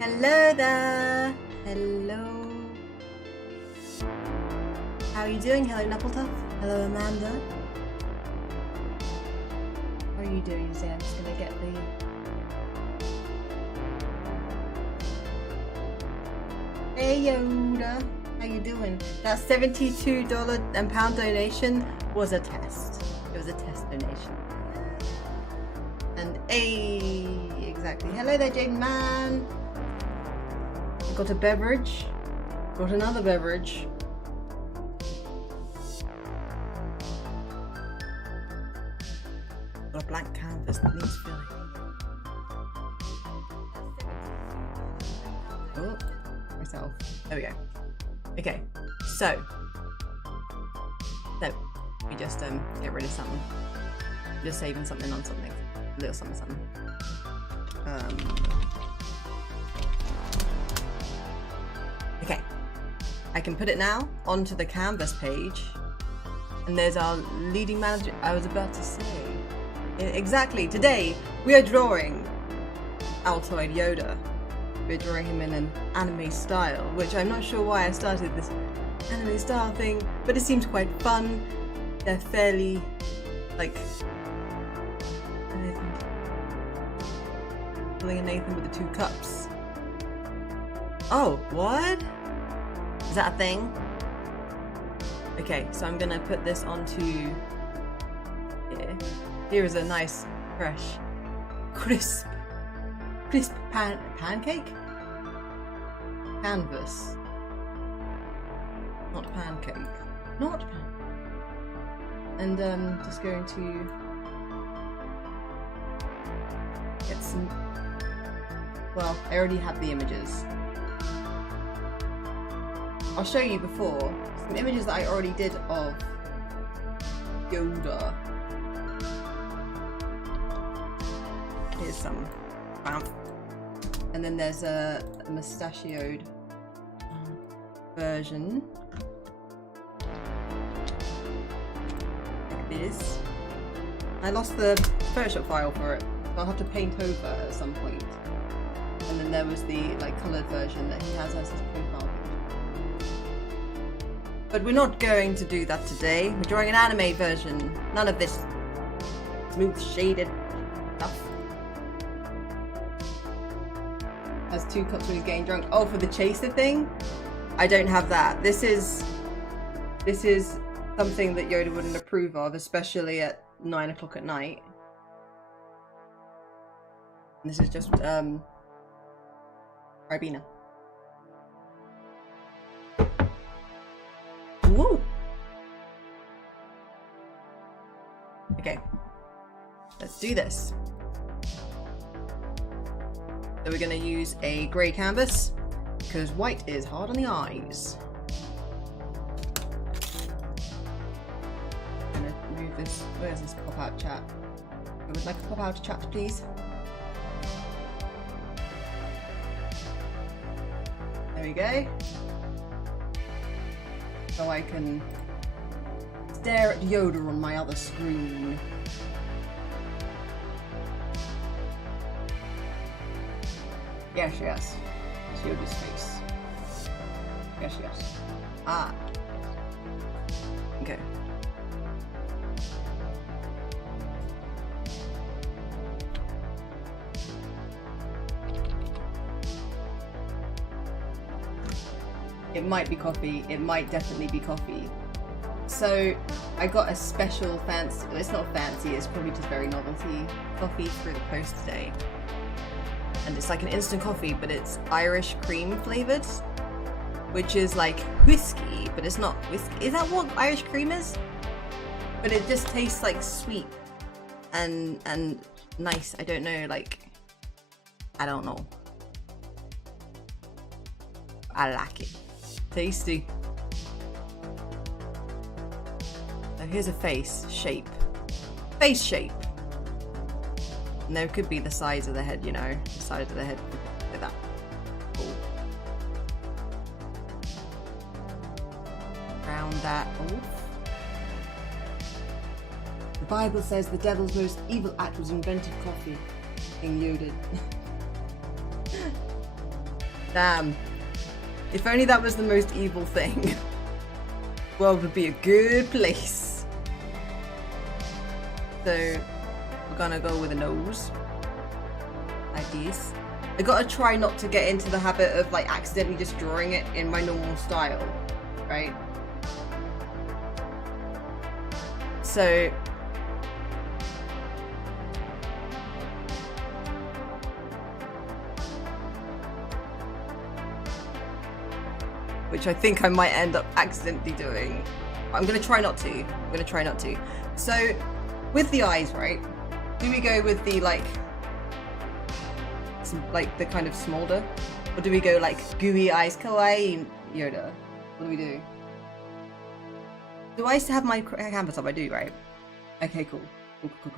Hello there. Hello. How are you doing? Hello, Knuckletuff. Hello, Amanda. How are you doing? So I'm just gonna get the. Hey Yoda. How you doing? That $72 and pound donation was a test. It was a test donation. And exactly. Hello there, Jaden Man. Got a beverage. Got another beverage. Got a blank canvas that needs filling. Oh, myself. There we go. Okay, so we just get rid of something. Just saving something on something. A little something. Okay, I can put it now onto the canvas page, and there's our leading manager. I was about to say, exactly. Today we are drawing ALTOIDYODA. We're drawing him in an anime style, which I'm not sure why I started this anime style thing, but it seems quite fun. They're fairly, like, pulling a Nathan with the 2 cups. Oh, what? Is that a thing? Okay, so I'm gonna put this onto here. Here is a nice, fresh, crisp pancake? Canvas. Not pancake. Not pancake. And just going to get some. Well, I already have the images. I'll show you before some images that I already did of Yoda. Here's some. And then there's a mustachioed version. Like this. I lost the Photoshop file for it, so I'll have to paint over at some point. And then there was the coloured version that he has as his profile picture. But we're not going to do that today. We're drawing an anime version. None of this smooth shaded stuff. Has 2 cups when he's getting drunk. Oh, for the chaser thing? I don't have that. This is something that Yoda wouldn't approve of, especially at 9 o'clock at night. And this is just Ribena. Woo! Okay, let's do this. So we're going to use a grey canvas because white is hard on the eyes. I'm going to move this. Where's this pop-out chat? I would like a pop-out chat, please. There we go. So I can stare at Yoda on my other screen. Yes, yes. It's Yoda's face. Yes, yes. Ah. Okay. It might be coffee. It might definitely be coffee. So I got a special fancy, well, it's not fancy, it's probably just very novelty coffee through the post today. And it's like an instant coffee, but it's Irish cream flavoured, which is like whiskey, but it's not whiskey. Is that what Irish cream is? But it just tastes like sweet and nice. I don't know, like, I don't know. I like it. Tasty. So here's a face shape. Face shape. And there could be the size of the head, you know. The size of the head. Look at that. Cool. Round that off. The Bible says the devil's most evil act was invented coffee. King Yoda. Damn. If only that was the most evil thing. World would be a good place. So we're gonna go with a nose. Like this. I gotta try not to get into the habit of like accidentally just drawing it in my normal style, right? So which I think I might end up accidentally doing. I'm gonna try not to. So with the eyes, right? Do we go with the like the kind of smolder? Or do we go like gooey eyes, kawaii Yoda? What do we do? Do I still have my canvas up? I do, right? Okay, cool. Cool.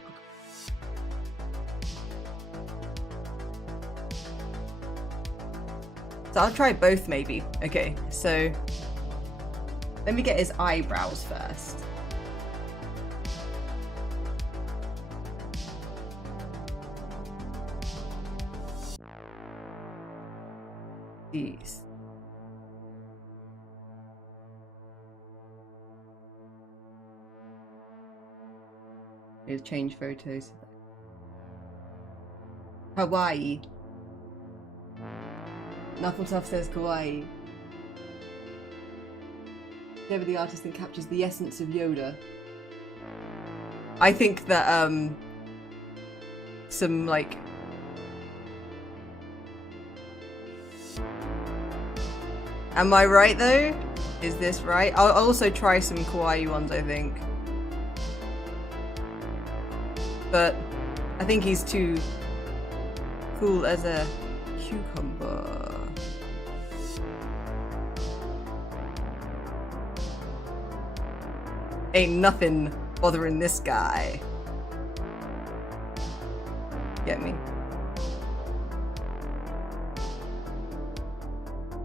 So I'll try both maybe. Okay, so let me get his eyebrows first. Jeez. Let's change photos. Hawaii. Knuckletuff says kawaii. Never the artist that captures the essence of Yoda. I think that some like am I right though? Is this right? I'll also try some kawaii ones, I think. But I think he's too cool as a cucumber. Ain't nothing bothering this guy. Get me?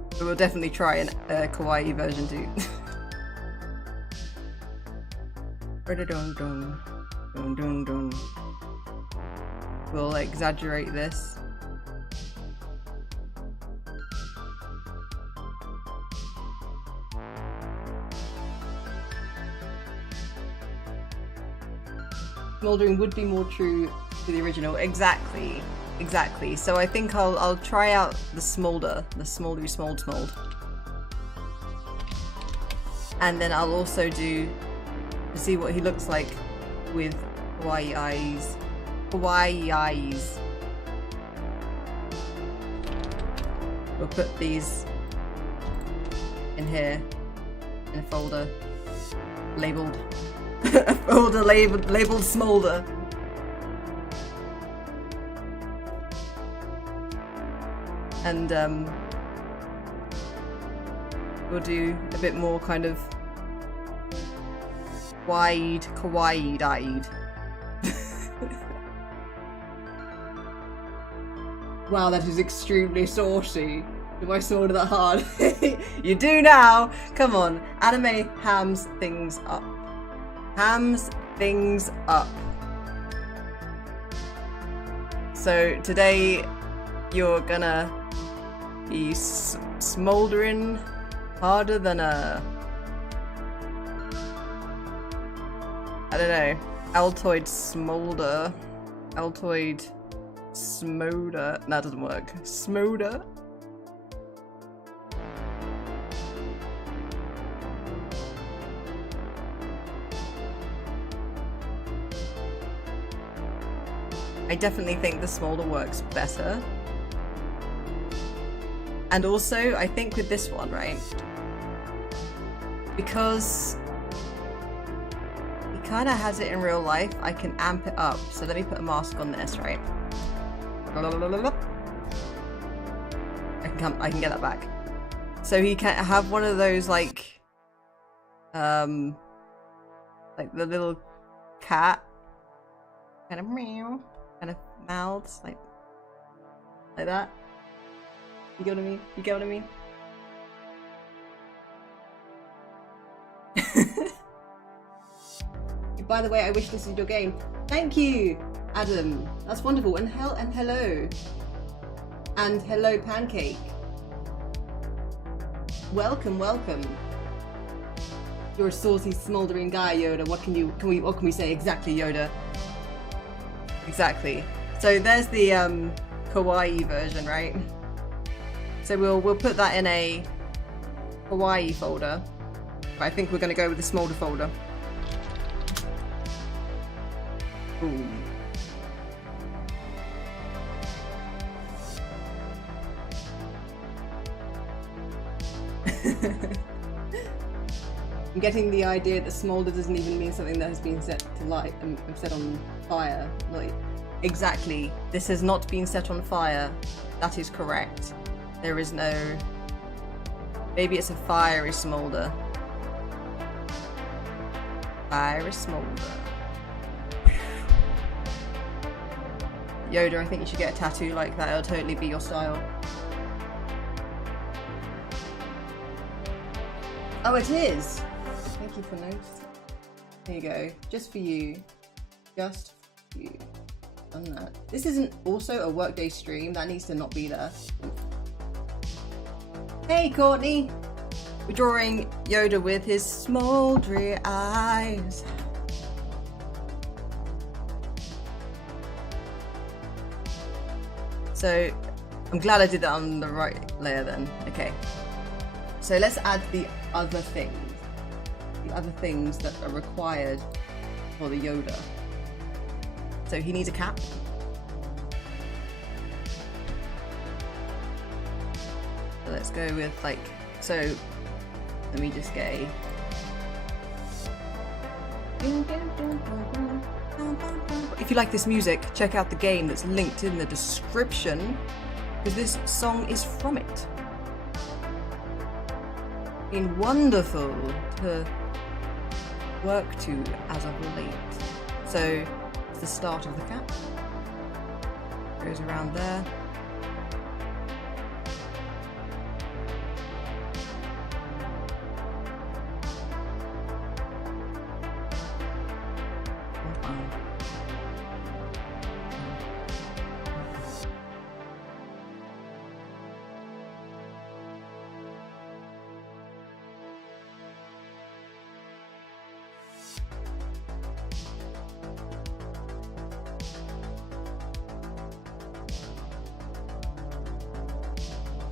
But we'll definitely try a kawaii version too. We'll exaggerate this. Smoldering would be more true to the original. Exactly. So I think I'll try out the smolder, the smoldery smold. And then I'll also do to see what he looks like with kawaii eyes. We'll put these in here in a folder labeled a folder labeled smolder. And we'll do a bit more kind of kawaii-eyed. Wow, that is extremely saucy. Do I sword that hard? You do now! Come on, anime hams things up. So today you're gonna be smoldering harder than a... I don't know. Altoid smolder. Altoid smolder. No, that doesn't work. Smolder? I definitely think the smolder works better. And also, I think with this one, right? Because he kind of has it in real life, I can amp it up. So let me put a mask on this, right? I can get that back. So he can have one of those like the little cat kind of meow, kind of mouths like that. You get what I mean? By the way, I wish this is your game. Thank you, Adam. That's wonderful. And hello. And hello, Pancake. welcome, welcome. You're a saucy, smoldering guy, Yoda. What can we say exactly, Yoda? Exactly. So there's the kawaii version, right? So we'll put that in a kawaii folder. But I think we're gonna go with the smolder folder. Ooh. I'm getting the idea that smolder doesn't even mean something that has been set to light and set on fire. Like, exactly. This has not been set on fire. That is correct. There is no... Maybe it's a fiery smolder. Fiery smolder. Yoda, I think you should get a tattoo like that. It'll totally be your style. Oh, it is! Thank you for noticing. There you go. Just for you. Just for you. Done that. This isn't also a workday stream. That needs to not be there. Hey, Courtney! We're drawing Yoda with his smoldery eyes. So, I'm glad I did that on the right layer then. Okay. So let's add the other things. The other things that are required for the Yoda. So he needs a cap. So let's go with like, so let me just get a... If you like this music, check out the game that's linked in the description, because this song is from it. Been wonderful to work to as of late. So it's the start of the cap. Goes around there.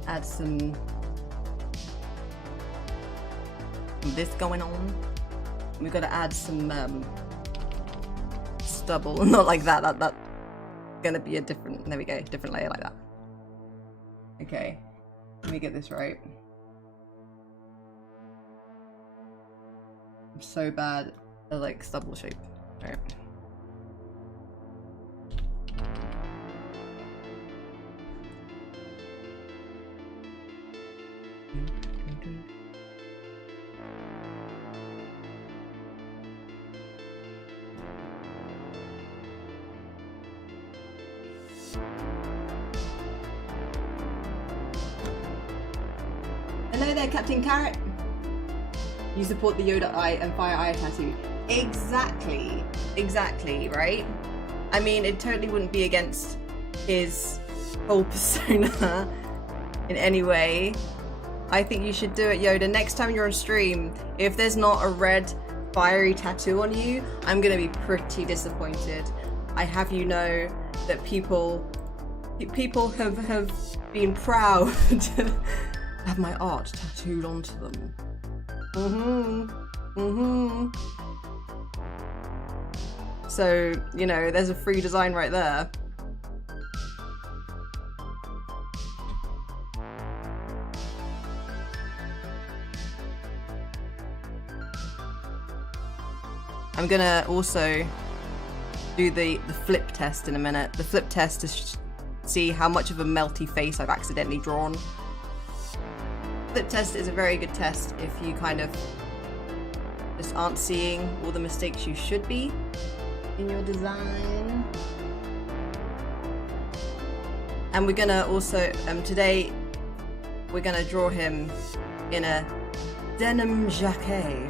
Add some of this going on. We've got to add some stubble. Not like that. That's gonna be a different. There we go. Different layer like that. Okay. Let me get this right. I'm so bad at like stubble shape. All right. Hello there, Captain Carrot. You support the Yoda eye and fire eye tattoo. Exactly. Exactly, right? I mean, it totally wouldn't be against his whole persona in any way. I think you should do it, Yoda. Next time you're on stream, if there's not a red fiery tattoo on you, I'm gonna be pretty disappointed. I have you know that people have been proud to have my art tattooed onto them. So, you know, there's a free design right there. I'm gonna also do the flip test in a minute. The flip test to see how much of a melty face I've accidentally drawn. Flip test is a very good test if you kind of just aren't seeing all the mistakes you should be in your design. And we're gonna also, today, we're gonna draw him in a denim jacket.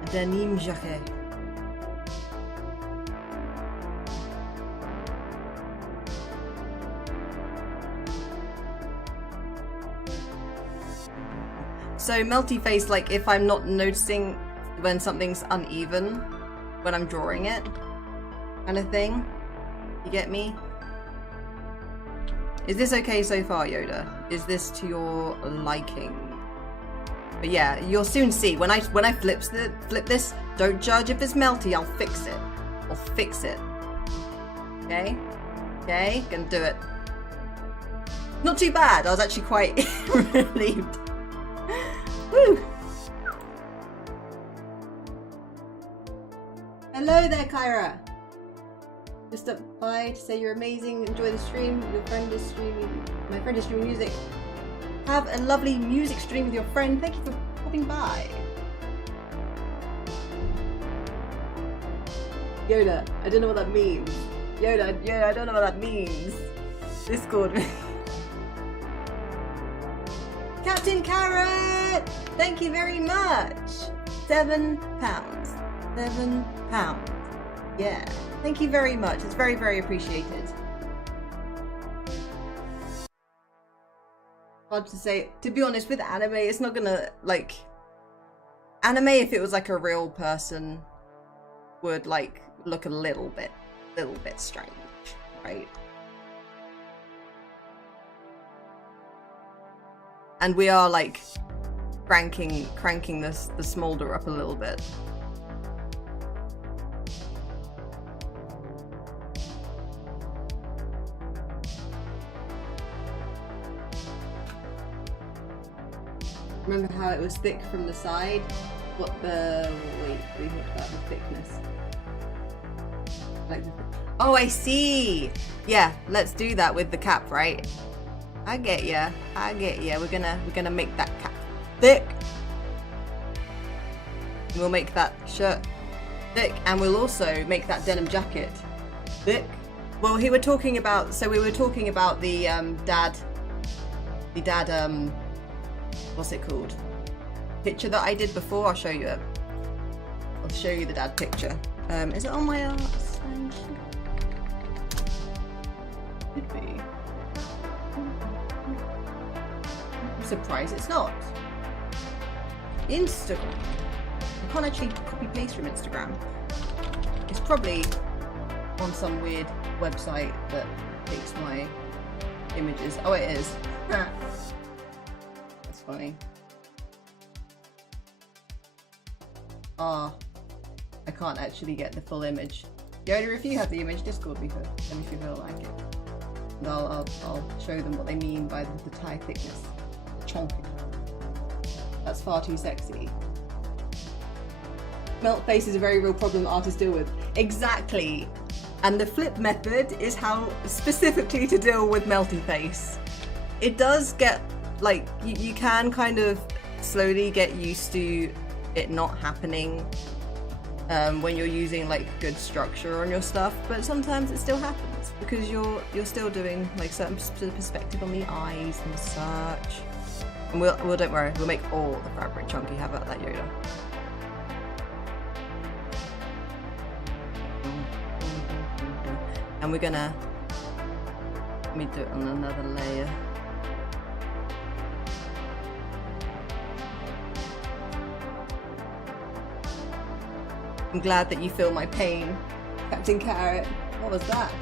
A denim jacket. So melty face, like if I'm not noticing when something's uneven when I'm drawing it, kind of thing. You get me? Is this okay so far, Yoda? Is this to your liking? But yeah, you'll soon see. When I flip this, don't judge if it's melty. I'll fix it. I'll fix it. Okay? Okay? Gonna do it. Not too bad. I was actually quite relieved. Woo! Hello there, Kyra. Just up by to say you're amazing. Enjoy the stream. Your friend is streaming. My friend is streaming music. Have a lovely music stream with your friend. Thank you for popping by. Yoda, I don't know what that means. Yoda, I don't know what that means. Discord. Captain Carrot! Thank you very much. £7. £7. Yeah. Thank you very much. It's very, very appreciated. Hard to say. To be honest, with anime, it's not gonna, like... Anime, if it was like a real person, would, like, look a little bit strange, right? And we are, like, cranking the smolder up a little bit. Remember how it was thick from the side? What the... Wait, we talked about the thickness. Like the... Oh, I see! Yeah, let's do that with the cap, right? I get ya. I get ya. We're gonna make that cap thick. We'll make that shirt thick, and we'll also make that denim jacket thick. Well, we were talking about the dad, what's it called? Picture that I did before. I'll show you it. I'll show you the dad picture. Is it on my art? Could be. I'm surprised it's not. Instagram. I can't actually copy paste from Instagram. It's probably on some weird website that takes my images. Oh, it is. That's funny. Ah, I can't actually get the full image. Yoda, if you have the image, Discord me first, and if you feel like it. And I'll show them what they mean by the tie thickness. Chonky. That's far too sexy. Melt face is a very real problem that artists deal with. Exactly. And the flip method is how specifically to deal with melty face. It does get, like, you can kind of slowly get used to it not happening when you're using like good structure on your stuff, but sometimes it still happens because you're still doing like certain perspective on the eyes and such. And we'll don't worry, we'll make all the fabric chunky. How about that, Yoda? And we're gonna, let me do it on another layer. I'm glad that you feel my pain, Captain Carrot. What was that?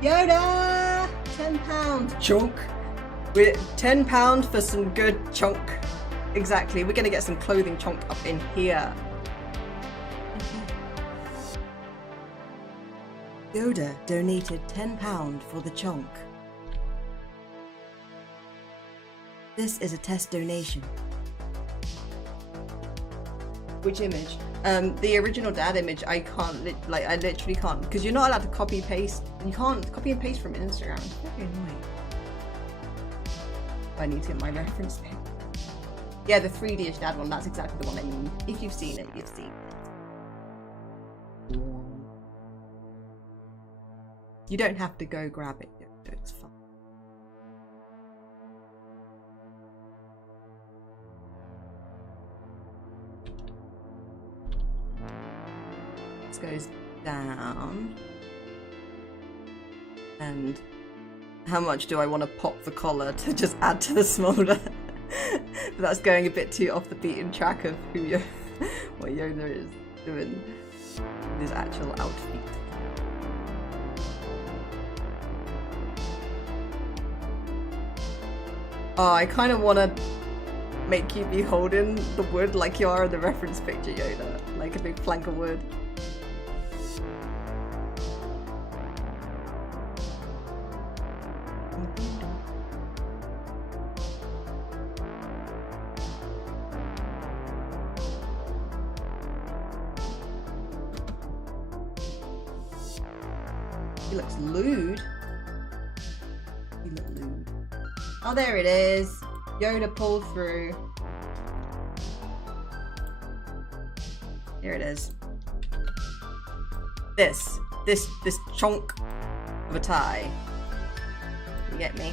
Yoda! £10 chunk. We're £10 for some good chunk. Exactly. We're gonna get some clothing chunk up in here. Yoda donated £10 for the chunk. This is a test donation. Which image? The original dad image. I can't, I literally can't, because you're not allowed to copy paste. You can't copy and paste from Instagram. It's very annoying. I need to get my reference pic. Yeah, the 3D-ish dad one. That's exactly the one I mean. If you've seen it, you've seen it. You don't have to go grab it. It's fun. Goes down, and how much do I want to pop the collar to just add to the smolder? But that's going a bit too off the beaten track of who what Yoda is doing with his actual outfit. Oh, I kind of want to make you be holding the wood like you are in the reference picture, Yoda. Like a big plank of wood. He looks lewd. He looks lewd. Oh, there it is. Yoda pulled through. Here it is. This chunk of a tie. You get me?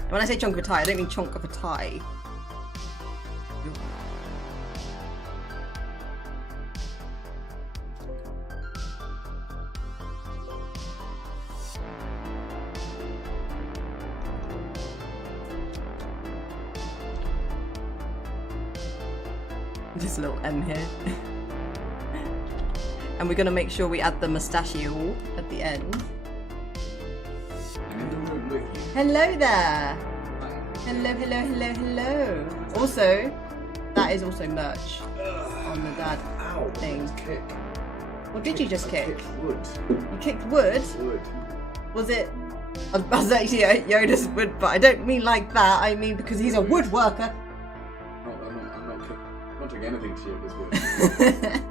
And when I say chunk of a tie, I don't mean chunk of a tie. Just a little M here. And we're gonna make sure we add the mustachio at the end. Hello there! Hello, hello, hello, hello. Also, that is also merch on the dad thing. Kick. What did you just kick? Wood. You kicked wood? Wood. Was it? I was actually Yoda's wood, but I don't mean like that. I mean because he's a woodworker. I'm not doing anything to you this wood.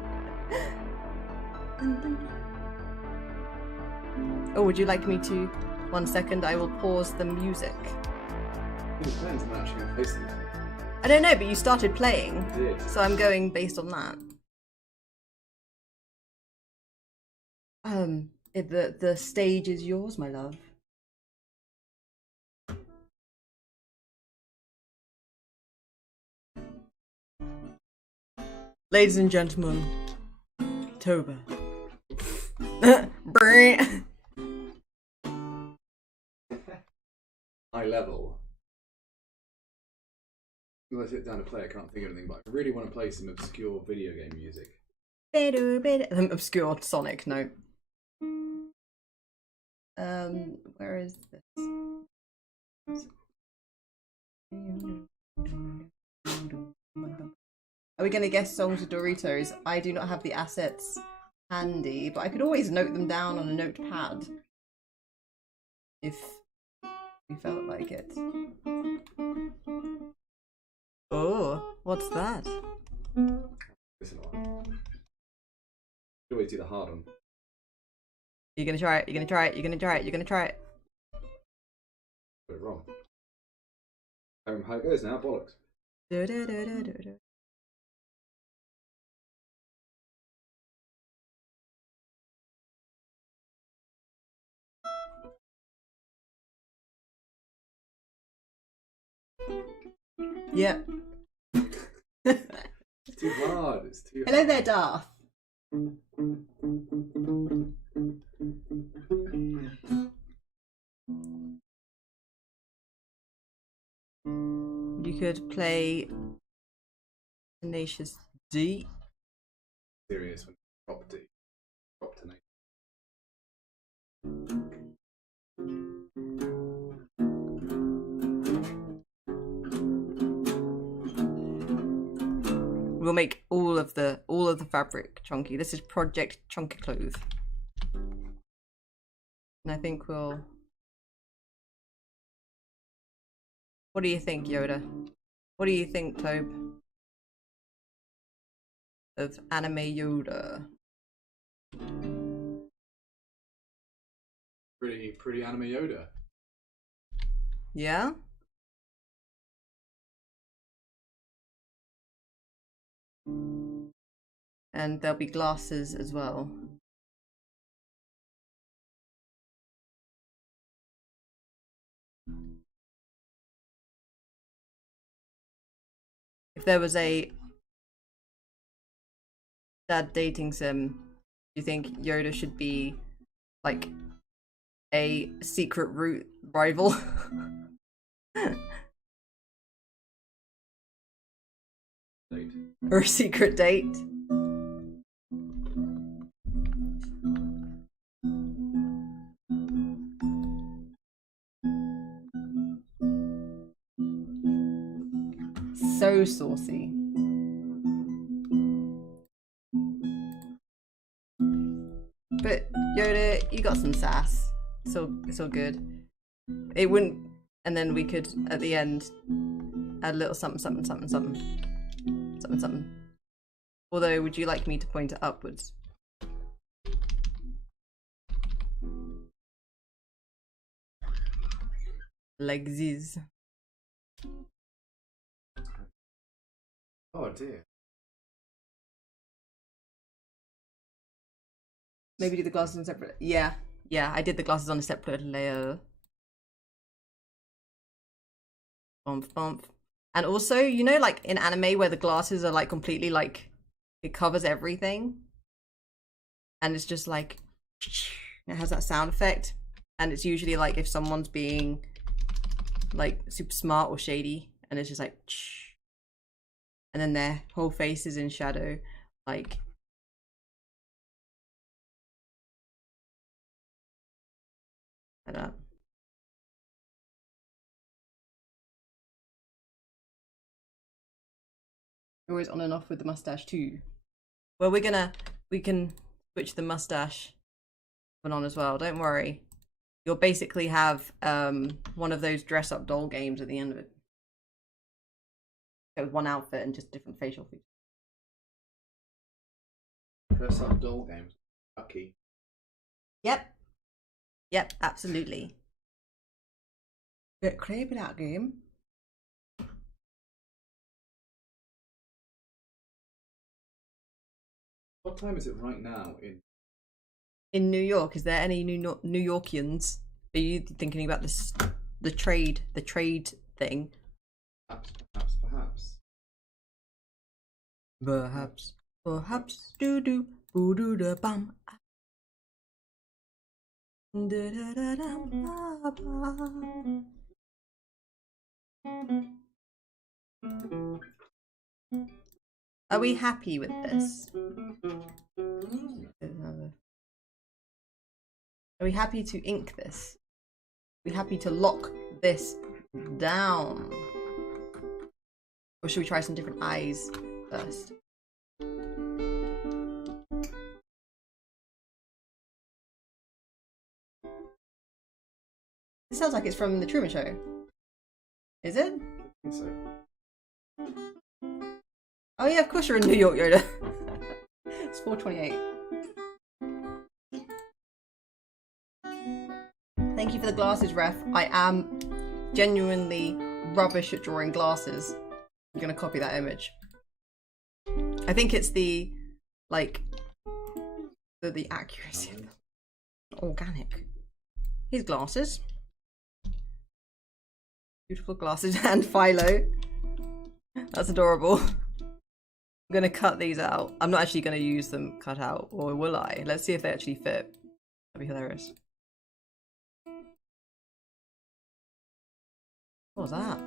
Oh, would you like me to? 1 second, I will pause the music. It depends on actually going to place things. I don't know, but you started playing. I did. So I'm going based on that. The stage is yours, my love. Ladies and gentlemen, Toba. High level. When I sit down to play, I can't think of anything, but I really want to play some obscure video game music. Obscure Sonic note. Where is this? Are we going to guess songs of Doritos? I do not have the assets handy, but I could always note them down on a notepad if we felt like it. Oh, what's that? Listen on. You always do the hard one. You're gonna try it, you're gonna try it, you're gonna try it, you're gonna try it. Got it wrong. How it goes now, bollocks. Yeah. It's too hard, it's too hard. Hello there, Darth. You could play Tenacious D. Serious when drop D. Drop to We'll make all of the fabric chunky. This is Project Chunky Clothes. And I think we'll... What do you think, Yoda? What do you think, Tobe? Of anime Yoda? Pretty anime Yoda. Yeah? And there'll be glasses as well. If there was a dad dating sim, do you think Yoda should be like a secret route rival? date. Or a secret date. So saucy. But Yoda, you got some sass. It's all good. It wouldn't, and then we could at the end add a little something, something, something, something, something, something. Although, would you like me to point it upwards? Like this. Oh dear. Maybe do the glasses on separate. Yeah, I did the glasses on a separate layer. Bump, bump. And also, you know, like in anime where the glasses are like completely like, it covers everything. And it's just like, it has that sound effect. And it's usually like if someone's being like super smart or shady, and it's just like, and then their whole face is in shadow, like. Like that. Always on and off with the mustache too. Well, we can switch the mustache on as well. Don't worry. You'll basically have one of those dress up doll games at the end of it. With one outfit and just different facial features. Dress up doll games. Lucky. Yep. Yep, absolutely. Bit creepy that game. What time is it right now in New York? Is there any New Yorkians? Are you thinking about this, the trade thing? Perhaps do do boo doo da bum. Da da da da ba ba. Are we happy with this? Are we happy to ink this? Are we happy to lock this down? Or should we try some different eyes first? It sounds like it's from The Truman Show. Is it? I think so. Oh yeah, of course you're in New York, Yoda. It's 4:28. Thank you for the glasses, ref. I am genuinely rubbish at drawing glasses. I'm gonna copy that image. I think it's the, like, the accuracy of the organic. Here's glasses. Beautiful glasses and Philo. That's adorable. I'm gonna cut these out. I'm not actually gonna use them cut out, or will I? Let's see if they actually fit. That'd be hilarious. What was that?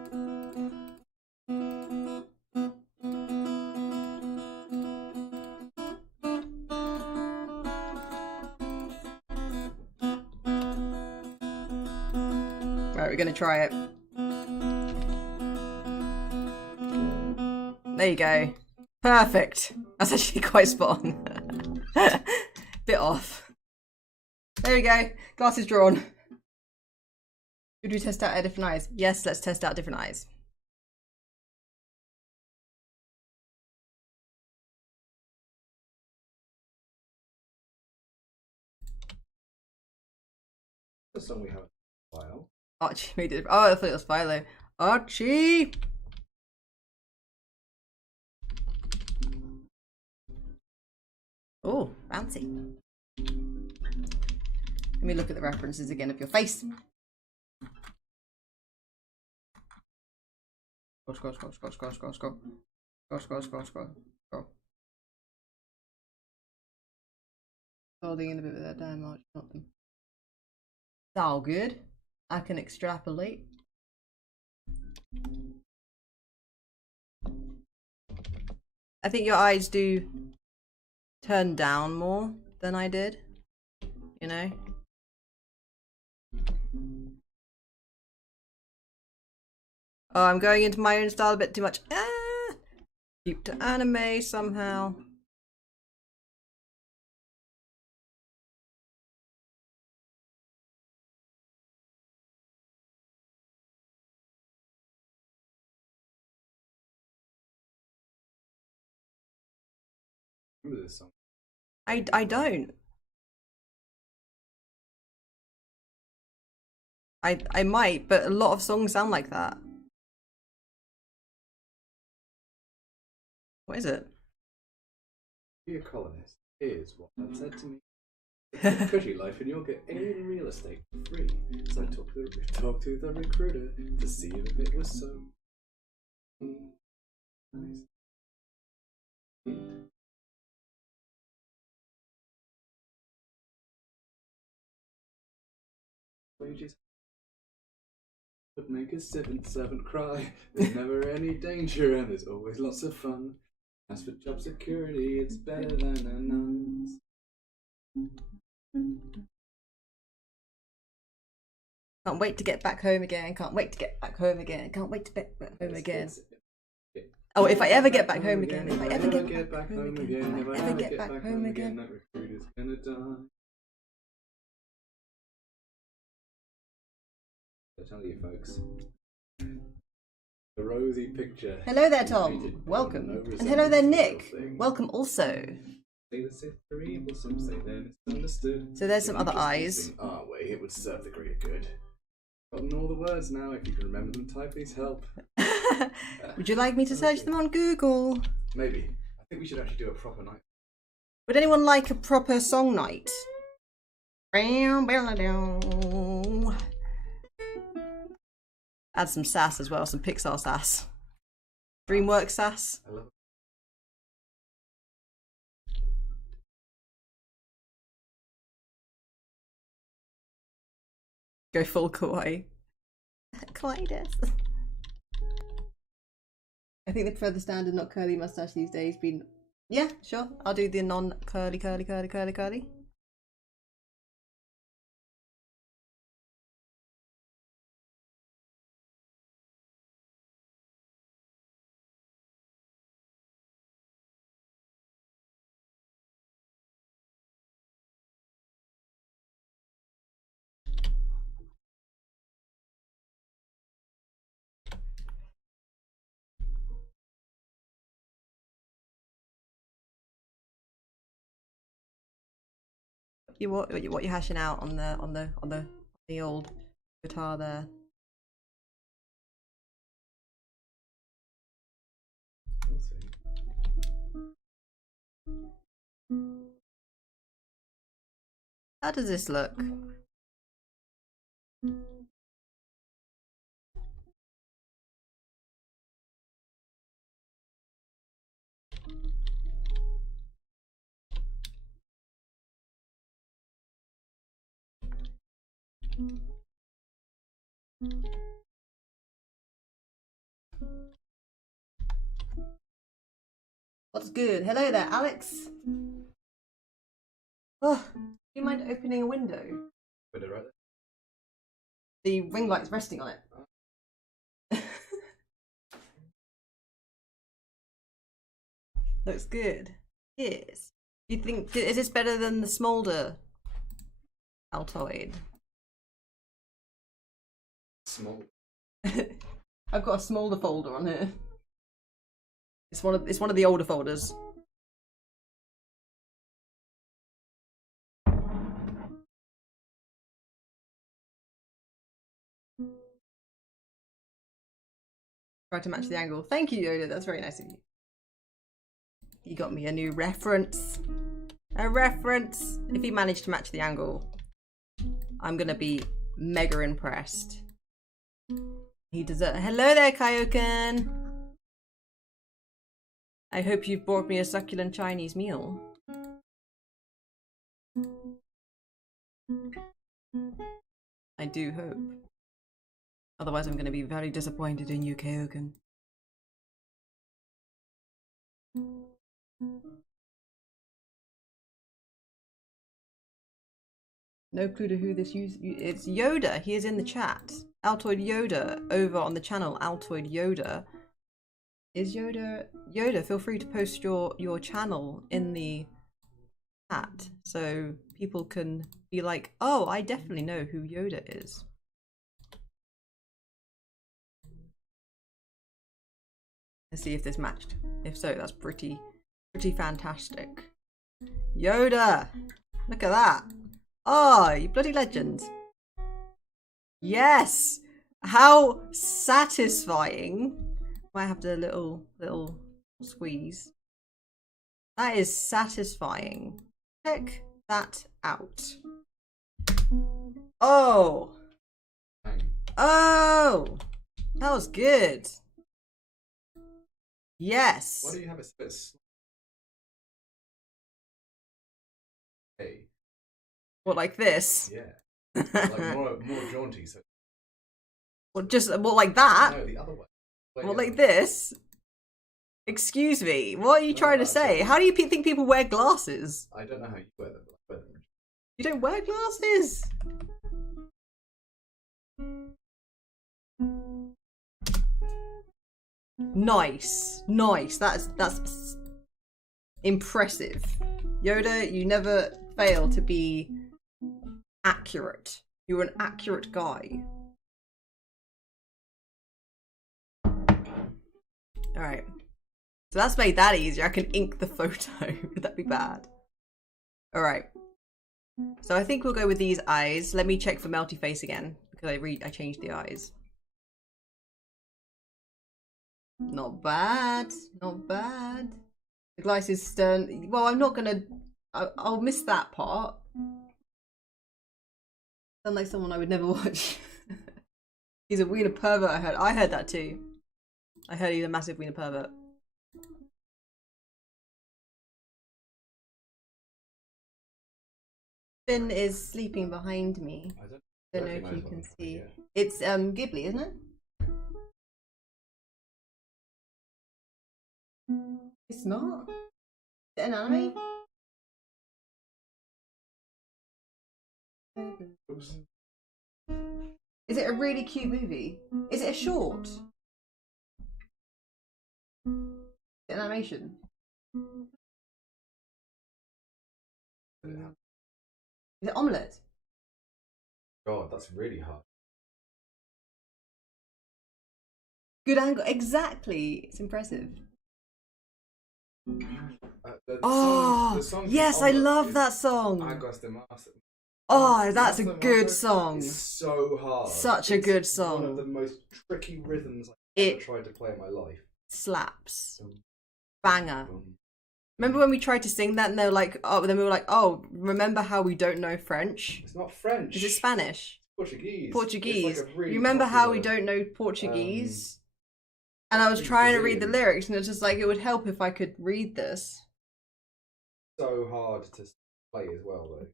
Right, we're gonna try it. There you go. Perfect. That's actually quite spot on. Bit off. There we go. Glasses drawn. Should we test out our different eyes? Yes, let's test out different eyes. The song we have a while. Archie made it. Oh, I thought it was Philo. Archie! Oh, fancy. Let me look at the references again of your face. Scroll. Scrolling in a bit with that damn arch, not them. It's all good. I can extrapolate. I think your eyes do turn down more than I did, you know? Oh, I'm going into my own style a bit too much. Ah! Keep to anime somehow. Remember this song? I don't. I might, but a lot of songs sound like that. What is it? Be a colonist is what Dad said to me. It's a cushy life and you'll get any real estate for free. So I talked to the recruiter to see if it was so. Nice. Wages would make a civil servant cry. There's never any danger and there's always lots of fun. As for job security, it's better than a nun's. Can't wait to get back home again. Can't wait to get back home again. Can't wait to get back home again. Oh, if I ever get back home again. If I ever get back home again. If I ever get back home again. That recruiter's gonna die. I'll tell you, folks. The rosy picture. Hello there, Tom. Welcome. And hello there, Nick. Welcome also. Say the Sith are evil, some say they're misunderstood. So there's some other eyes. In our way, it would serve the greater good. Gotten all the words now. If you can remember them, type please help. Would you like me to search them on Google? Maybe. I think we should actually do a proper night. Would anyone like a proper song night? Add some sass as well, some Pixar sass. DreamWorks sass. I love it. Go full kawaii. Kawaii des. I think they prefer the standard not curly mustache these days. Yeah, sure. I'll do the non-curly, curly. What you're hashing out on the old guitar there? We'll see. How does this look? What's good? Hello there, Alex. Oh, do you mind opening a window? Window right there. The ring light's resting on it. Looks good. Yes. Do you think, is this better than the Smolder Altoid? Small. I've got a Smolder folder on here. It's one of the older folders. Try to match the angle. Thank you, Yoda. That's very nice of you. You got me a new reference. A reference. If you manage to match the angle, I'm gonna be mega impressed. He deserves. Hello there, Kaioken. I hope you've brought me a succulent Chinese meal. I do hope. Otherwise, I'm going to be very disappointed in you, Kaioken. No clue to who this user. It's Yoda. He is in the chat. Altoid Yoda over on the channel. Altoid Yoda. Is Yoda? Yoda, feel free to post your channel in the chat so people can be like, oh, I definitely know who Yoda is. Let's see if this matched. If so, that's pretty fantastic. Yoda! Look at that. Oh, you bloody legend. Yes! How satisfying. Might have to little squeeze. That is satisfying. Check that out. Oh! Oh! That was good. Yes. Why do you have a bit? Hey. What, like this? Yeah. Like more jaunty. So. What, just what, like that? No, the other way. What, like this? Excuse me. What are you trying to say? How do you think people wear glasses? I don't know how you wear them, but I wear them. You don't wear glasses? Nice. Nice. That's impressive. Yoda, you never fail to be accurate. You're an accurate guy. Alright. So that's made that easier. I can ink the photo. Would that be bad? Alright. So I think we'll go with these eyes. Let me check for melty face again. Because I changed the eyes. Not bad. Not bad. The glass is stern. Well, I'm not gonna... I'll miss that part. Sound like someone I would never watch. He's a wiener pervert, I heard. I heard that too. I heard he's a massive wiener pervert. Finn is sleeping behind me. I don't know if you can see. It's Ghibli, isn't it? It's not. Is it an anime? Oops. Is it a really cute movie? Is it a short? Is it an animation? Is it omelette? God, that's really hard. Good angle. Exactly. It's impressive. The song yes, I love that song. Oh, that's a good song. It's so hard. Such a good song. One of the most tricky rhythms I've ever tried to play in my life. Slaps. Banger. Remember when we tried to sing that and they were like, oh, then we were like, oh, remember how we don't know French? It's not French. Is it Spanish? Portuguese. Portuguese. Like really you remember popular, how we don't know Portuguese? And I was trying to read the lyrics and it was just like, it would help if I could read this. So hard to play as well, though.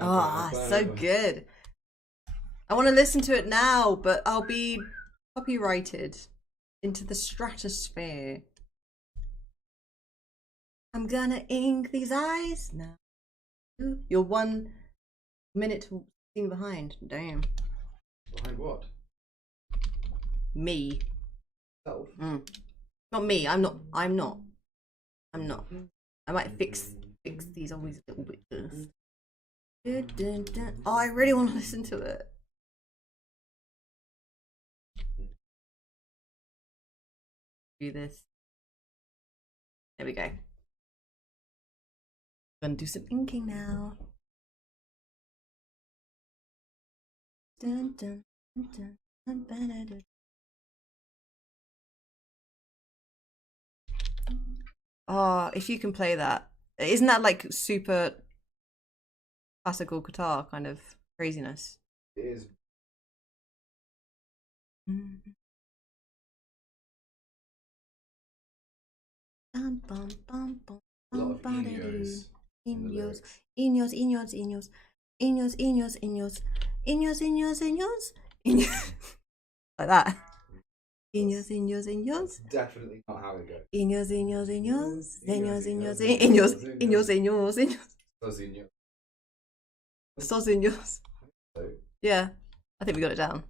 Ah, so good. I want to listen to it now, but I'll be copyrighted into the stratosphere. I'm gonna ink these eyes now. You're 1 minute thing behind. Damn. Behind what? Me. Self. Not me. I'm not. I might fix these always a little bit first. Oh, I really want to listen to it. Do this. There we go. Gonna do some inking now. Dun, dun, dun, dun, dun, dun. Oh, if you can play that. Isn't that like super classical guitar kind of craziness? It is. Bum, bum, bum, bum. A lot of Inos in the Inos, lyrics. Inos, Inos, Inos, Inos, Inos, Inos, Inos, Inos, Inos, Inos, like that. Inos, Inos, Inos. Definitely not how it goes. Inos, Inos, Inos, Inos, Inos, Inos, Inos, Inos, Inos. Sozinho. Sozinhos. Yeah, I think we got it down.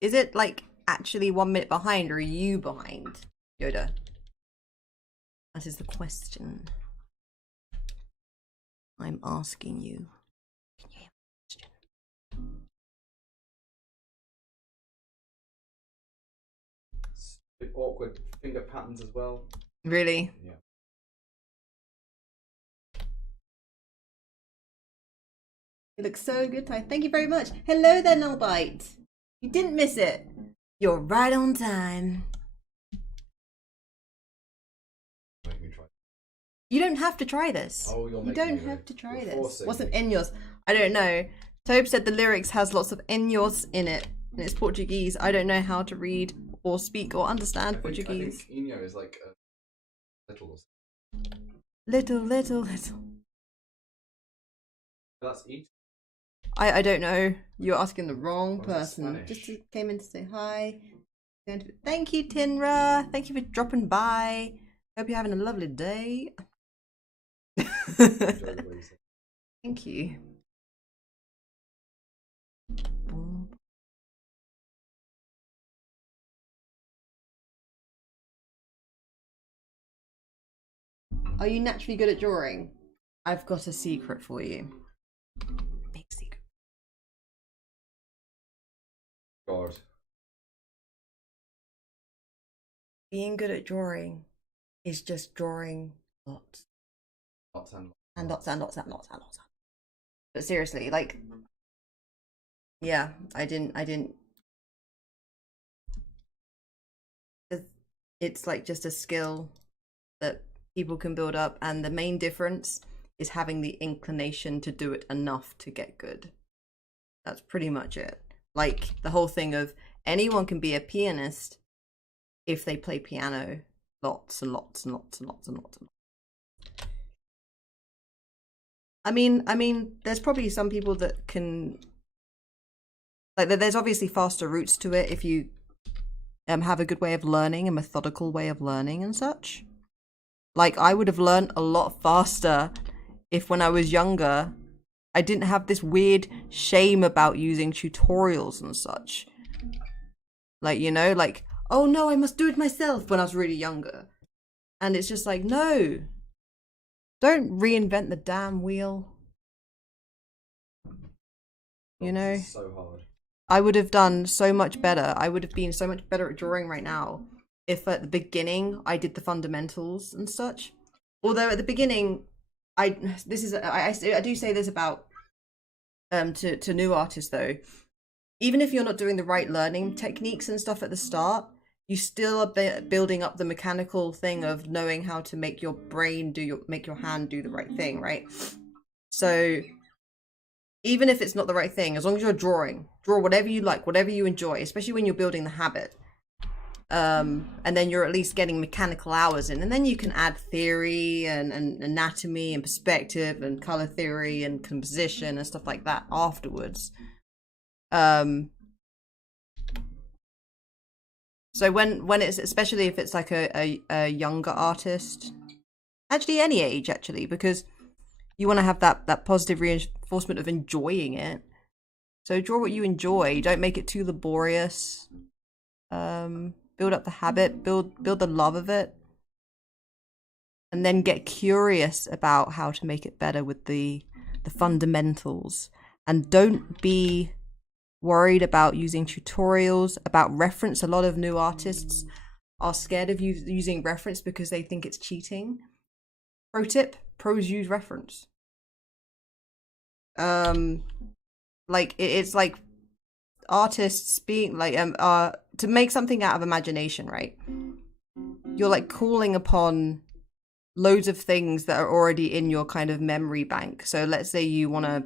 Is it like actually 1 minute behind, or are you behind, Yoda? That is the question I'm asking you. Can you hear my question? Awkward finger patterns as well. Really? Yeah. You look so good, Ty. Thank you very much. Hello there, Nullbite. You didn't miss it. You're right on time. Make me try. You don't have to try this. Oh, you're you making don't me, have to try you're this. forcing What's an me. Enyos? I don't know. Tobe said the lyrics has lots of Enyos in it, and it's Portuguese. I don't know how to read or speak or understand Portuguese. I think Eno is like a little. Little, little, little. That's eat. I don't know. You're asking the wrong Or is it person. Spanish? Just came in to say hi. Thank you, Tinra. Thank you for dropping by. Hope you're having a lovely day. Enjoy the way you say. Thank you. Are you naturally good at drawing? I've got a secret for you. Big secret. God. Being good at drawing is just drawing lots. Lots and And lots and lots and lots and lots. But seriously, like, yeah, I didn't. It's like just a skill that people can build up, and the main difference is having the inclination to do it enough to get good. That's pretty much it. Like the whole thing of anyone can be a pianist if they play piano lots and lots and lots and lots and lots and lots. I mean, there's probably some people that can, like, there's obviously faster routes to it if you have a good way of learning, a methodical way of learning and such. Like, I would have learned a lot faster if when I was younger, I didn't have this weird shame about using tutorials and such. Like, you know, like, oh no, I must do it myself when I was really younger. And it's just like, no. Don't reinvent the damn wheel. You know? It's so hard. I would have done so much better. I would have been so much better at drawing right now if at the beginning I did the fundamentals and such. Although at the beginning, I do say this about to new artists though. Even if you're not doing the right learning techniques and stuff at the start, you still are building up the mechanical thing of knowing how to make your brain make your hand do the right thing, right? So even if it's not the right thing, as long as you're draw whatever you like, whatever you enjoy, especially when you're building the habit. And then you're at least getting mechanical hours in, and then you can add theory and anatomy and perspective and color theory and composition and stuff like that afterwards. So when it's, especially if it's like a younger artist, actually any age actually, because you want to have that positive reinforcement of enjoying it. So draw what you enjoy. Don't make it too laborious. Build up the habit, build the love of it, and then get curious about how to make it better with the fundamentals. And don't be worried about using tutorials, about reference. A lot of new artists are scared of using reference because they think it's cheating. Pro tip: pros use reference. Like it's like artists being like to make something out of imagination, right? You're like calling upon loads of things that are already in your kind of memory bank. So let's say you want to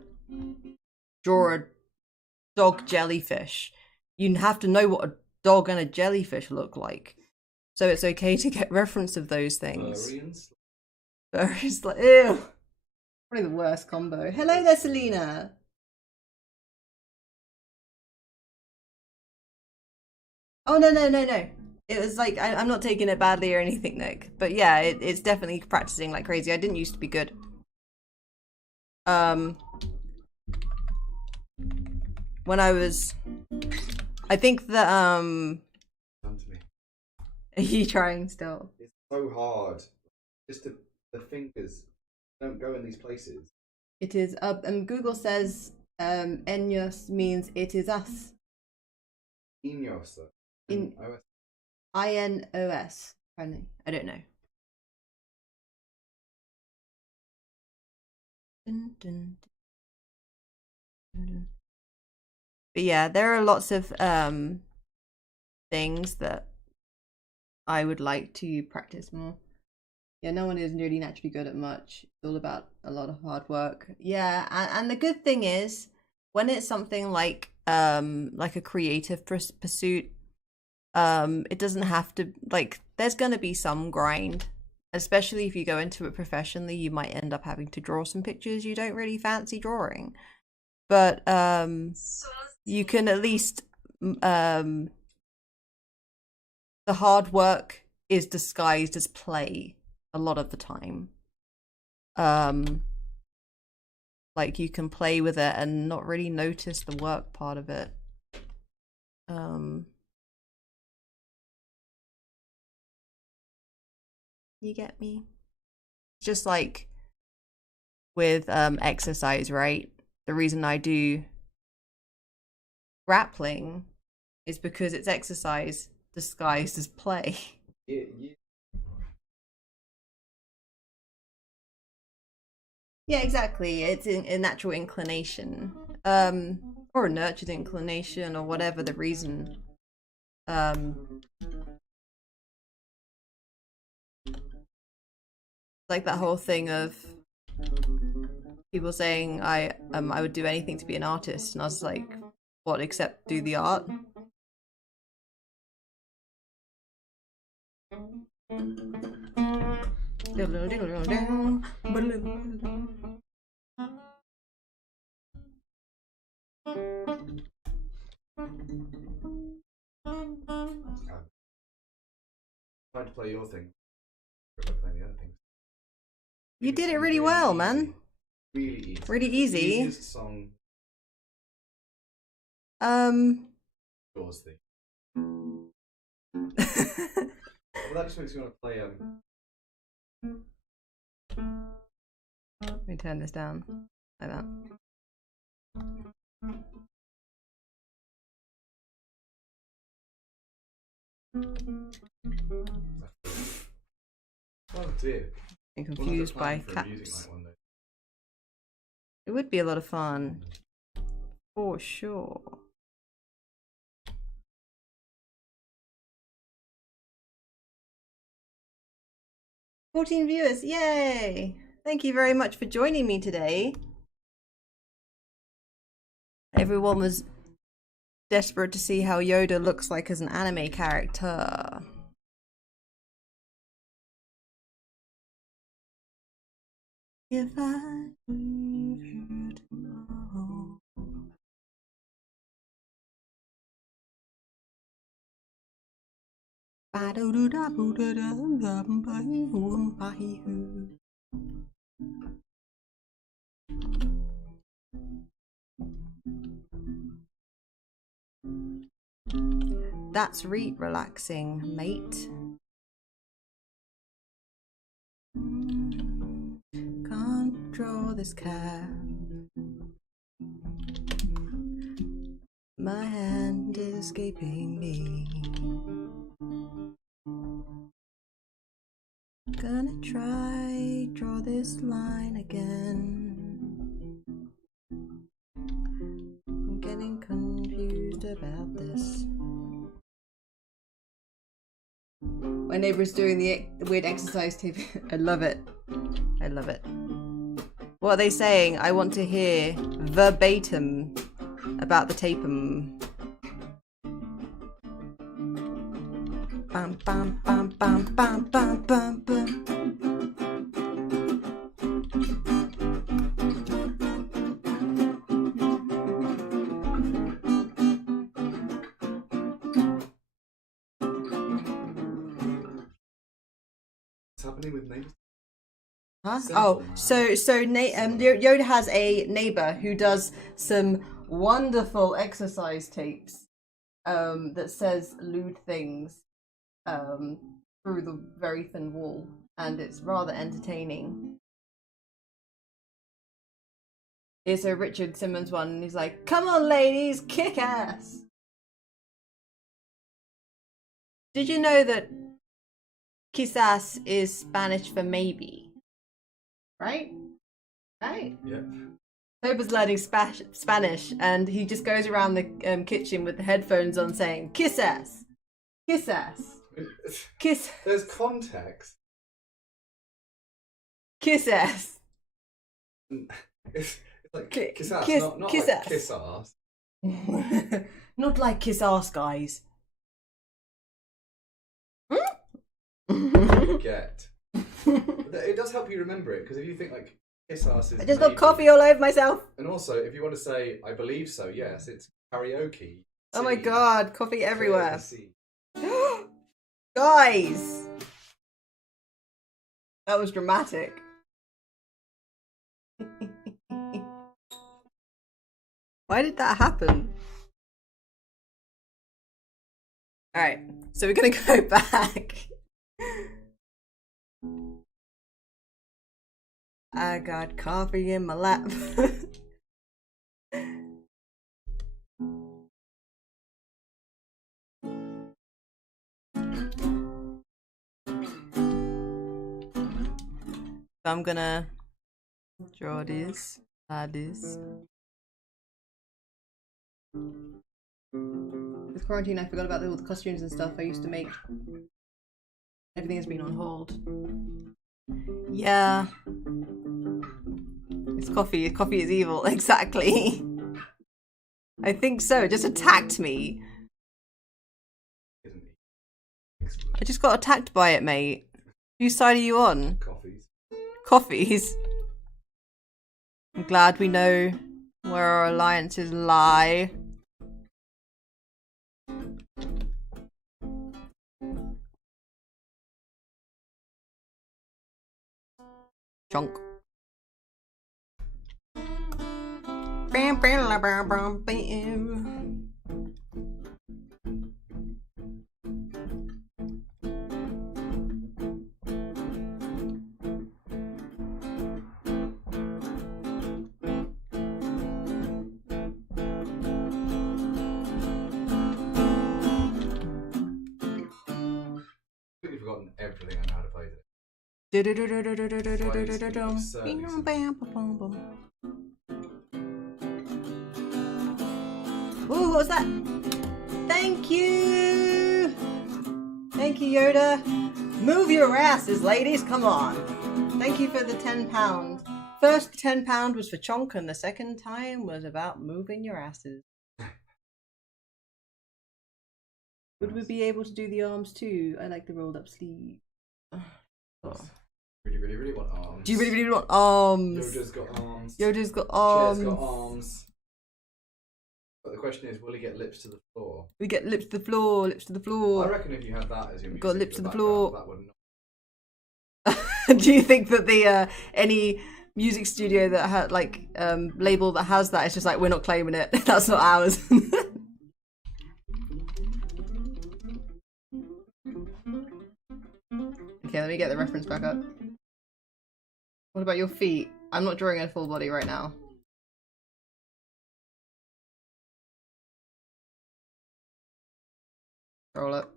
draw a dog jellyfish. You have to know what a dog and a jellyfish look like. So it's okay to get reference of those things. Furry like, ew. Probably the worst combo. Hello there, Selena. Oh, no. It was like, I'm not taking it badly or anything, Nick. But yeah, it's definitely practicing like crazy. I didn't used to be good. When I was... I think that, Done to me. Are you trying still? It's so hard. Just the fingers don't go in these places. It is and Google says Enyos means it is us. Inos. INOS. Apparently. I don't know. Dun, dun, dun. But yeah, there are lots of things that I would like to practice more. Yeah, no one is really naturally good at much. It's all about a lot of hard work. Yeah, and the good thing is when it's something like a creative pursuit, it doesn't have to, like, there's gonna be some grind. Especially if you go into it professionally, you might end up having to draw some pictures you don't really fancy drawing. But you can at least the hard work is disguised as play a lot of the time. Like you can play with it and not really notice the work part of it. You get me? Just like with exercise, right? The reason I do grappling is because it's exercise disguised as play. Yeah. Yeah, exactly. It's a natural inclination, or a nurtured inclination, or whatever the reason. Like that whole thing of people saying I would do anything to be an artist, and I was like, what, except do the art? Trying to play your thing. But playing the other things. You did it really well, easy. man. Really easy. Really easy. The easiest song. Yours thing. Well, that just makes me want to play. Let me turn this down like that. Oh dear. I'm confused by caps. It would be a lot of fun. For sure. "14 viewers, yay! Thank you very much for joining me today. Everyone was desperate to see how Yoda looks like as an anime character. If I leave here tomorrow. That's relaxing, mate. Control this cab. My hand is escaping me. Gonna try draw this line again. I'm getting confused about this. My neighbour's doing the weird exercise tape. I love it. I love it. What are they saying? I want to hear verbatim about the tapum. Bam bam bam bam bam bam bam bam. What's happening with neighbours? Huh? Simple, Oh, man. so Yoda has a neighbor who does some wonderful exercise tapes that says lewd things through the very thin wall, and it's rather entertaining. It's a Richard Simmons one, and he's like, "Come on, ladies, kick ass." Did you know that quizás is Spanish for maybe? Right? Right? Yeah. Toba's learning Spanish, and he just goes around the kitchen with the headphones on saying, "Quizás, quizás, kiss, There's context. quizás." It's like Ki- kiss ass, kiss- not kiss like ass. kiss ass. Not like kiss ass, guys. Get. It does help you remember it, because if you think like kiss ass is I just maybe, got coffee all over myself. and also if you want to say I believe so, yes, it's karaoke. Oh my C. god, coffee everywhere. C. Guys! That was dramatic. Why did that happen? Alright, so we're gonna go back. I got coffee in my lap. So I'm gonna draw this, add this. With quarantine, I forgot about all the costumes and stuff I used to make. Everything has been on hold. Yeah. It's coffee. Coffee is evil. Exactly. I think so. It just attacked me. Isn't he? I just got attacked by it, mate. Whose side are you on? Coffees. Coffees. I'm glad we know where our alliances lie. Chunk. Bam, bam, la, bam, bam, bam. Completely forgotten everything I know how to play this. Ooh, what was that? Thank you! Thank you, Yoda. Move your asses, ladies, come on. Thank you for the £10. First £10 was for Chonk, and the second time was about moving your asses. Would we be able to do the arms too? I like the rolled up sleeve. Oh. Really want arms. Do you really want arms? Yoda's got arms. Yoda's got arms. Chair's got arms. But the question is, will he get lips to the floor? We get lips to the floor, lips to the floor. I reckon if you had that as your music Got lips in to the background, floor. that would not. Do you think that the any music studio that had like label that has that is just like, we're not claiming it. That's not ours. Okay, let me get the reference back up. What about your feet? I'm not drawing a full body right now. Scroll up.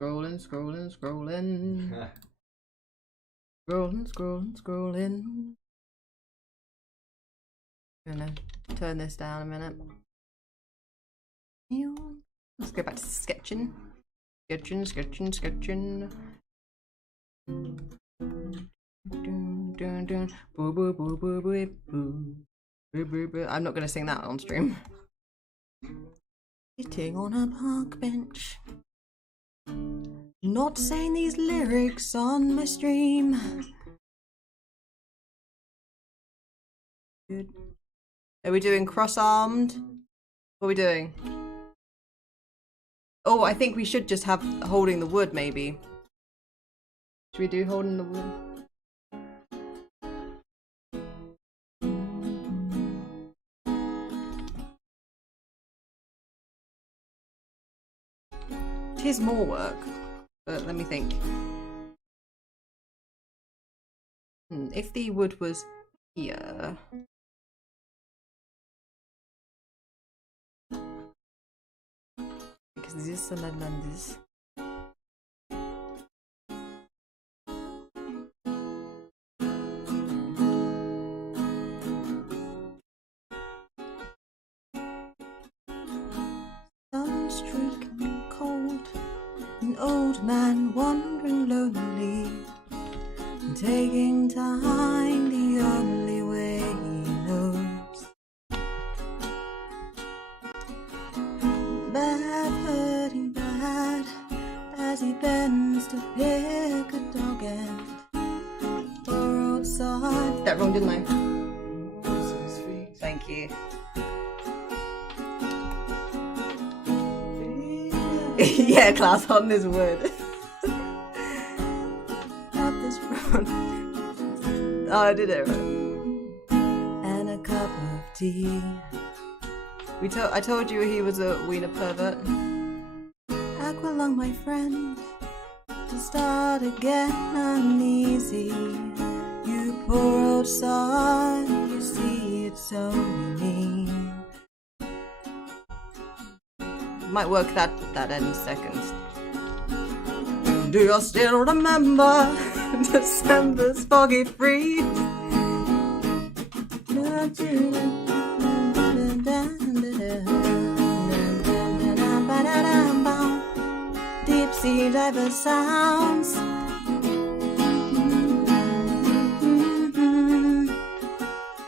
Scrolling, scrolling, scrolling. Scrolling, scrolling, scrolling. I'm gonna turn this down a minute. Let's go back to sketching. Sketching, sketching, sketching. I'm not gonna sing that on stream. Sitting on a park bench, not saying these lyrics on my stream. Good. Are we doing cross-armed? What are we doing? Oh, I think we should just have holding the wood, maybe. Should we do holding the wood? It is more work, but let me think. If the wood was here... Because this is this. Sunstreak and cold, an old man wandering lonely, and taking time the only way he knows. Bad hurting bad as he bends to pick a dog end. Or outside. That wrong, didn't I? Thank you. Yeah, class on this wood. Not this front. Oh, I did it right. And a cup of tea. I told you he was a wiener pervert. Aqualung, my friend, to start again uneasy. You poor old son, you see it's only me. Might work that end seconds. Do you still remember December's foggy freeze? Deep sea diver sounds.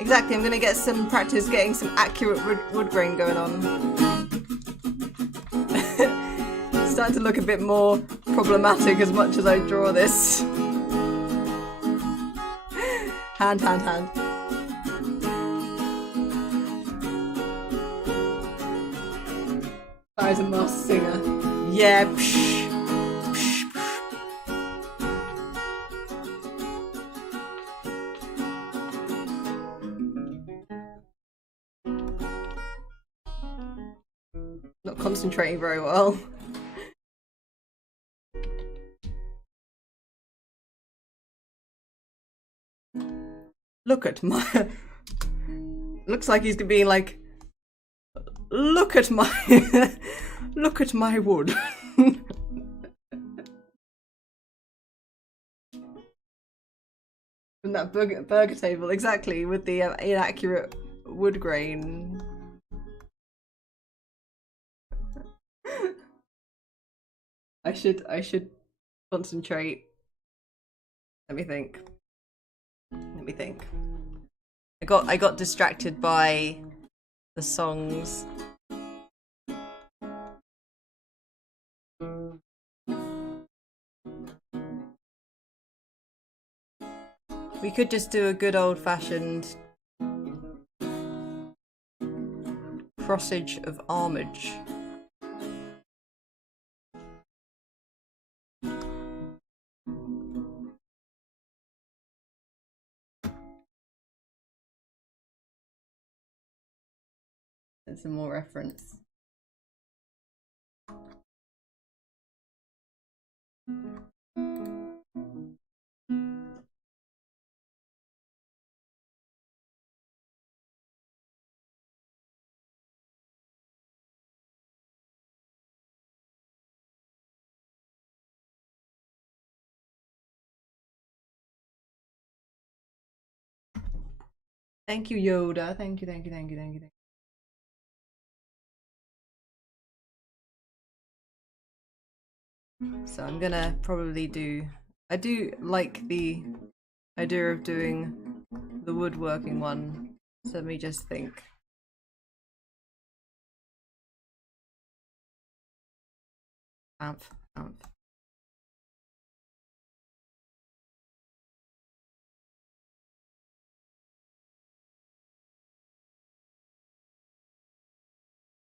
Exactly, I'm gonna get some practice getting some accurate wood grain going on. Starting to look a bit more problematic as much as I draw this. Hand. Guy's a master singer. Yeah. Not concentrating very well. Look at my... Looks like he's being like... Look at my... Look at my wood. From that burger table, exactly, with the inaccurate wood grain. I should concentrate. Let me think. I got distracted by the songs. We could just do a good old-fashioned crossage of armage. And some more reference. Thank you, Yoda. Thank you. So I'm gonna probably do I do like the idea of doing the woodworking one. So let me just think. Amph.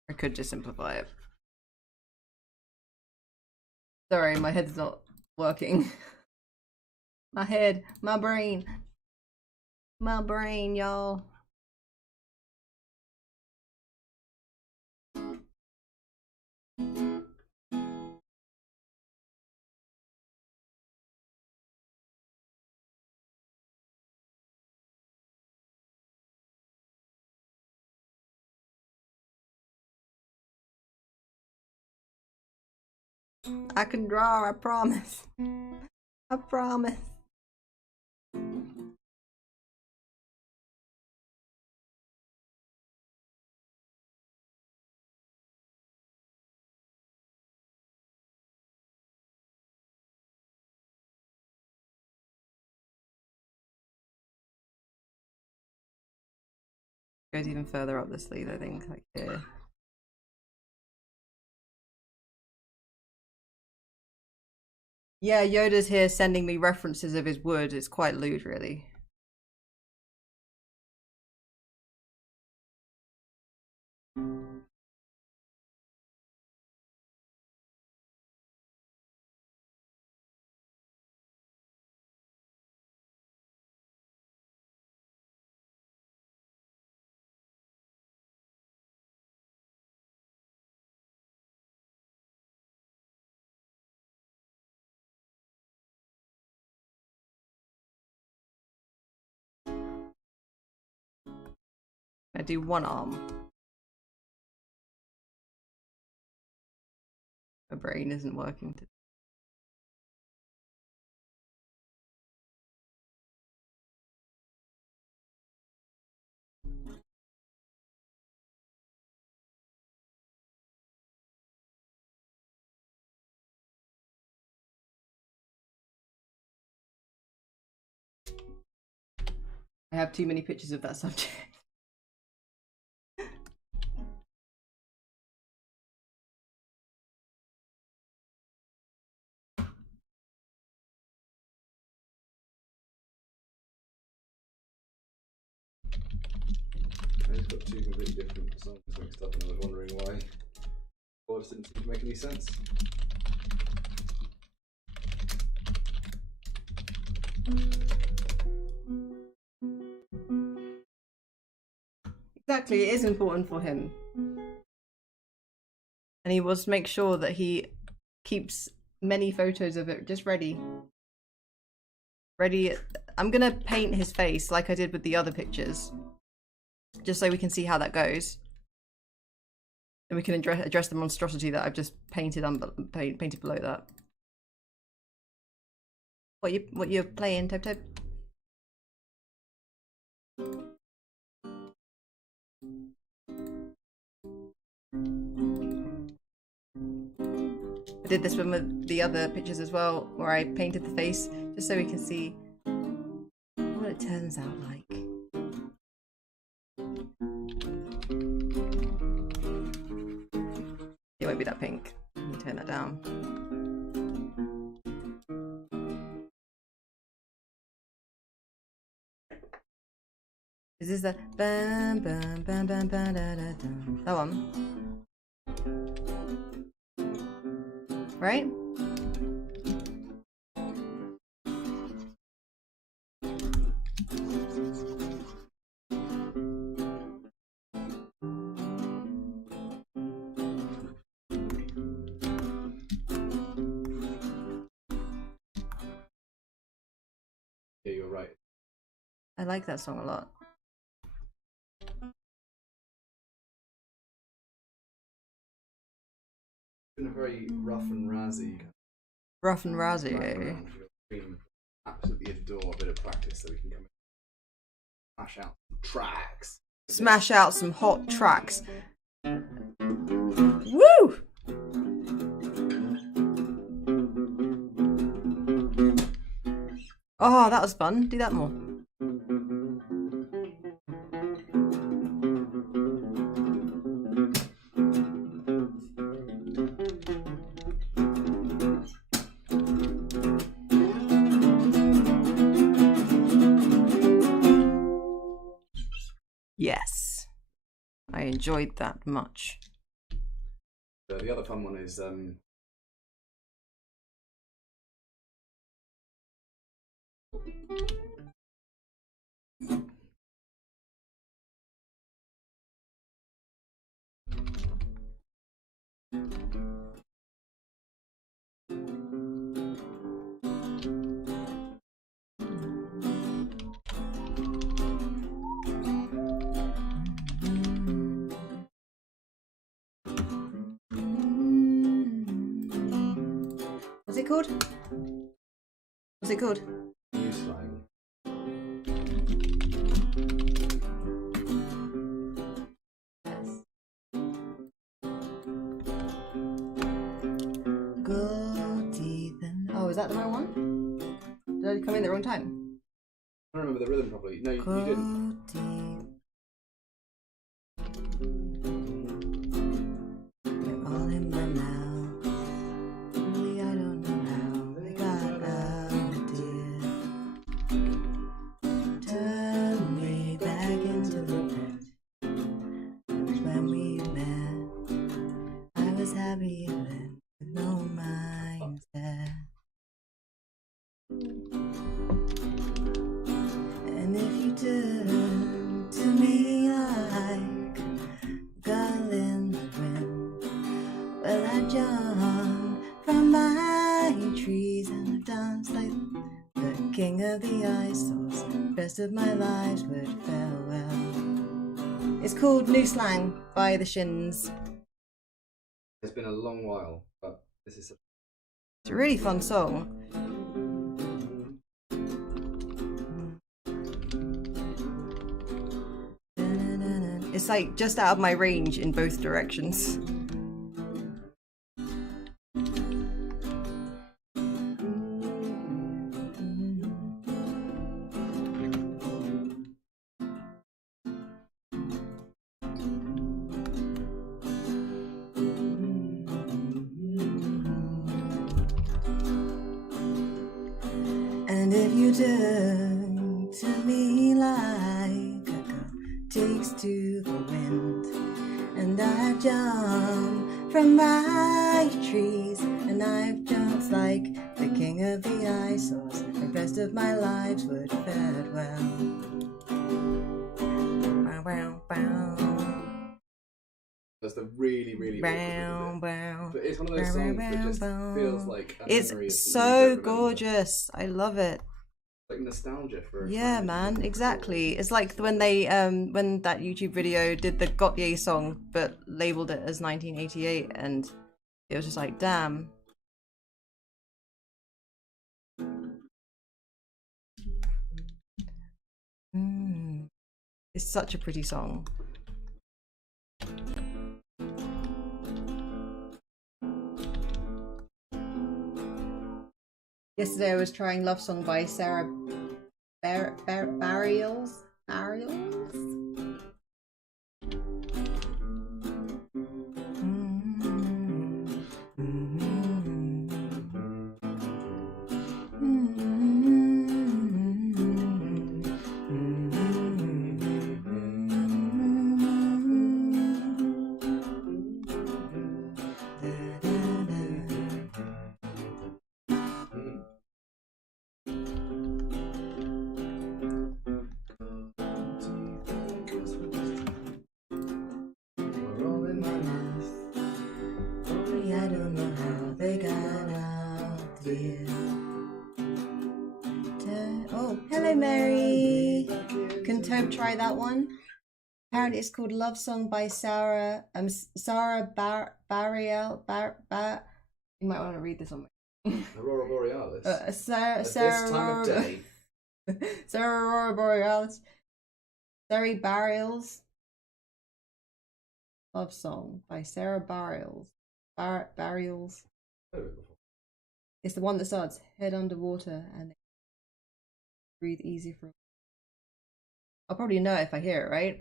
I could just simplify it. Sorry, my head's not working. My head, my brain, y'all. I can draw, I promise. I promise. Goes even further up the sleeve, I think, like here. Yeah, Yoda's here sending me references of his wood. It's quite lewd, really. I do one arm. My brain isn't working. I have too many pictures of that subject. I just got two completely different songs mixed up, and I was wondering why. Chords didn't seem to make any sense. Exactly, it is important for him. And he wants to make sure that he keeps many photos of it just ready. I'm gonna paint his face like I did with the other pictures. Just so we can see how that goes. And we can address the monstrosity that I've just painted painted below that. What you're playing, Tope? I did this one with the other pictures as well, where I painted the face just so we can see what it turns out like. It won't be that pink. Let me turn that down. Is this the bam bam bam bam bam da da da? That one, right? Yeah, you're right. I like that song a lot. It's been a very rough and razzy. Rough and razzy. Absolutely adore a bit of practice so we can come in and smash out some tracks. Smash out some hot tracks. Woo! Oh, that was fun. Do that more. Yes. I enjoyed that much. The other fun one is What's it called? What's it called? new slang. Yes. Gold teeth and... Oh, is that the wrong one? Did I come in the wrong time? I don't remember the rhythm properly. No, you didn't. Gold teeth. They're all in my mouth. Only I don't know how they got out, dear. Turn me back into the pit. When we met, I was happy then, with no mindset. And if you turn to me like a gull in the wind, well, I jump from my trees and I dance like the king of the ice. The rest of my lives would farewell. It's called New Slang by the Shins. It's been a long while, but this is It's a really fun song. It's like just out of my range in both directions. And if you turn to me like a girl takes to the wind, and I jump from my trees, and I've jumped like the king of the ice, or the rest of my lives would fare well. Bow, bow, bow. That's the really awkward Bow, bit. bow. But it's one of those songs that just feels like a memory of something It's you so don't remember. gorgeous. I love it. Like nostalgia for a Yeah, time man, before. exactly. It's like when they when that YouTube video did the Gautier song but labeled it as 1988, and it was just like, damn. It's such a pretty song. Yesterday I was trying Love Song by Sarah Bareilles. I don't know how they got out here. Oh, hello Mary. Can Tobe try that one? Apparently it's called Love Song by Sarah Bareilles. You might want to read this on me. Aurora Borealis. Sarah At this time of day. Sarah Aurora Borealis. Sarah Bareilles. Love Song by Sarah Bareilles. Bareilles. It's the one that starts head underwater and Breathe easy for. I'll probably know it if I hear it, right?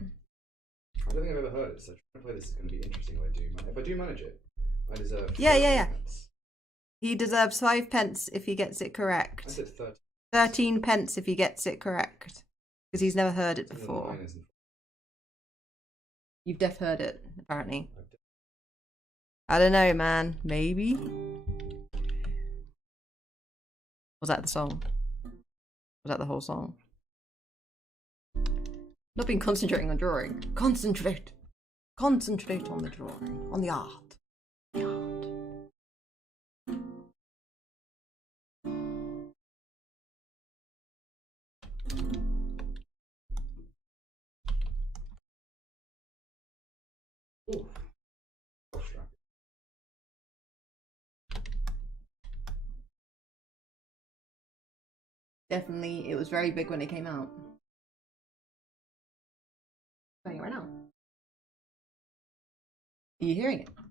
I don't think I've ever heard it, so trying to play this is going to be interesting if I do manage it. I deserve. Yeah. Pence. He deserves 5 pence if he gets it correct. I said 13. 13 pence if he gets it correct. Because he's never heard it before. You've def heard it, apparently. I don't know, man. Maybe? Was that the song? Was that the whole song? Not been concentrating on drawing. Concentrate! Concentrate on the drawing. On the art. The art. Ooh. Definitely, it was very big when it came out. Playing it right now. Are you hearing it? I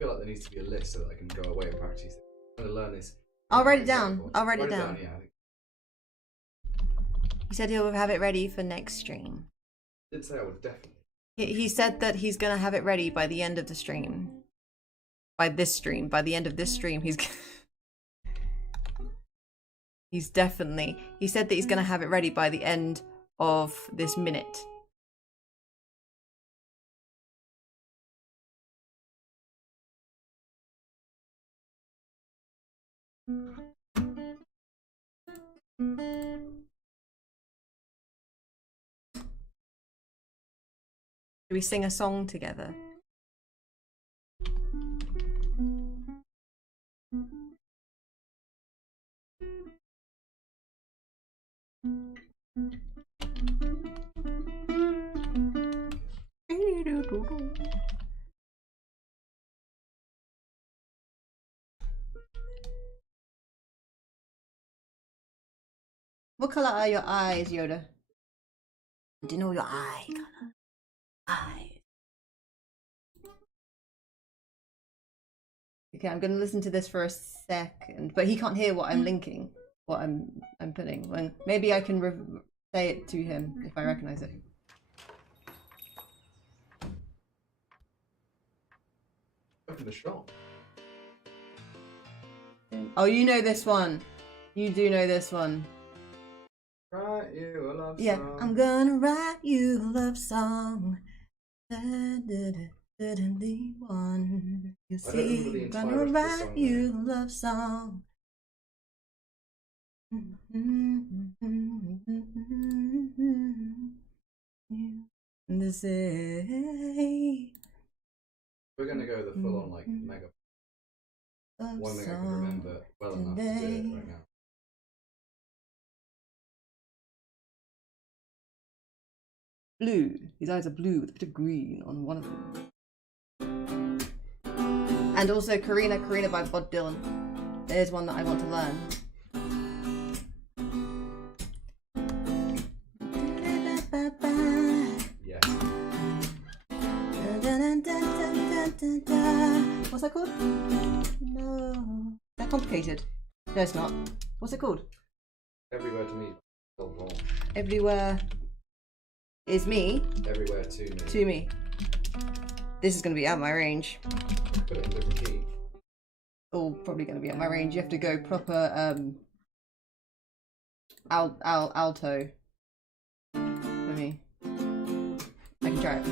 feel like there needs to be a list so that I can go away and practice it. I'm going to learn this. I'll write it down. I'll write it down. Yeah, He said he'll have it ready for next stream. I did say I would definitely. He said that he's gonna have it ready by the end of the stream. By this stream. By the end of this stream, he's definitely. He said that he's gonna have it ready by the end of this minute. Should we sing a song together? What color are your eyes, Yoda? I didn't know your eye color. Eyes. Okay, I'm gonna listen to this for a second, but he can't hear what I'm linking, what I'm putting. When maybe I can say it to him if I recognize it. Open the shop. Oh, you know this one. You do know this one. Write you a love Yeah, song. I'm gonna write you a love song. One. You see, I'm gonna write you a love song. This is. We're gonna go the full on like mega. One thing I can remember well enough to do it right now. Blue. His eyes are blue with a bit of green on one of them. And also Karina by Bob Dylan. There's one that I want to learn. Yeah. What's that called? No. Is that complicated? No, it's not. What's it called? Everywhere to me. Everywhere is me. Everywhere to me. To me. This is going to be out of my range. Put it in a different key. All probably going to be out of my range. You have to go proper alto for me. I can try it.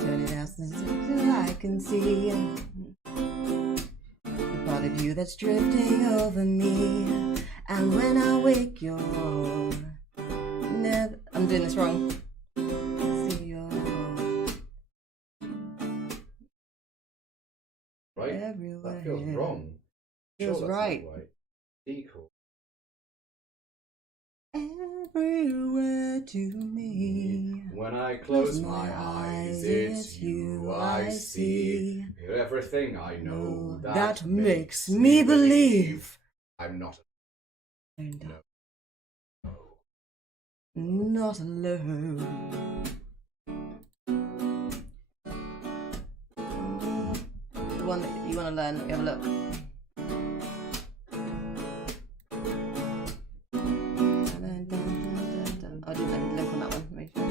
Turn it out so I can see the part of you that's drifting over me. And when I wake, you're never. I'm doing this wrong. See you right? Everywhere. That feels wrong. Feels sure right. Right. D chord. Everywhere to me. When I close my eyes, it's you I see. Everything I know that makes me believe I'm not. No. Not alone. want to learn. Let me have a look. I didn't let me look on that one. Make sure.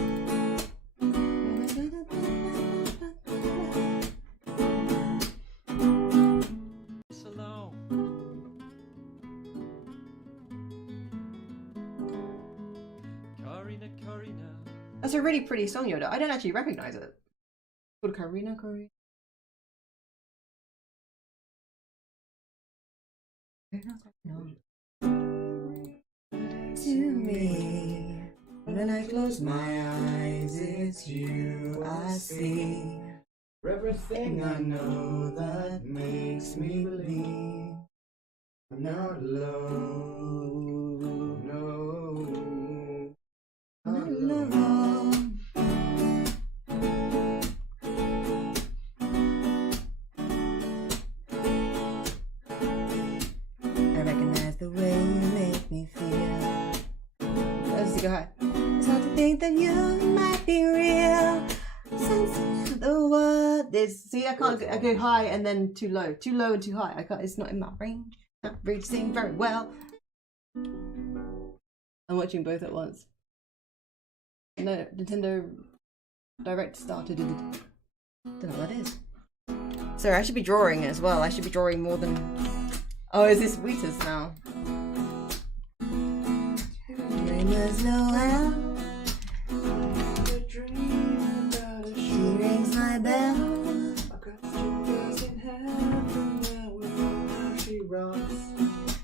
That's a really pretty song, Yoda. I don't actually recognize it. It's called Karina. To me, when I close my eyes, it's you I see. Everything I know that makes me believe I'm not alone. No, not alone. I recognize the way you make me feel. Let's go high. It's hard to think that you might be real. Since the word is. See, I can't. I go high and then too low and too high. I can't. It's not in my range. Not really sing very well. I'm watching both at once. No, Nintendo Direct started. Don't know what that is. Sorry, I should be drawing as well. I should be drawing more than. Oh, is this Wheatus now? Dreamers know how. She rings my bell.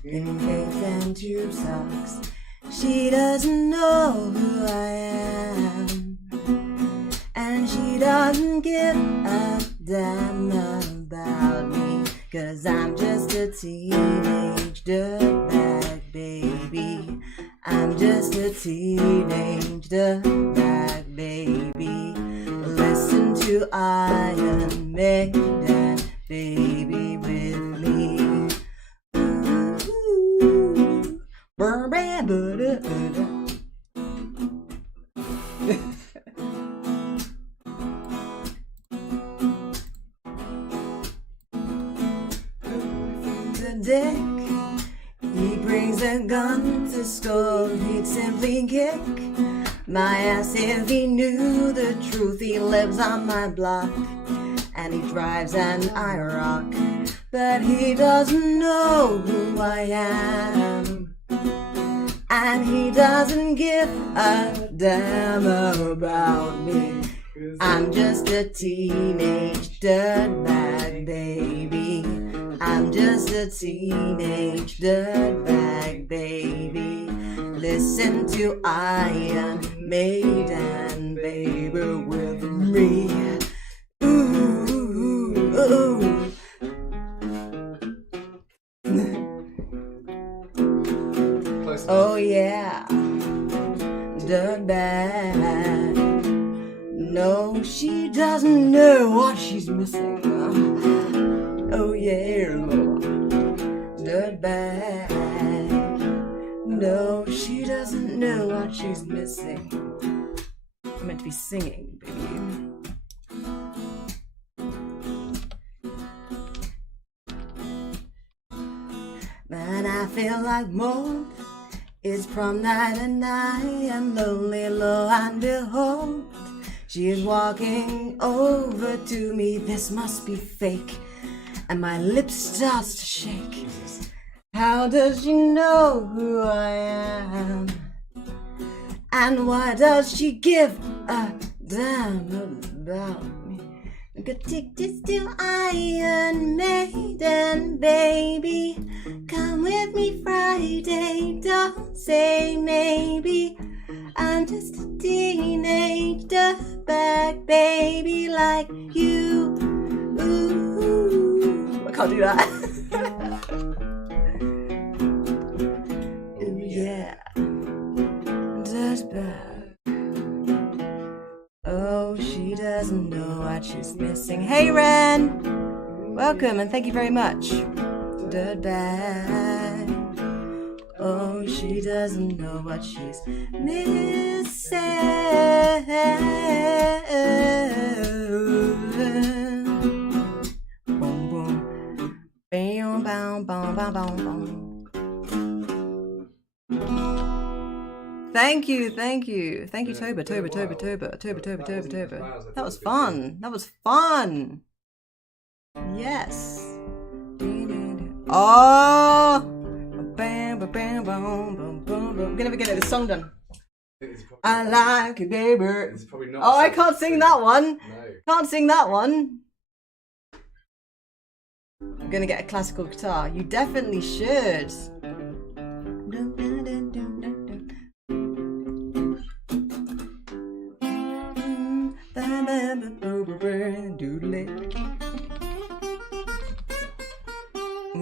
In capes and tube socks. She doesn't know who I am, and she doesn't give a damn about me, 'cause I'm just a teenage dirtbag baby. I'm just a teenage dirtbag baby. Listen to Iron Maiden, baby, with me. The dick, he brings a gun to school. He'd simply kick my ass if he knew the truth. He lives on my block and he drives an IROC, but he doesn't know who I am, and he doesn't give a damn about me. I'm just a teenage dirtbag baby. I'm just a teenage dirtbag baby. Listen to Iron Maiden, baby, with me. Ooh, ooh. Oh yeah, dirtbag. No, she doesn't know what she's missing. Oh yeah, dirtbag. No, she doesn't know what she's missing. I'm meant to be singing, baby. But I feel like more. It's prom night and I am lonely, lo and behold, she is walking over to me. This must be fake, and my lips starts to shake. How does she know who I am? And why does she give a damn about me? I could take this to Iron Maiden, baby. Come with me Friday, don't say maybe. I'm just a teenage dirtbag baby like you. Ooh, I can't do that. Ooh, yeah, dirtbag. Oh, she doesn't know what she's missing. Hey, Ren! Welcome and thank you very much. Dirtbag. Oh, she doesn't know what she's missing. Boom, boom. Thank you. Thank you, Yeah, Toba. it's been a Toba. while. That wasn't as bad as I thought That it was gonna be. fun. That was fun. Yes. Oh. Bam, bam, bam, bam, bam, bam. I'm gonna get this song done. I like you, baby. This is probably not. Oh, I can't sing that one. No. Can't sing that one. I'm gonna get a classical guitar. You definitely should.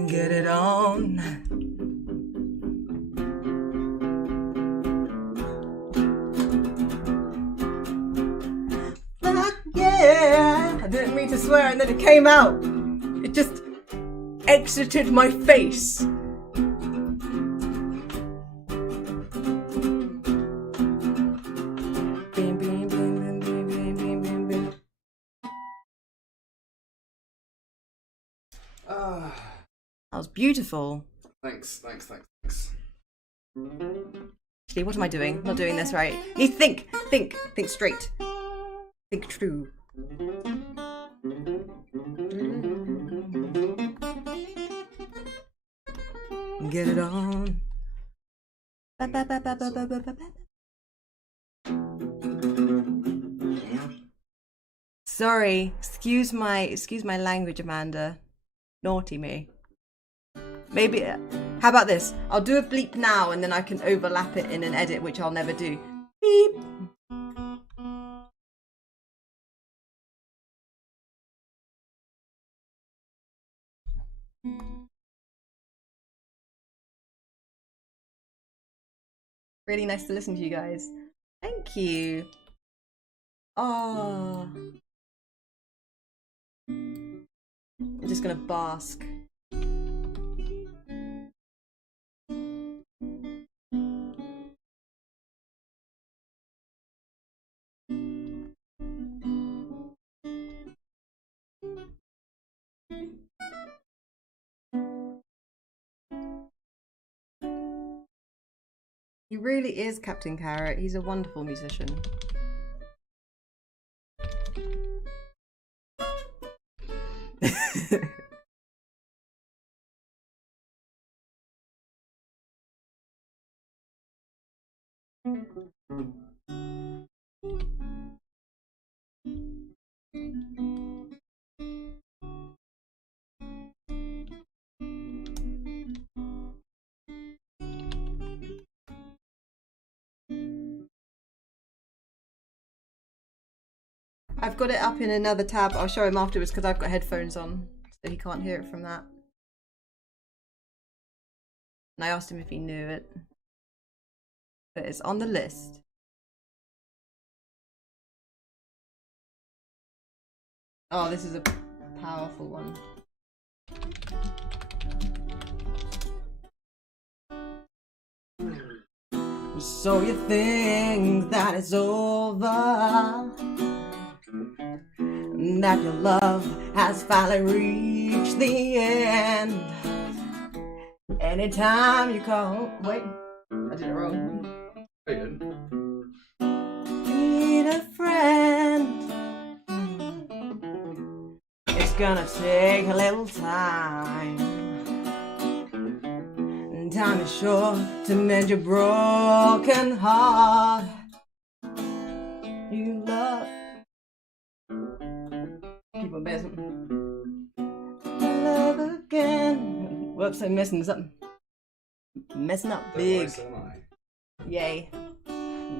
Get it on. Fuck yeah! I didn't mean to swear and then it came out. It just exited my face. Bim, bim, bim, bim, bim, bim, bim, bim, bim. Ah. That was beautiful. Thanks. Actually, what am I doing? Not doing this right. Need to think straight. Think true. Get it on. Sorry, excuse my language, Amanda. Naughty me. Maybe, how about this? I'll do a bleep now and then I can overlap it in an edit, which I'll never do. Beep. Really nice to listen to you guys. Thank you. Oh. I'm just gonna bask. He really is Captain Carrot. He's a wonderful musician. I've got it up in another tab. I'll show him afterwards because I've got headphones on, so he can't hear it from that. And I asked him if he knew it. But it's on the list. Oh, this is a powerful one. So you think that it's over, that your love has finally reached the end. Anytime you call, wait, I did it wrong. Need a friend. It's gonna take a little time. Time is sure to mend your broken heart. You love. Keep on messing. Love again. Whoops, I'm messing this up. Messing up big. Yay.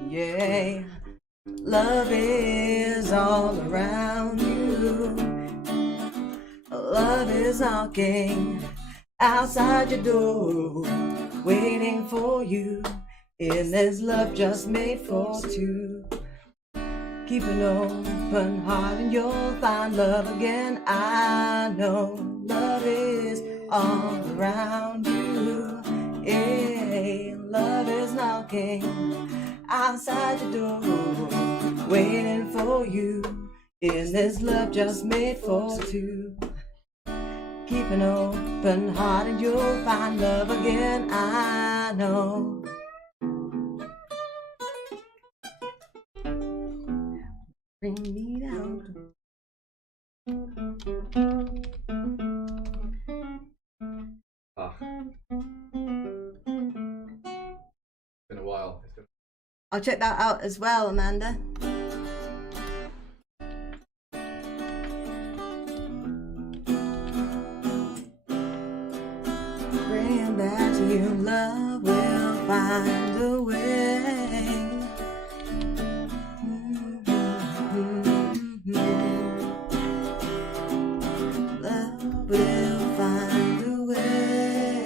Yay. Love is all around you. Love is knocking outside your door, waiting for you. In this love just made for two. Keep an open heart and you'll find love again. I know love is all around you. Yeah, love is knocking outside your door, waiting for you. In this love just made for two. Keep an open heart and you'll find love again. I know. Bring me down. Ah. Been a while. It's been... I'll check that out as well, Amanda. Bring back to you, love will find a way. Love will find a way.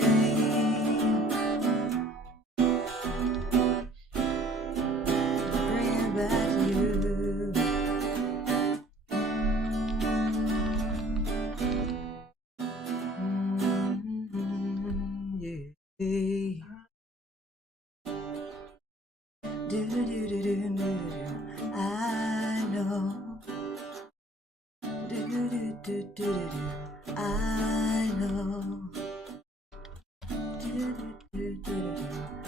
Bring it back to you. Yeah. Do do do do do do. I know. Do do do do do do. I know. Do do do do do.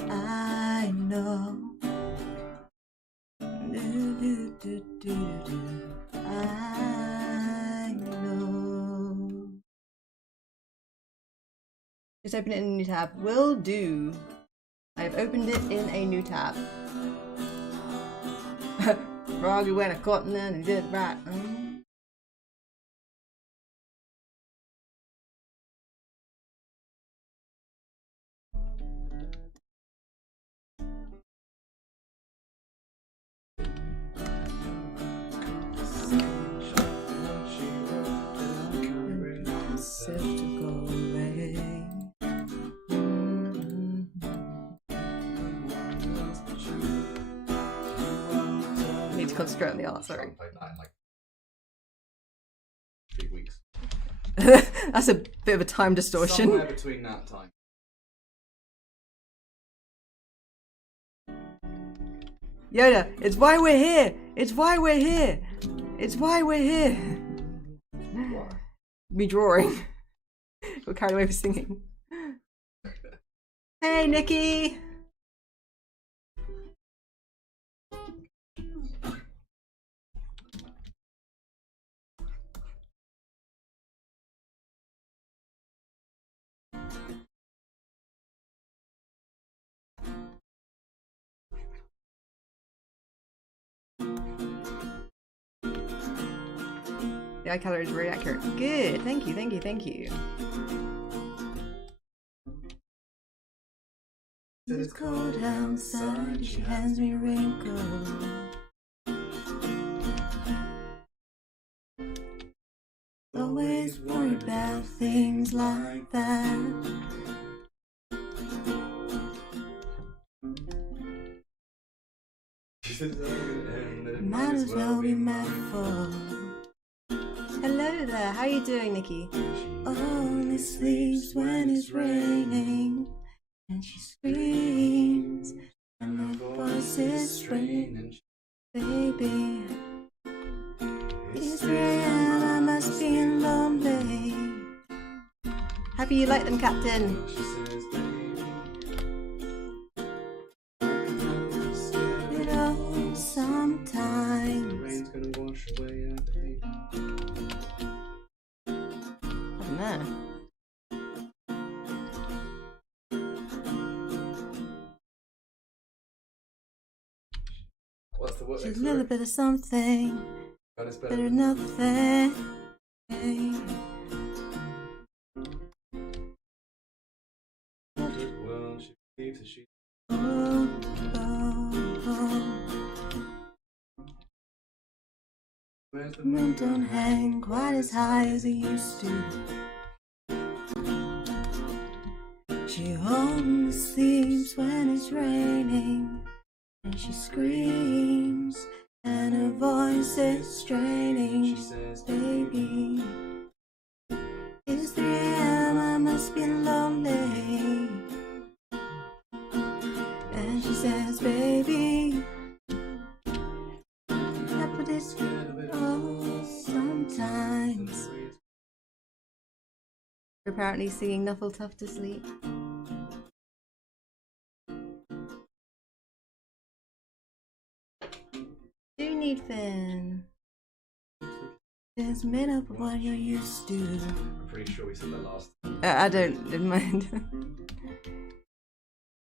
I know. Do do do do do. I know. Just open it in a new tab. Will do. I've opened it in a new tab. Froggy went a cotton and he did right. Said to go away. Need to concentrate on the art, sorry. I haven't played that in like 3 weeks. That's a bit of a time distortion. Somewhere between that time. Yoda, it's why we're here! It's why we're here! It's why we're here! What? Me drawing. Got carried away with singing. Hey, Nikki! The eye color is very accurate. Good, thank you, thank you, thank you. It's cold outside, she hands me a raincoat. Always worry about things like that. Might as well be my fault. Hello there, how are you doing, Nikki? Only sleeps when it's raining, and she screams, and her voice is strange. Baby, it's 3 AM, I must be lonely. Happy you like them, Captain? You know, sometimes Rain's gonna wash away, I believe. I don't know. What's the word? Just a little bit of something, better than nothing. Well, she believes that she. Oh, oh, oh. Where's The moon don't hang quite as high as it used to. She only sleeps when it's raining, and she screams, and her voice is straining. She says, Baby, it's 3 AM, I must be lonely. And she says, baby, I put this oh, sometimes. You're apparently singing Nuffletough to sleep. Do need Finn. It's made up of what you're used to. I'm pretty sure we said that last time. I didn't mind.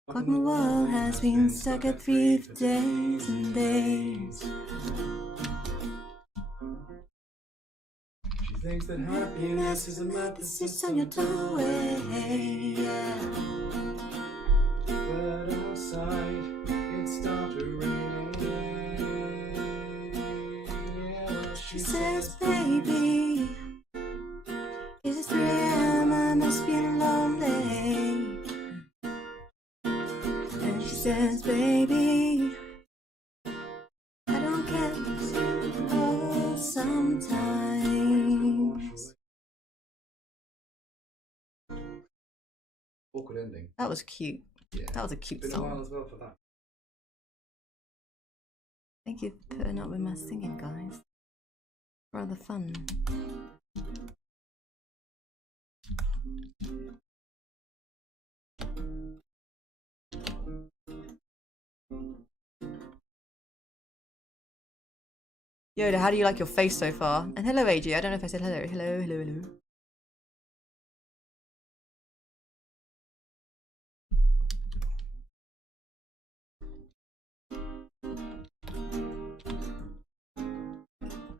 Clock my world has been stuck at 3 for days and days. She thinks that happiness is a map that Sits on your doorway, yeah. but outside it started raining. She says, baby, it's 3 AM, I must be lonely. And she says, baby, I don't get oh, sometimes. Awkward ending. That was cute. Yeah. That was a cute Been a while song. as well for that. Thank you for putting up with my singing, guys. Rather fun. Yoda, how do you like your face so far? And hello, AG. I don't know if I said hello. Hello, hello, hello.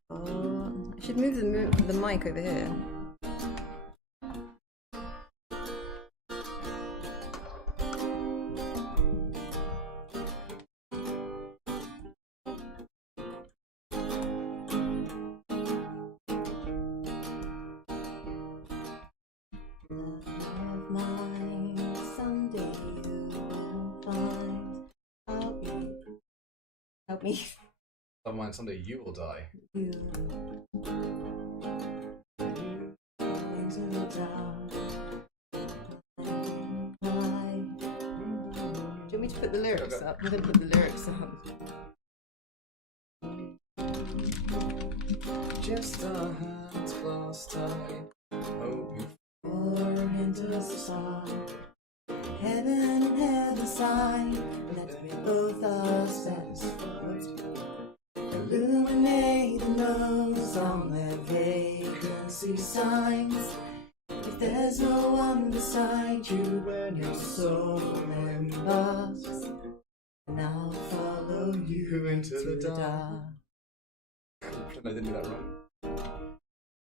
Oh, I should move the mic over here. Love mine, someday you will find I'll be. Help me. Don't mind, someday you will die. You into the dark. Do you want me to put the lyrics up? I'm gonna put the lyrics up. Just our hands clasped tight. Hope you Or into the star. Heaven and heaven side. Let me both are satisfied. Illuminate the nose on their vacancy signs. If there's no one beside you when your soul embarks, and I'll follow you into the dark. I didn't do that wrong.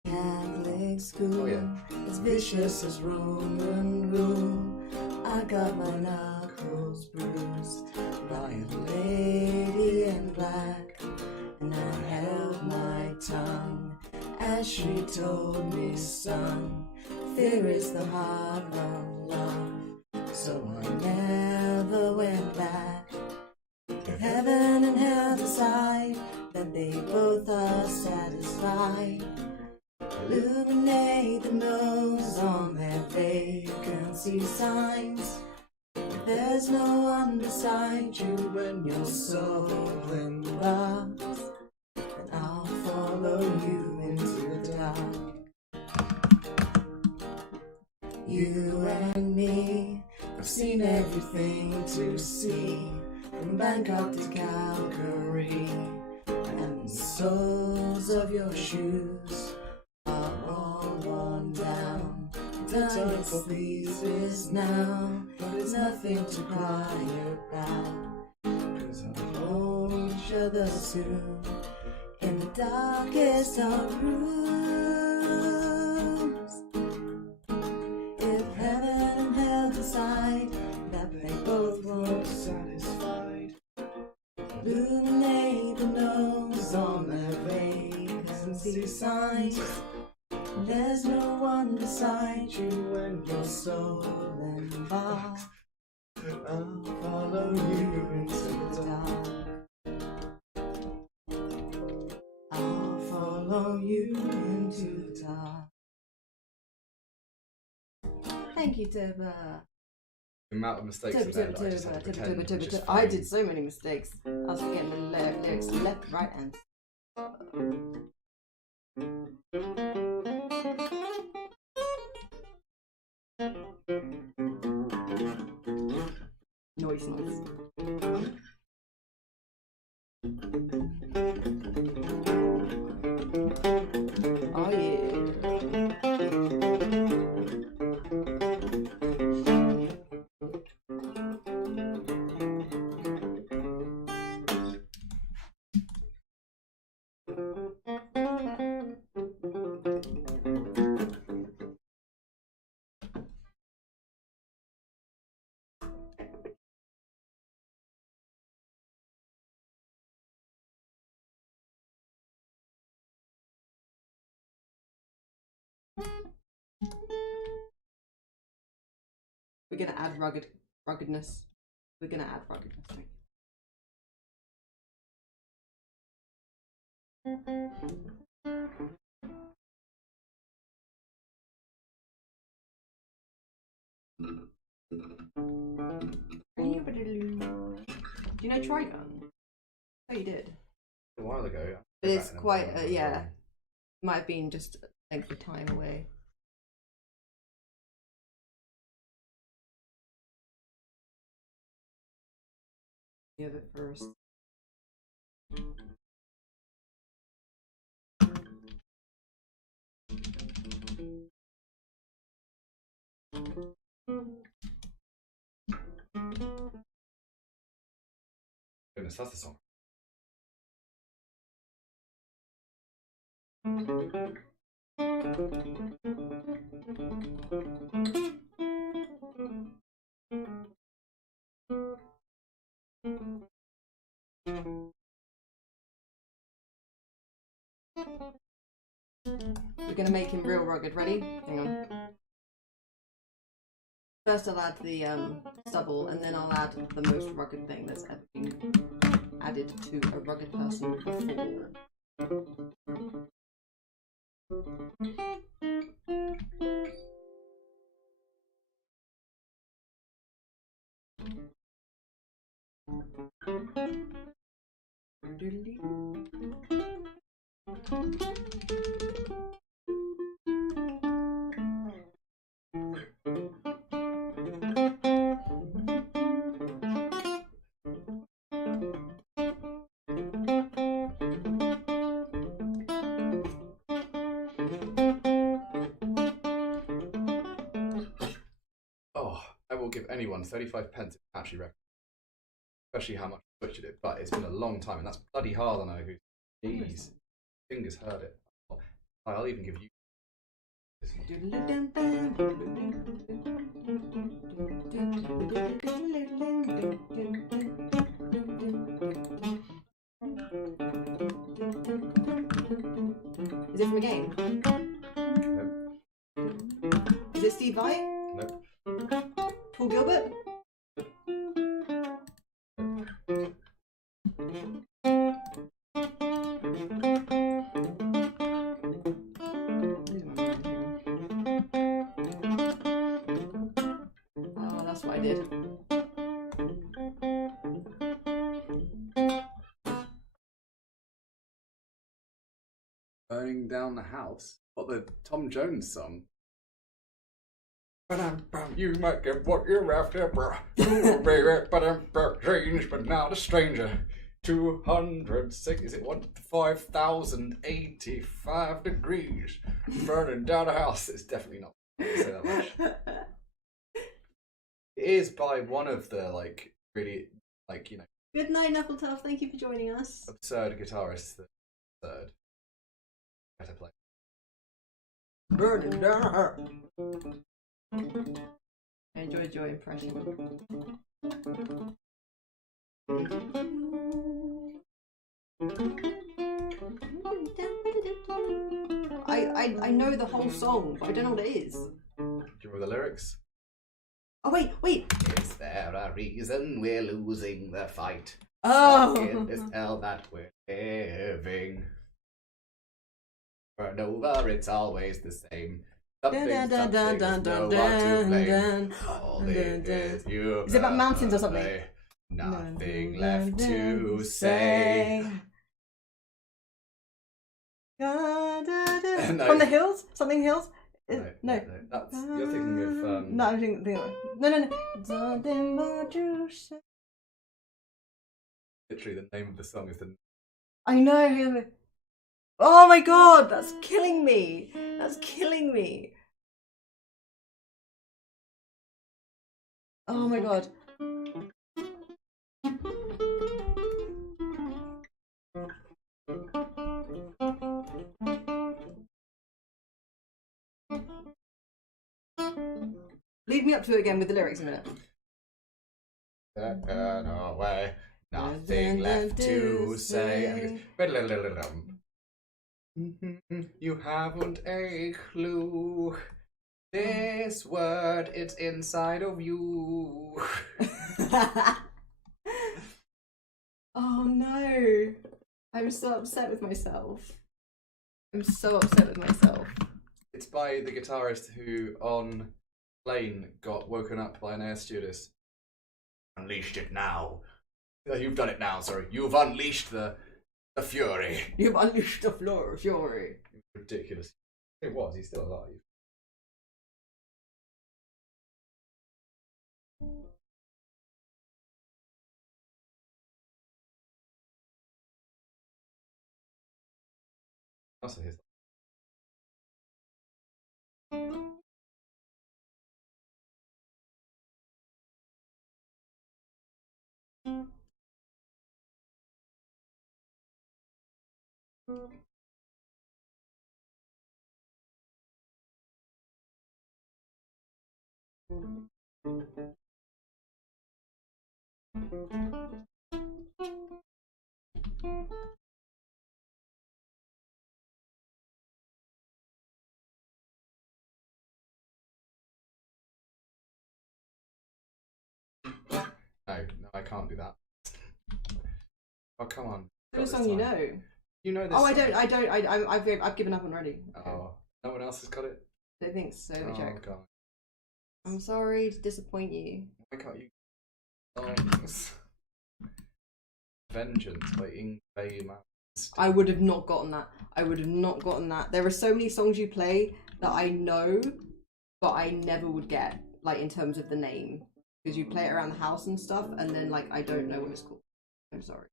Catholic school Oh, yeah. as vicious as Roman rule. I got my knuckles bruised by a lady in black, and I held my tongue as she told me, son, fear is the heart of love. So I never went back. If heaven and hell decide that they both are satisfied, illuminate the nose on their vacancy signs. If there's no one beside you when your soul embarks, then I'll follow you into the dark. You and me have seen everything to see, from Bangkok to Calgary, and the soles of your shoes are all worn down. Time for sleep is now, there's nothing to cry about, 'cause I'll hold each other soon in the darkest of rooms. If heaven and hell decide that they both won't satisfied, illuminate the nose on their vacancy signs. There's no one beside you when your soul embarks. I'll follow you into the dark. I'll follow you into the dark. Thank you, Toba. The amount of mistakes in there that I just had to pretend was just I fine. did so many mistakes. I was getting the lyrics left, right, and. Noise. We're gonna add ruggedness. We're gonna add ruggedness. Do you know Trigun? Oh, you did. A while ago. But it's quite, yeah. Might have been just a length of time away. Give it first. Goodness, that's the song. We're gonna make him real rugged. Ready? Hang on. First I'll add the stubble, and then I'll add the most rugged thing that's ever been added to a rugged person before. Oh, I will give anyone 35 pence if I actually reckon. Especially how much I butchered it, but it's been a long time, and that's bloody hard on who. Jeez. Fingers heard it. I'll even give you. Is it from a game? Nope. Is it Steve Vai? Nope. Paul Gilbert? Oh, that's what I did. Burning down the house. What, the Tom Jones song? You might get what you're after, ooh, baby, strange, but not a stranger. 206, is it 5,085 degrees? Burning down a house. It's definitely not. I won't say that much. It is by one of the, like, really, like, you know, Good night, Knuckletuff. Thank you for joining us. absurd guitarists. The third. Better play. Burning down her. I enjoyed your impression. I know the whole song, but I don't know what it is. Do you remember the lyrics? Oh wait. Is there a reason we're losing the fight? Oh. Stuck in this hell that we're living. Burn over, it's always the same. Something, Dun, dun, dun, something, dun, no dun, one to blame. dun, All dun, it dun. is you. Is it about mountains or something? Nothing left to say. No. No. From the hills? Something hills? No. That's, you're thinking of. No, I'm thinking of. No. Something more to say. Literally, the name of the song is the. I know. Oh my god, that's killing me. That's killing me. Oh my god. Lead me up to it again with the lyrics in a minute. Turn away, nothing left to say. You haven't a clue. This word, it's inside of you. Oh no. I'm so upset with myself. I'm so upset with myself. It's by the guitarist who, on plane, got woken up by an air stewardess. Unleashed it now. You've done it now, sorry. You've unleashed the fury. You've unleashed the fury. Ridiculous. It was, he's still alive. Also his. No, I can't do that. Oh, come on. What song you know? You know this Oh, song. I've given up already. Okay. Oh, no one else has got it? Don't think so. Let me check. God. I'm sorry to disappoint you. Why can't you? Songs. Vengeance by Ingve I would have not gotten that. I would have not gotten that. There are so many songs you play that I know, but I never would get, like, in terms of the name. Because you play it around the house and stuff, and then, like, I don't know what it's called. I'm sorry.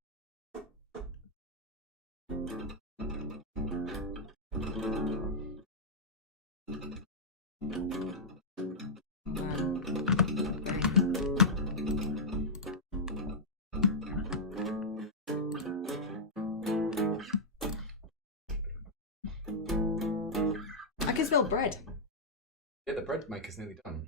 I can smell bread. Yeah, the bread maker's nearly done.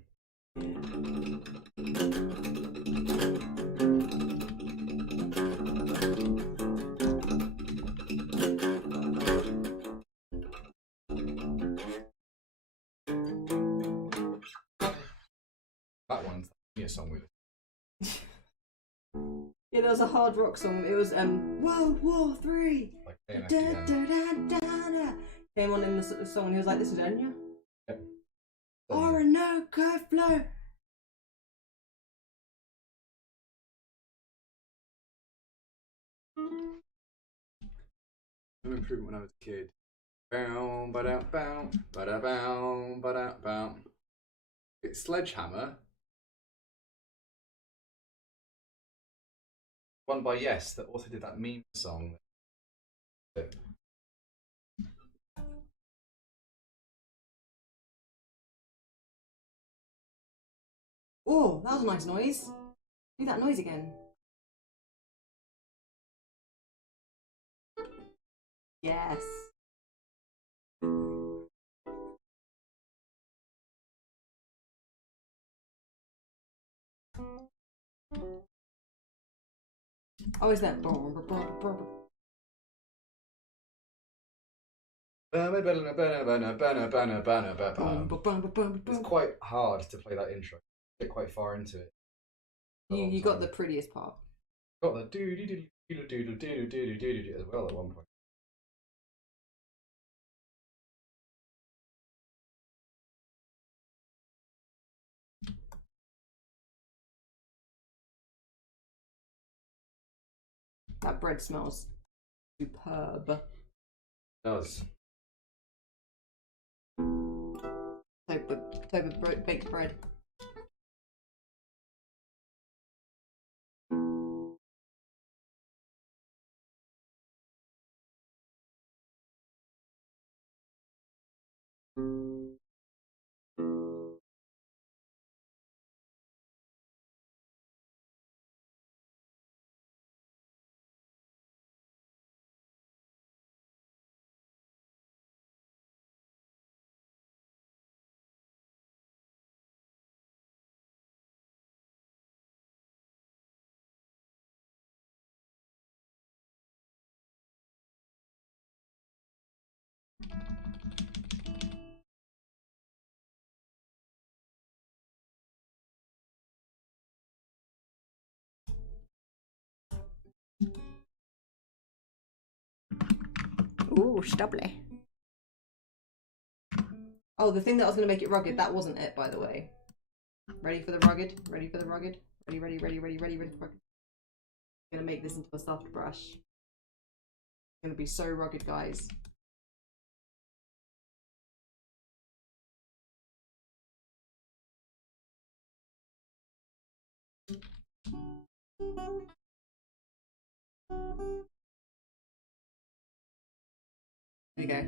That one's a song with. Yeah, there was a hard rock song. It was World War Three. Like Came on in the song. He was like, "This is Enya." Yep. Orinoco flow. Home Improvement when I was a kid. Bow, ba-da, bow, ba-da, bow, ba-da, bow. It's Sledgehammer. One by Yes that also did that meme song. Oh, that was a nice noise. Do that noise again. Yes. Oh, is that? It's quite hard to play that intro. Get quite far into it. You got the prettiest part. Got the do do do do do do do do do do as well at one point. That bread smells superb. It does. Type of baked bread. Ooh, stubbly. Oh, the thing that was going to make it rugged, that wasn't it, by the way. Ready for the rugged? Ready for the rugged? Ready for rugged. I'm going to make this into a soft brush. It's going to be so rugged, guys. Here we go.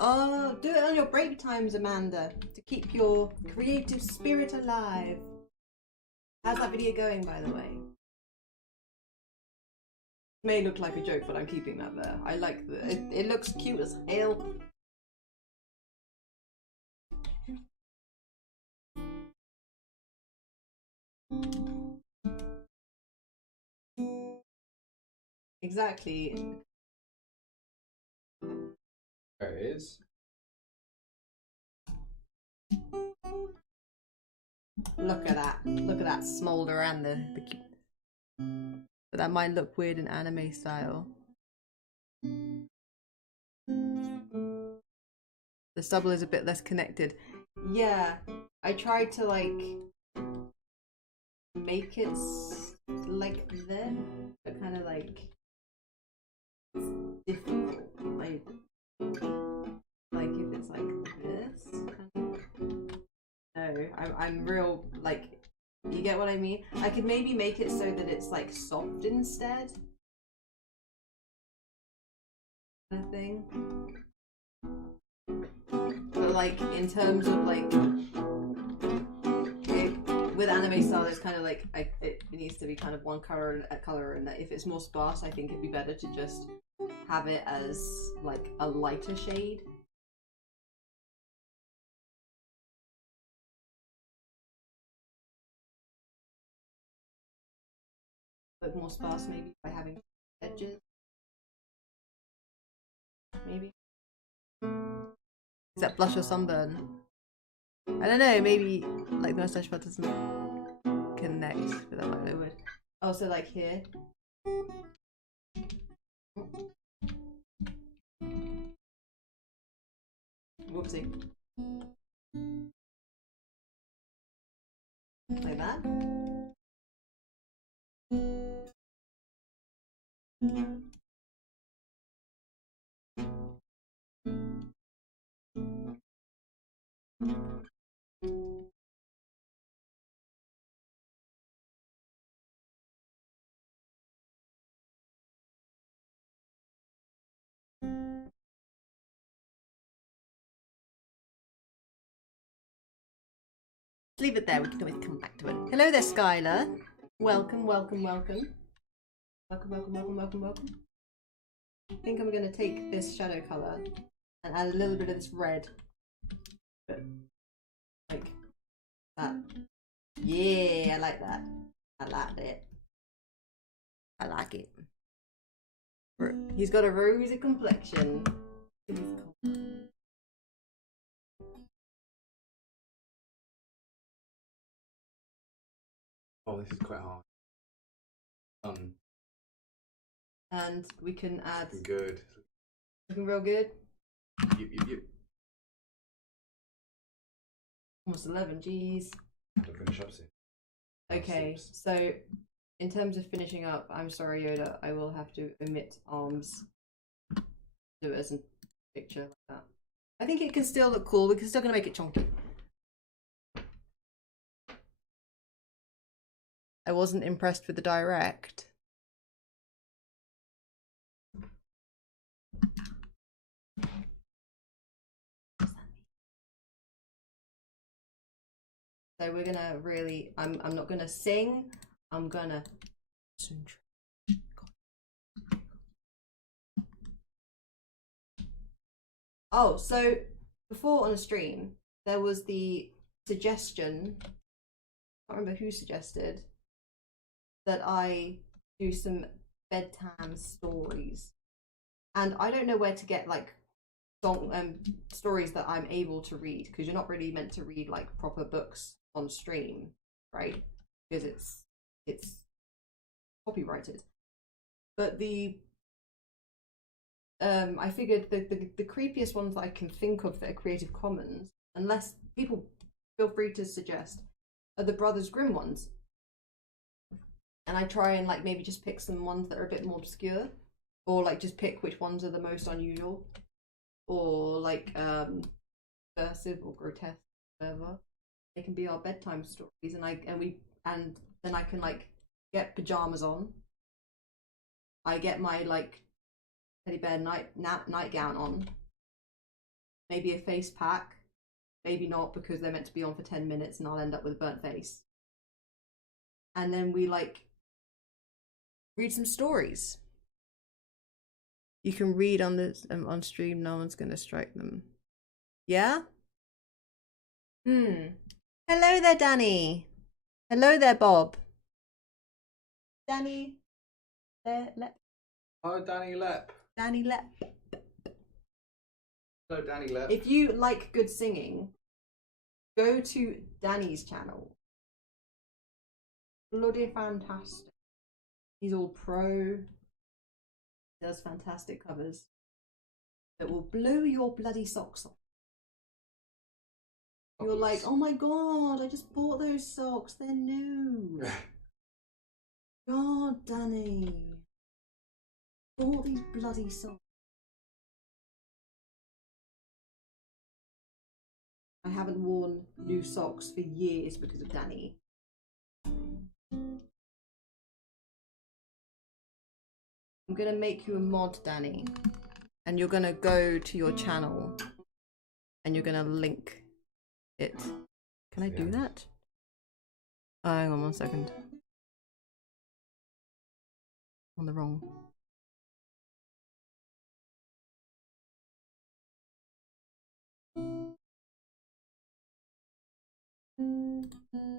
Oh, do it on your break times, Amanda, to keep your creative spirit alive. How's that video going, by the way? It may look like a joke, but I'm keeping that there. I like it looks cute as hell. Exactly. There it is. Look at that. Look at that smolder and the cute. But that might look weird in anime style. The stubble is a bit less connected. Yeah, I tried to like make it like this, but kind of like difficult. Like if it's like this. No, I'm real like. You get what I mean? I could maybe make it so that it's like soft instead. Kind of thing. But like in terms of like with anime style, it's kind of like it needs to be kind of one color, and that if it's more sparse, I think it'd be better to just have it as like a lighter shade. But more sparse maybe by having edges. Maybe. Is that blush or sunburn? I don't know, maybe like the mustache part doesn't connect, but that might be weird. Oh, so like here. Whoopsie. Like that. Leave it there, we can always come back to it. Hello there, Skylar. Welcome, welcome, welcome. Welcome, welcome, welcome, welcome, welcome. I think I'm going to take this shadow colour and add a little bit of this red. Like that. Yeah, I like that. I like it. I like it. He's got a rosy complexion. Oh, this is quite hard. And we can add. Good. Looking real good. Yep. Almost 11. Jeez. I'll finish up soon. Okay, so in terms of finishing up, I'm sorry, Yoda. I will have to omit arms. Do it as a picture like that. I think it can still look cool. We're still gonna make it chunky. I wasn't impressed with the direct. So we're gonna really, I'm not gonna sing, I'm gonna Oh, so before on a stream, there was the suggestion, I can't remember who suggested, that I do some bedtime stories. And I don't know where to get like stories that I'm able to read, because you're not really meant to read like proper books on stream, right? Because it's copyrighted. But I figured the creepiest ones that I can think of that are Creative Commons, unless people feel free to suggest, are the Brothers Grimm ones. And I try and like maybe just pick some ones that are a bit more obscure, or like just pick which ones are the most unusual, or like subversive or grotesque, whatever. They can be our bedtime stories, and then I can like get pajamas on. I get my like teddy bear nightgown on, maybe a face pack, maybe not because they're meant to be on for 10 minutes and I'll end up with a burnt face. And then we like read some stories. You can read on this on stream. No one's gonna strike them. Yeah. Hello there, Danny. Hello there, Bob. Danny. Lep. Oh, Danny Lep. Danny Lep. Hello, Danny Lep. If you like good singing, go to Danny's channel. Bloody fantastic. He's all pro. He does fantastic covers that will blow your bloody socks off. You're like, oh my god, I just bought those socks. They're new. God, Danny. All these bloody socks. I haven't worn new socks for years because of Danny. I'm gonna make you a mod, Danny, and you're gonna go to your channel and you're gonna link it. Can I do that? Oh, hang on 1 second. On the wrong.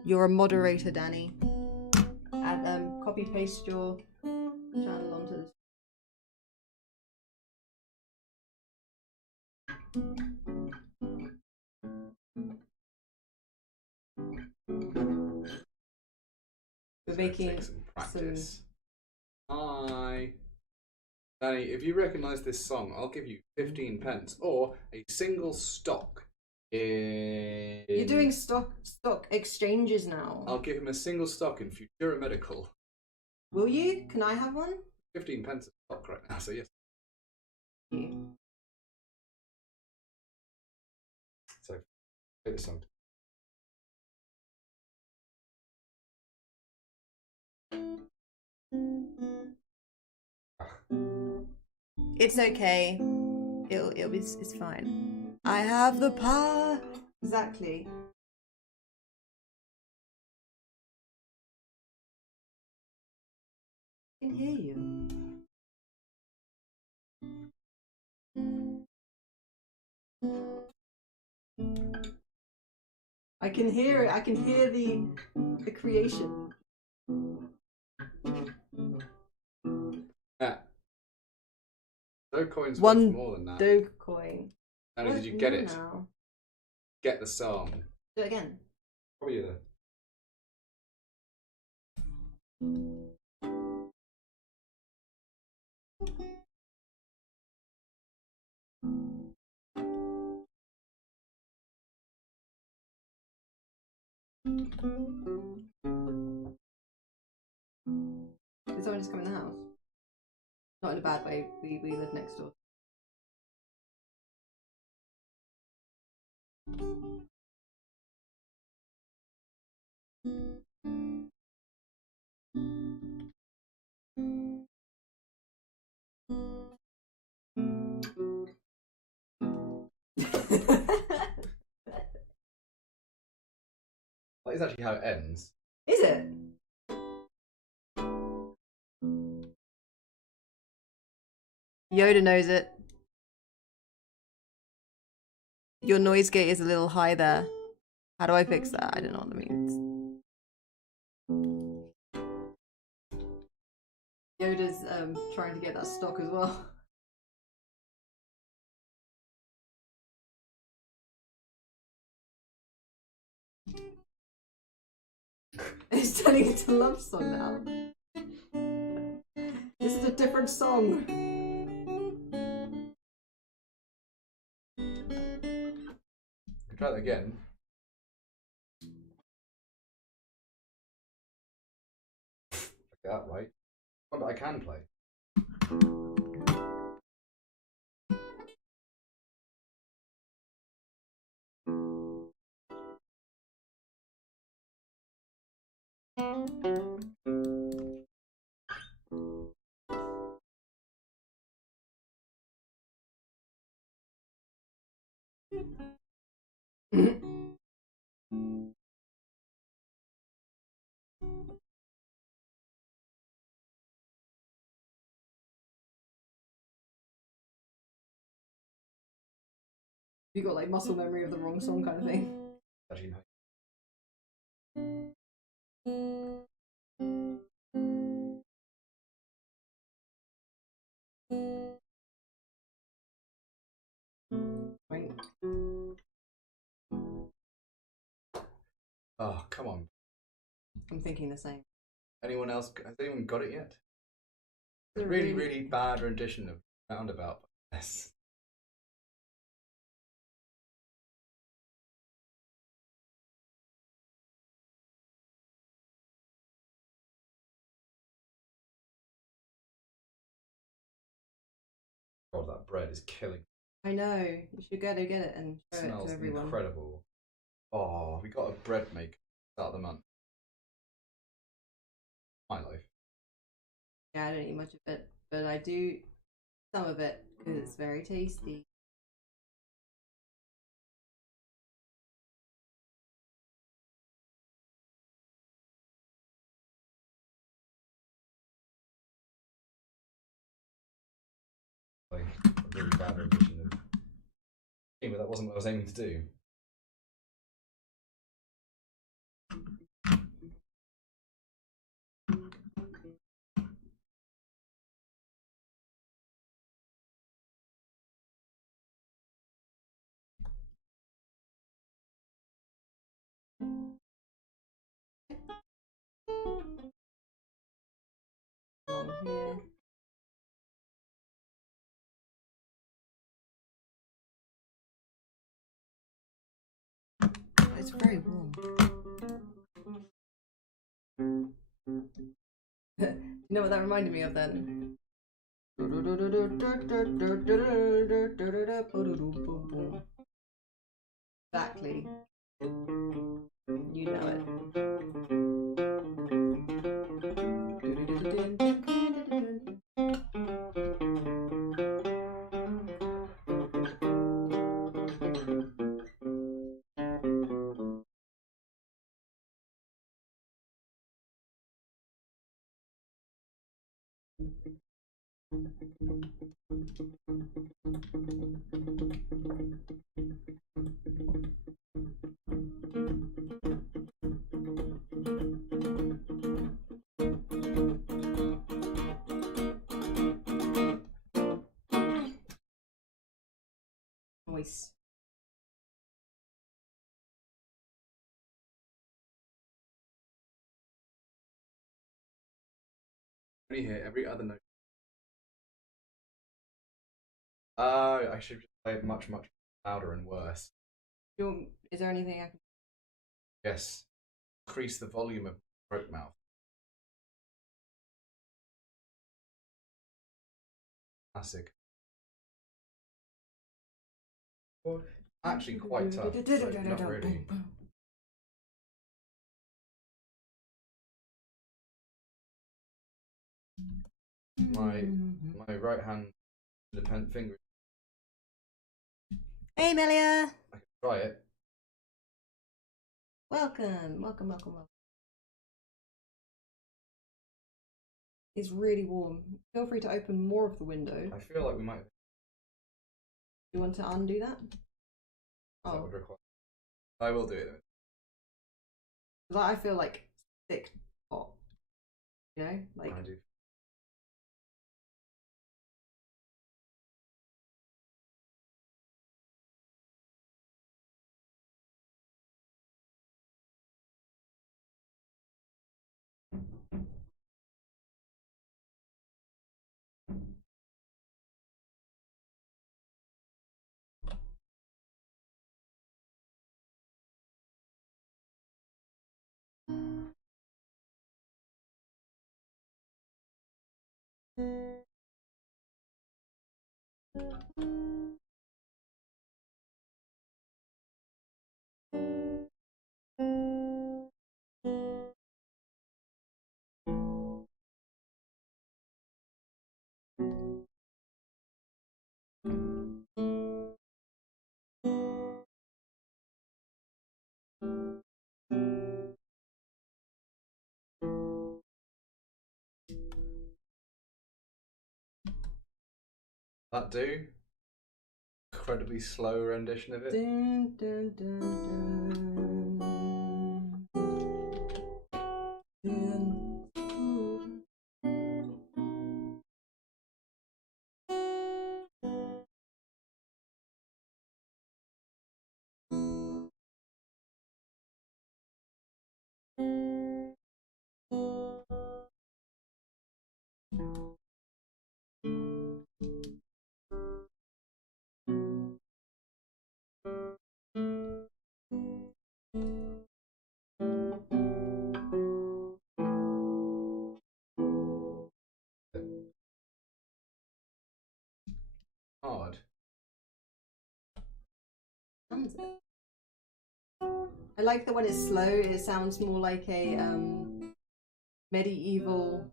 You're a moderator, Danny. And copy paste your channel onto this. We're making some practice. Hi. Danny, if you recognise this song, I'll give you 15 pence or a single stock in... You're doing stock exchanges now. I'll give him a single stock in Futura Medical. Will you? Can I have one? 15 pence a stock right now, so yes. So, play the song. It's okay. It's fine. I have the power. Exactly. I can hear you. I can hear it. I can hear the creation. Yeah. Dogecoin's One worth more than that. Dogecoin. Danny, did you get it? Now? Get the song. Do it again. Probably there. Did someone just come in the house? Not in a bad way. We live next door. That is actually how it ends. Is it? Yoda knows it. Your noise gate is a little high there. How do I fix that? I don't know what that means. Yoda's trying to get that stock as well. It's turning into a love song now. This is a different song. Try that again. That right. One that I can play. You got like muscle memory of the wrong song kind of thing. Actually, no. Right. Oh, come on. I'm thinking the same. Anyone else? Has anyone got it yet? It's a really, really bad rendition of Roundabout. Yes. God, that bread is killing. I know. You should go to get it and show it Smells to everyone. incredible. Oh, we got a bread maker start of the month. My life. Yeah, I don't eat much of it, but I do some of it because it's very tasty. Like a really bad rendition of. But that wasn't what I was aiming to do. Along here. It's very warm. You know what that reminded me of then? Exactly. You know it. Nice. Only hear every other note. I should play it much, much louder and worse. Is there anything I can? Yes. Increase the volume of throat mouth. Classic. Well, actually quite tough. So not really. My right hand independent finger. Hey, Melia. I can try it. Welcome, welcome, welcome, welcome. It's really warm. Feel free to open more of the window. I feel like we might. Do you want to undo that? That would require. I will do it. I feel like thick hot. You know, like I do. That do? Incredibly slow rendition of it. Dun, dun, dun, dun. Dun. Hard. Sounds it. I like that when it's slow, it sounds more like a medieval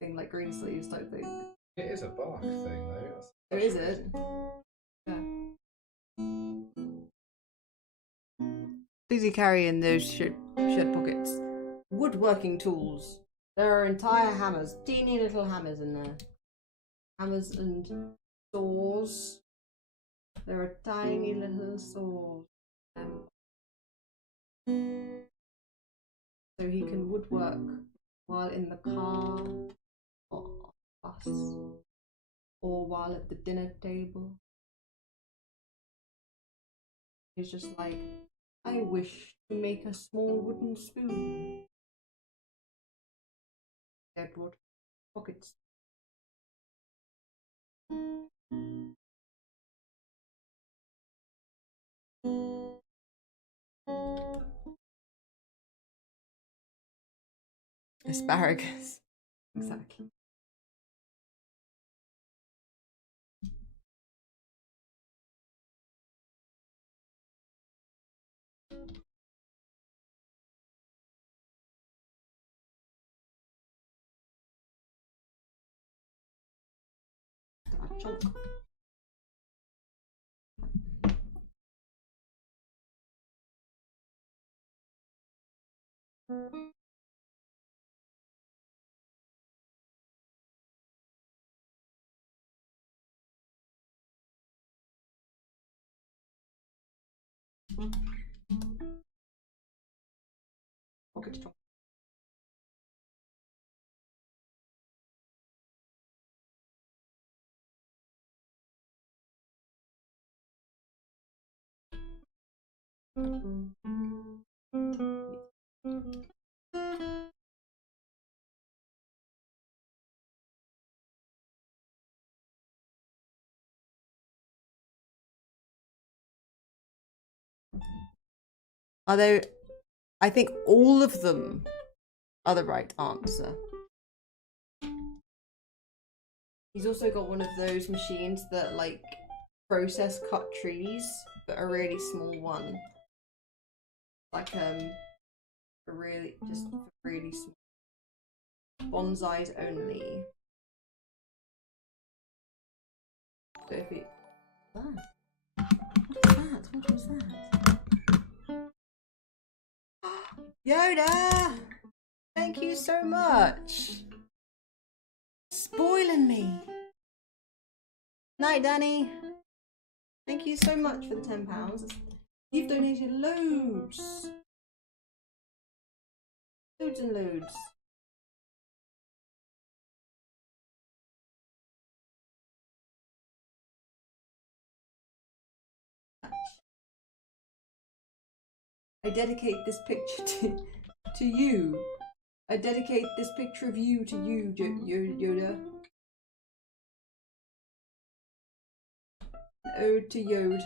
thing, like Greensleeves type thing. It is a Bach thing, though. Oh, is it? Yeah. Easy carry in those shed pockets. Woodworking tools. There are entire hammers, teeny little hammers in there. Hammers and saws. There are tiny little saws. So he can woodwork while in the car or bus or while at the dinner table. He's just like, I wish to make a small wooden spoon. They brought pockets. Asparagus. Exactly. Chunk. Pocket chunk. Although, I think all of them are the right answer. He's also got one of those machines that like process cut trees, but a really small one. Like a really just really small bonsais only. So if it what was that? Yoda! Thank you so much. Spoiling me. Night, Danny. Thank you so much for the £10. You've donated loads. Loads and loads. I dedicate this picture to you. I dedicate this picture of you to you, Yoda. Ode to Yod.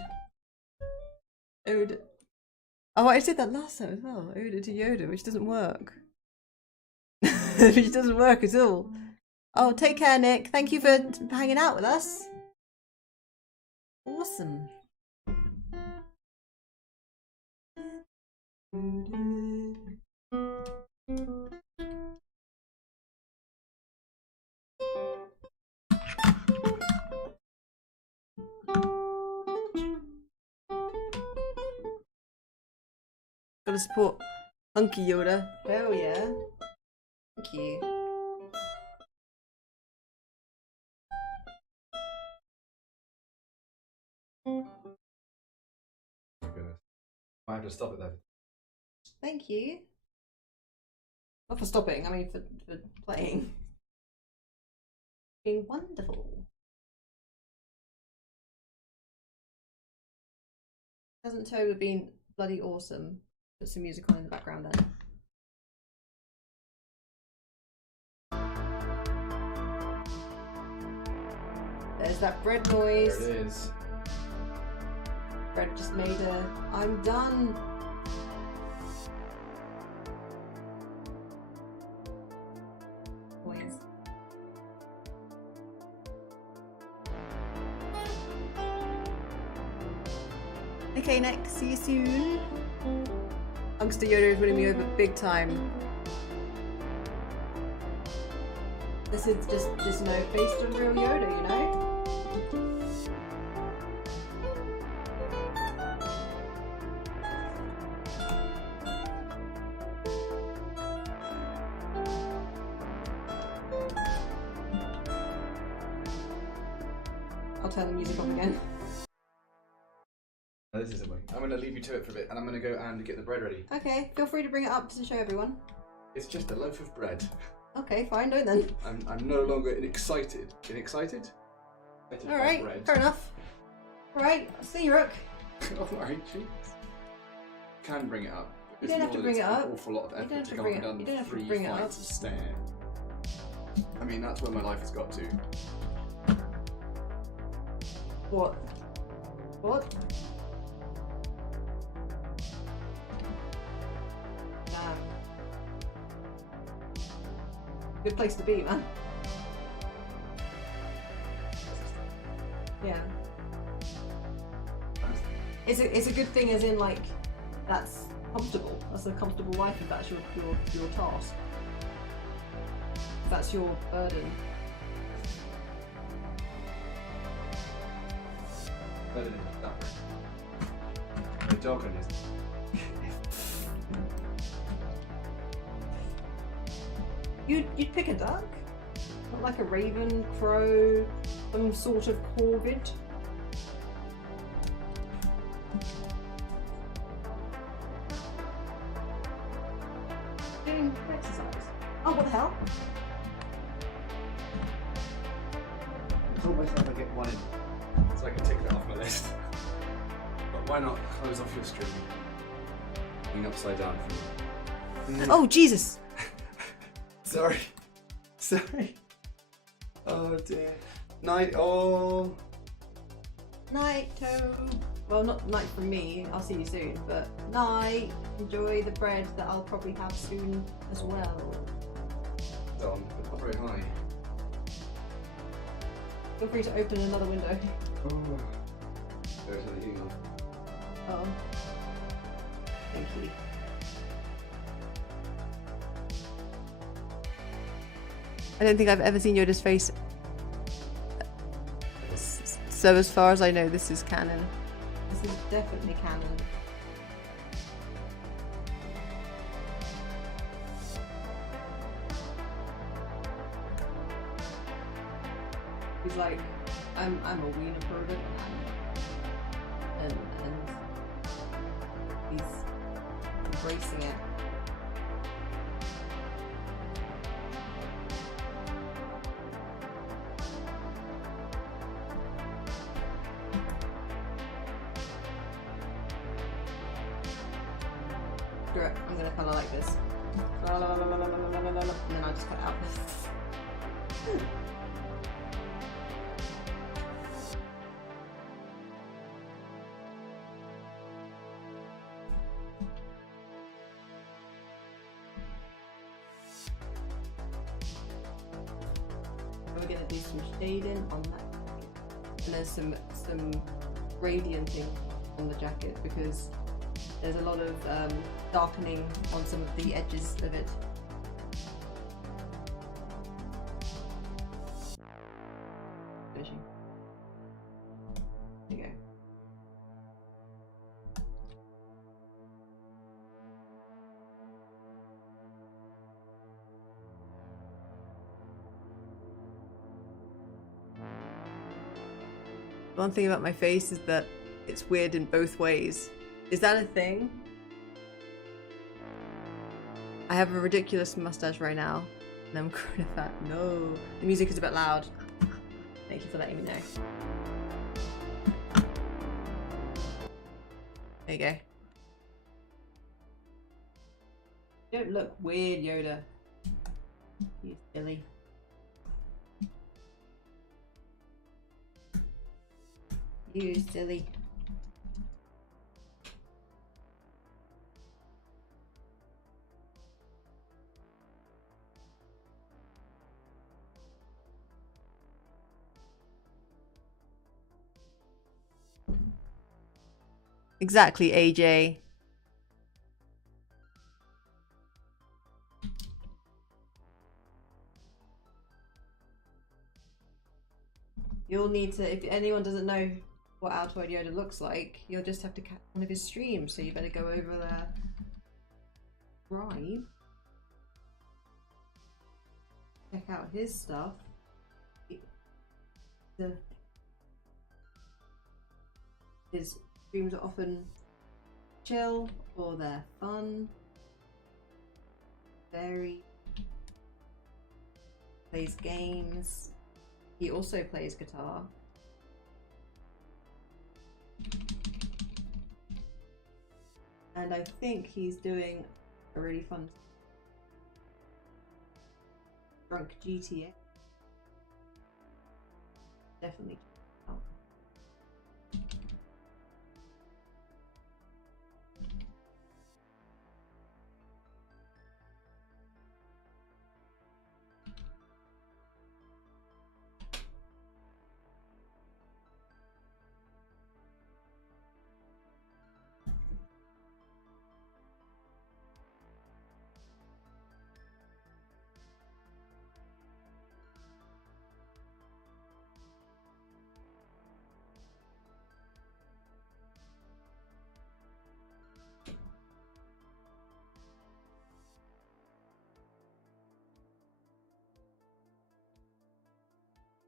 Ode. Oh, I did that last time as well. Ode to Yoda, which doesn't work. Which doesn't work at all. Oh, take care, Nick. Thank you for hanging out with us. Awesome. Gotta support Hunky Yoda. Hell yeah. Thank you. Oh my goodness. I have to stop it though. Thank you. Not for stopping, I mean for playing. Being wonderful. Hasn't Toba been bloody awesome? Put some music on in the background then. There's that bread noise. There it is. Bread just made a I'm done. Noise. Okay, Nick, see you soon. Youngster Yoda is winning me over big time. This is just no based on real Yoda, you know? I'll turn the music on again. No, this isn't working. I'm going to leave you to it for a bit and I'm going to go and get the bread ready. Okay, feel free to bring it up to show everyone. It's just a loaf of bread. Okay, fine, don't then. I'm no longer excited. Excited by Alright, bread. fair enough. Alright, see you, Rook. Alright, jeez. Can bring it up. You don't have to bring it up. An awful lot of You don't effort have to to come bring up it- and you down don't have to 3 bring it up. flights of stairs. I mean, that's where my life has got to. What? What? Damn. Good place to be, man. Yeah. It's a good thing as in like that's comfortable. That's a comfortable life if that's your task. If that's your burden. Better than that. The dog on his. You'd pick a duck? Not like a raven, crow, some sort of corvid? Doing exercise. Oh, what the hell? It's almost like I get one in. So I can tick that off my list. But why not close off your stream? Being upside down for me. Oh, Jesus! Sorry. Sorry. Oh dear. Night all. Night, Toad. Well, not night from me. I'll see you soon. But night. Enjoy the bread that I'll probably have soon as well. Don, but not very high. Feel free to open another window. Oh. There's another heating on. Oh. Thank you. I don't think I've ever seen Yoda's face. So as far as I know, this is canon. This is definitely canon. He's like, I'm a wiener product, and he's embracing it. I'm gonna kind of like this. And then I just cut it out. gonna do some shading on that jacket. And there's some gradienting on the jacket because there's a lot of darkening on some of the edges of it. Finishing. There you go. One thing about my face is that it's weird in both ways. Is that a thing? I have a ridiculous mustache right now, and I'm kind of fat. No, the music is a bit loud. Thank you for letting me know. There you go. You don't look weird, Yoda. You silly. You silly. Exactly, AJ. You'll need to, if anyone doesn't know what ALTOIDYODA looks like, you'll just have to catch one of his streams, so you better go over there. Right. Check out his stuff. His streams are often chill or they're fun. Very plays games. He also plays guitar. And I think he's doing a really fun Drunk GTA. Definitely check it out.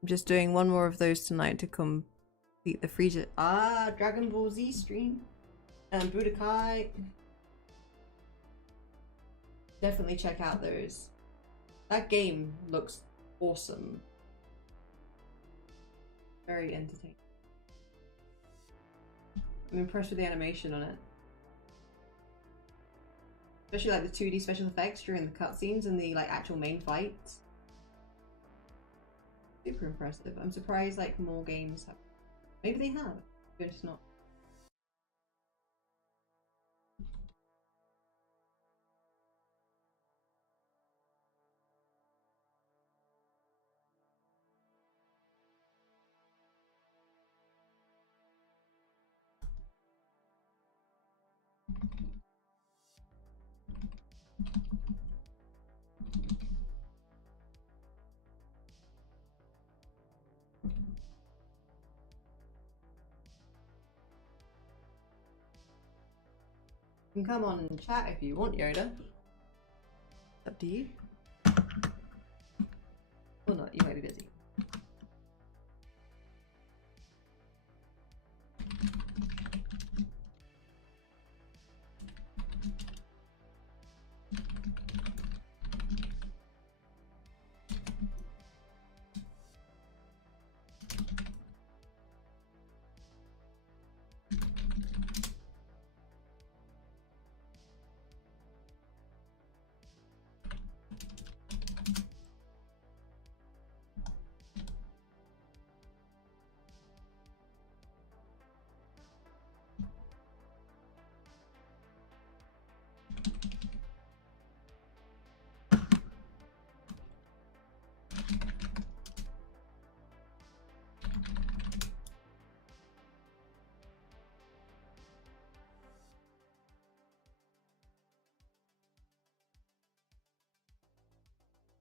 I'm just doing one more of those tonight to complete the Frieza. Ah, Dragon Ball Z stream. And Budokai. Definitely check out those. That game looks awesome. Very entertaining. I'm impressed with the animation on it. Especially like the 2D special effects during the cutscenes and the like actual main fights. Super impressive. I'm surprised like more games have. Maybe they have, but it's not. You can come on and chat if you want, Yoda. It's up to you. Or not, you might be busy.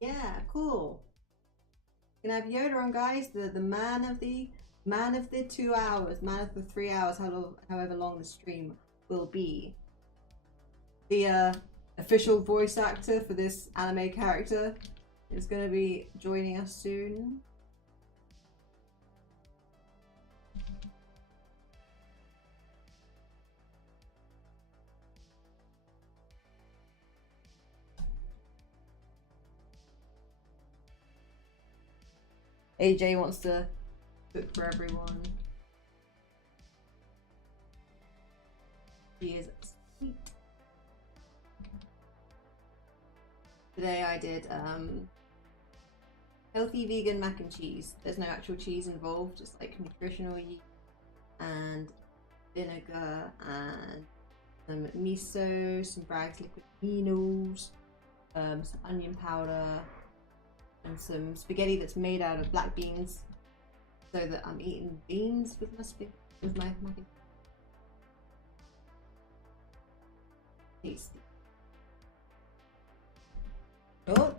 Yeah, cool. We're gonna have Yoda on, guys. The man of the 2 hours, man of the 3 hours, however long the stream will be. The official voice actor for this anime character is gonna be joining us soon. AJ wants to cook for everyone. He is sweet. Today I did healthy vegan mac and cheese. There's no actual cheese involved, just like nutritional yeast and vinegar and some miso, some Bragg's liquid beanoes, some onion powder, and some spaghetti that's made out of black beans, so that I'm eating beans with my mac and cheese. Tasty. Oh.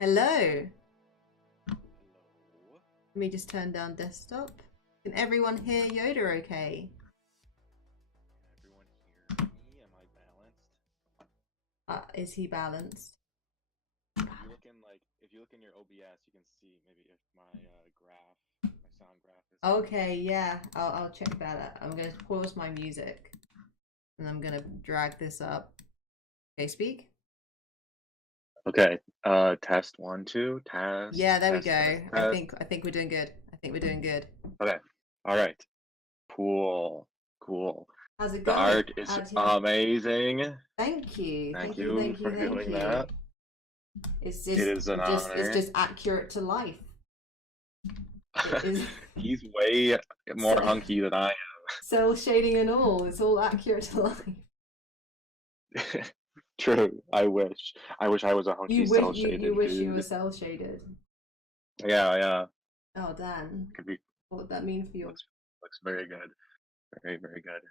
Hello. Hello. Let me just turn down desktop. Can everyone hear Yoda okay? Can everyone hear me? Am I balanced? Is he balanced? If you look in your OBS, you can see maybe if my graph, my sound graph is. Okay, yeah, I'll check that out. I'm gonna pause my music, and I'm gonna drag this up. Okay, speak. Okay. Test 1, 2. Test. Yeah, there we test, go. test, I think we're doing good. I think we're doing good. Okay. All right. Cool. How's it The going? art is amazing. Thank you. Thank you for doing that. It is an honor. It's just accurate to life. It is He's way more hunky than I am. cell shading and all. It's all accurate to life. True. I wish I was a hunky cell shaded. You wish you were cell shaded. Yeah. Oh, Dan. Could be. What would that mean for you? Looks very good. Very good.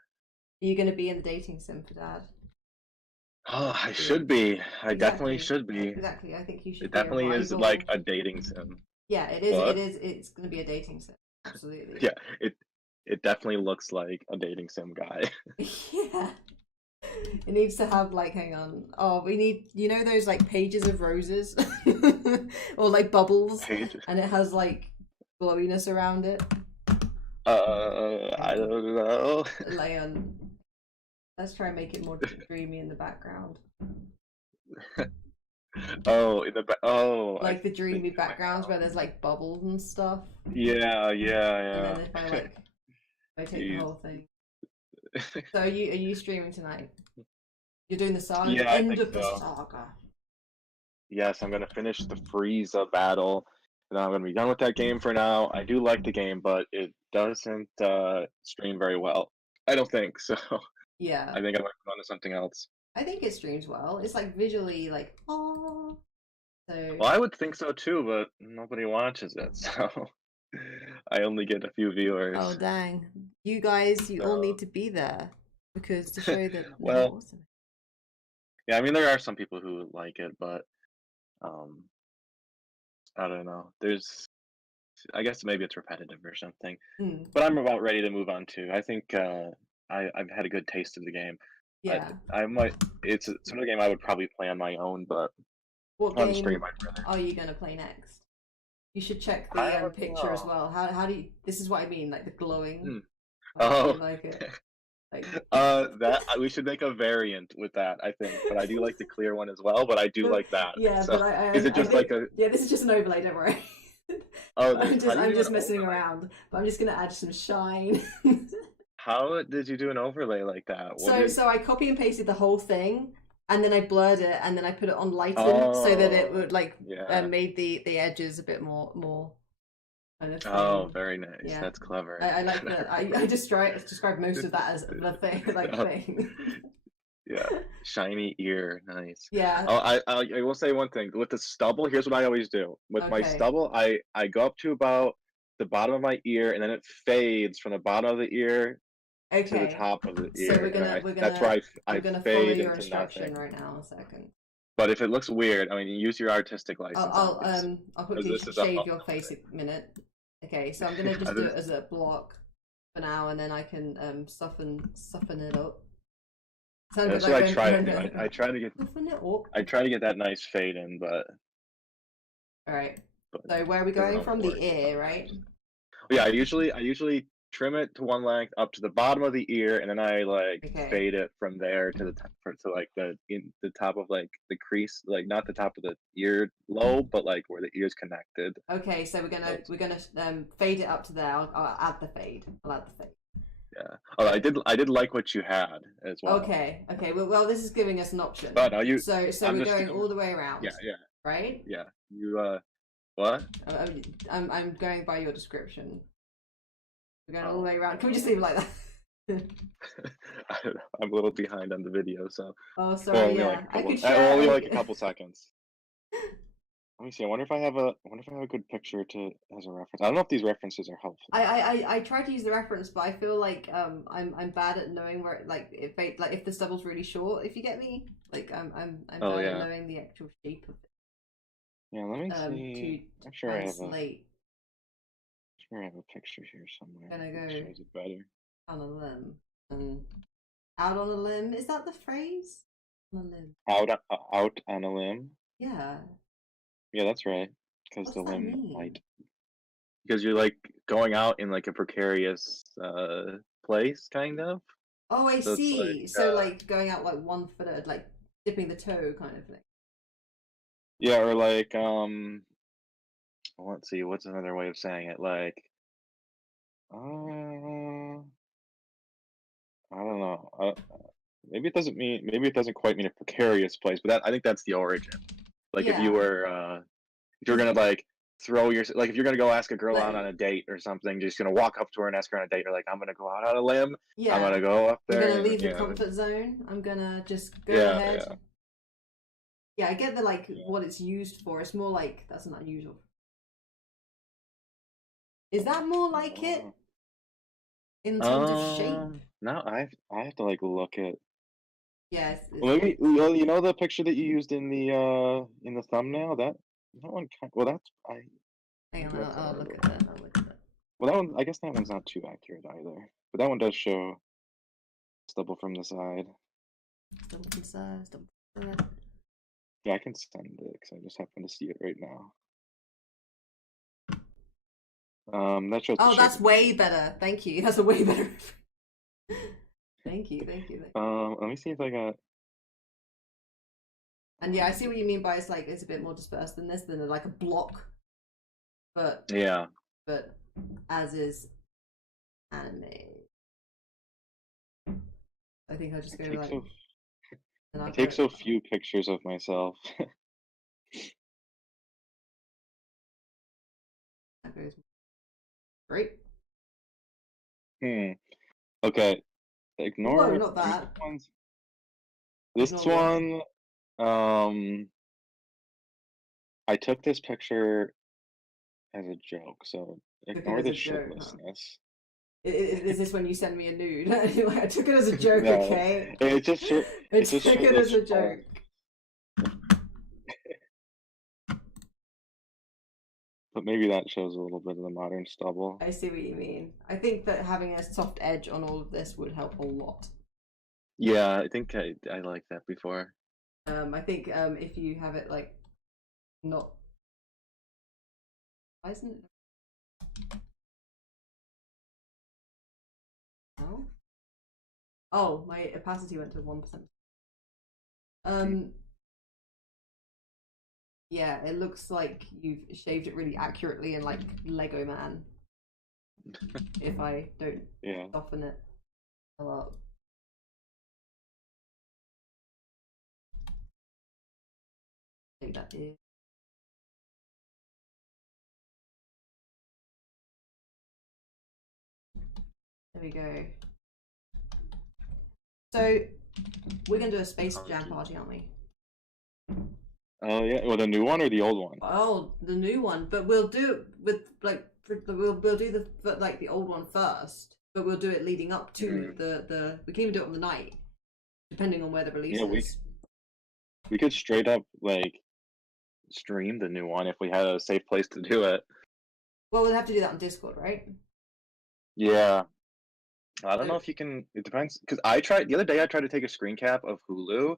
Are you going to be in the dating sim for Dad? Oh, I should be. I definitely should be. Exactly. I think you should. It definitely is like a dating sim. Yeah, it is. What? It's going to be a dating sim. Absolutely. Yeah, it definitely looks like a dating sim guy. Yeah. It needs to have like, hang on. Oh, we need, those like pages of roses or like bubbles, and it has like glowiness around it. I don't know. Let's try and make it more dreamy in the background. Oh, like the dreamy backgrounds where there's like bubbles and stuff. Yeah. And then if I take the whole thing. So are you streaming tonight? You're doing the saga? Yeah, End of the saga. Yes, I'm gonna finish the Frieza battle, and then I'm gonna be done with that game for now. I do like the game, but it doesn't stream very well. I don't think so. Yeah. I think I'm gonna go on to something else. I think it streams well. It's like visually like, oh. So. Well, I would think so too, but nobody watches it, so I only get a few viewers. Oh dang! You guys, you all need to be there because to show that. Well, awesome. Yeah, I mean there are some people who like it, but I don't know. I guess maybe it's repetitive or something. But I'm about ready to move on too. I think I've had a good taste of the game. Yeah. I might. It's a sort of game I would probably play on my own, but what on game stream I'd rather. Are you gonna play next? You should check the picture as well. How do you? This is what I mean, like the glowing. Oh, like it. Like... that we should make a variant with that, I think. But I do like the clear one as well. But I do like that. Yeah, so, but is it just like a? Yeah, this is just an overlay. Don't worry. Oh, I'm just messing around. But I'm just gonna add some shine. How did you do an overlay like that? So I copy and pasted the whole thing, and then I blurred it, and then I put it on lighten so that it would like made the edges a bit more kind of thing. Oh, very nice. Yeah. That's clever. I like that. I describe most of that as the thing, thing. Yeah, shiny ear, nice. Yeah. Oh, I will say one thing with the stubble. Here's what I always do with my stubble. I go up to about the bottom of my ear, and then it fades from the bottom of the ear Okay. to the top of the ear. So That's where I follow fade your into instruction nothing. right now. A second. But if it looks weird, I mean, use your artistic license. I'll quickly this is shave your face a minute. Okay, so I'm gonna just do it as a block for now, and then I can soften it up. That's what I try to do. I try to get soften it up. I try to get that nice fade in, but All right. So where are we going from? The ear, right? Yeah, I usually trim it to one length up to the bottom of the ear, and then I fade it from there to the top, to like the top of like the crease, like not the top of the ear lobe, but like where the ear's connected. Okay, so we're gonna fade it up to there. I'll add the fade. I'll add the fade. Yeah. Oh, I did like what you had as well. Okay. Well, this is giving us an option. But no, So we're going all the way around. Yeah. Right? Yeah. You what? I'm going by your description. We're going all the way around. Can we just leave it like that? I'm a little behind on the video, so. Oh, sorry. Yeah. Only like a couple seconds. Let me see. I wonder if I have a good picture as a reference. I don't know if these references are helpful. I try to use the reference, but I feel like I'm bad at knowing where if the stubble's really short. If you get me, like I'm bad at knowing the actual shape of it. Yeah, let me see. I'm sure I have a picture here somewhere. Gonna go shows it better. On a limb and out on a limb. Is that the phrase? On a limb. Out on a limb. Yeah. Yeah, that's right. Because the limb mean? might. Because you're like going out in like a precarious place, kind of. Oh, I see. So like going out like 1 foot at like dipping the toe, kind of thing. Yeah, or like let's see, what's another way of saying it? Like, I don't know. Maybe it doesn't quite mean a precarious place, but I think that's the origin. Like if you were gonna like throw your if you're gonna go ask a girl out on a date or something, you're just gonna walk up to her and ask her on a date. You're like, I'm gonna go out on a limb. Yeah. I'm gonna go up there. I'm gonna leave the comfort zone. I'm gonna just go ahead. Yeah, I get what it's used for. It's more like that's not unusual. Is that more like it in terms of shape? No, I have to like look at. Yes. Well, maybe you know the picture that you used in the thumbnail that one. Well, that's I. Hang on, I'll look at that. Well, that one, I guess that one's not too accurate either. But that one does show stubble from the side. Stubble from the side. Stubble from the side. Yeah, I can send it because I just happen to see it right now. That shows. Oh, that's way better. Thank you. That's a way better. Thank you. Let me see if I got. And yeah, I see what you mean by it's a bit more dispersed than this, than like a block. But yeah. But as is anime, I think I'll just go like. I take so few pictures of myself. That goes great. Okay. Ignore. Whoa, not that. This one. I took this picture as a joke, so ignore the shirtlessness. Is this when you send me a nude? I took it as a joke, no, okay? It's just I took it as a joke. But maybe that shows a little bit of the modern stubble. I see what you mean. I think that having a soft edge on all of this would help a lot. Yeah, I think I like that before. I think if you have it like not. Why isn't it? Oh, my opacity went to 1%. Yeah, it looks like you've shaved it really accurately in like Lego Man. If I don't soften it a lot. Take that ear. There we go. So we're gonna do a Space Jam party, aren't we? Oh yeah, well the new one or the old one? Oh, the new one, but we'll do it with like we'll do the old one first, but we'll do it leading up to the. We can even do it on the night, depending on where the release is. We could straight up like stream the new one if we had a safe place to do it. Well, we'll have to do that on Discord, right? Yeah. I don't know if you can. It depends, because I tried the other day. I tried to take a screen cap of Hulu,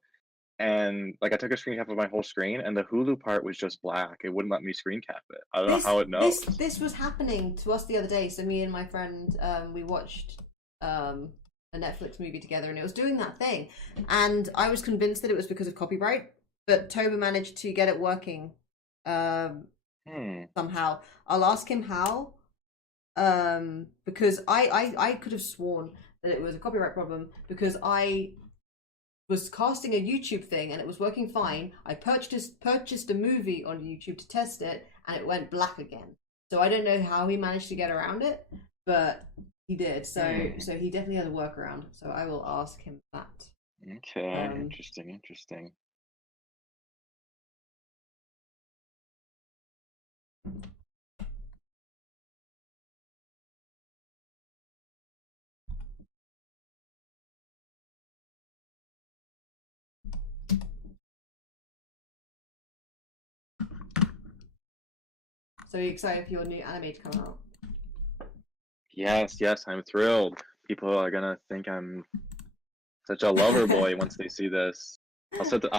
and like I took a screen cap of my whole screen, and the Hulu part was just black. It wouldn't let me screen cap it. I don't know how it knows. This was happening to us the other day. So me and my friend, we watched a Netflix movie together, and it was doing that thing. And I was convinced that it was because of copyright, but Toba managed to get it working somehow. I'll ask him how. Because I could have sworn that it was a copyright problem, because I was casting a YouTube thing and it was working fine. I purchased a movie on YouTube to test it, and it went black again. So I don't know how he managed to get around it, but he did. So he definitely has a workaround. So I will ask him that. Okay, interesting. So are you excited for your new anime to come out? Yes, I'm thrilled. People are gonna think I'm such a lover boy once they see this.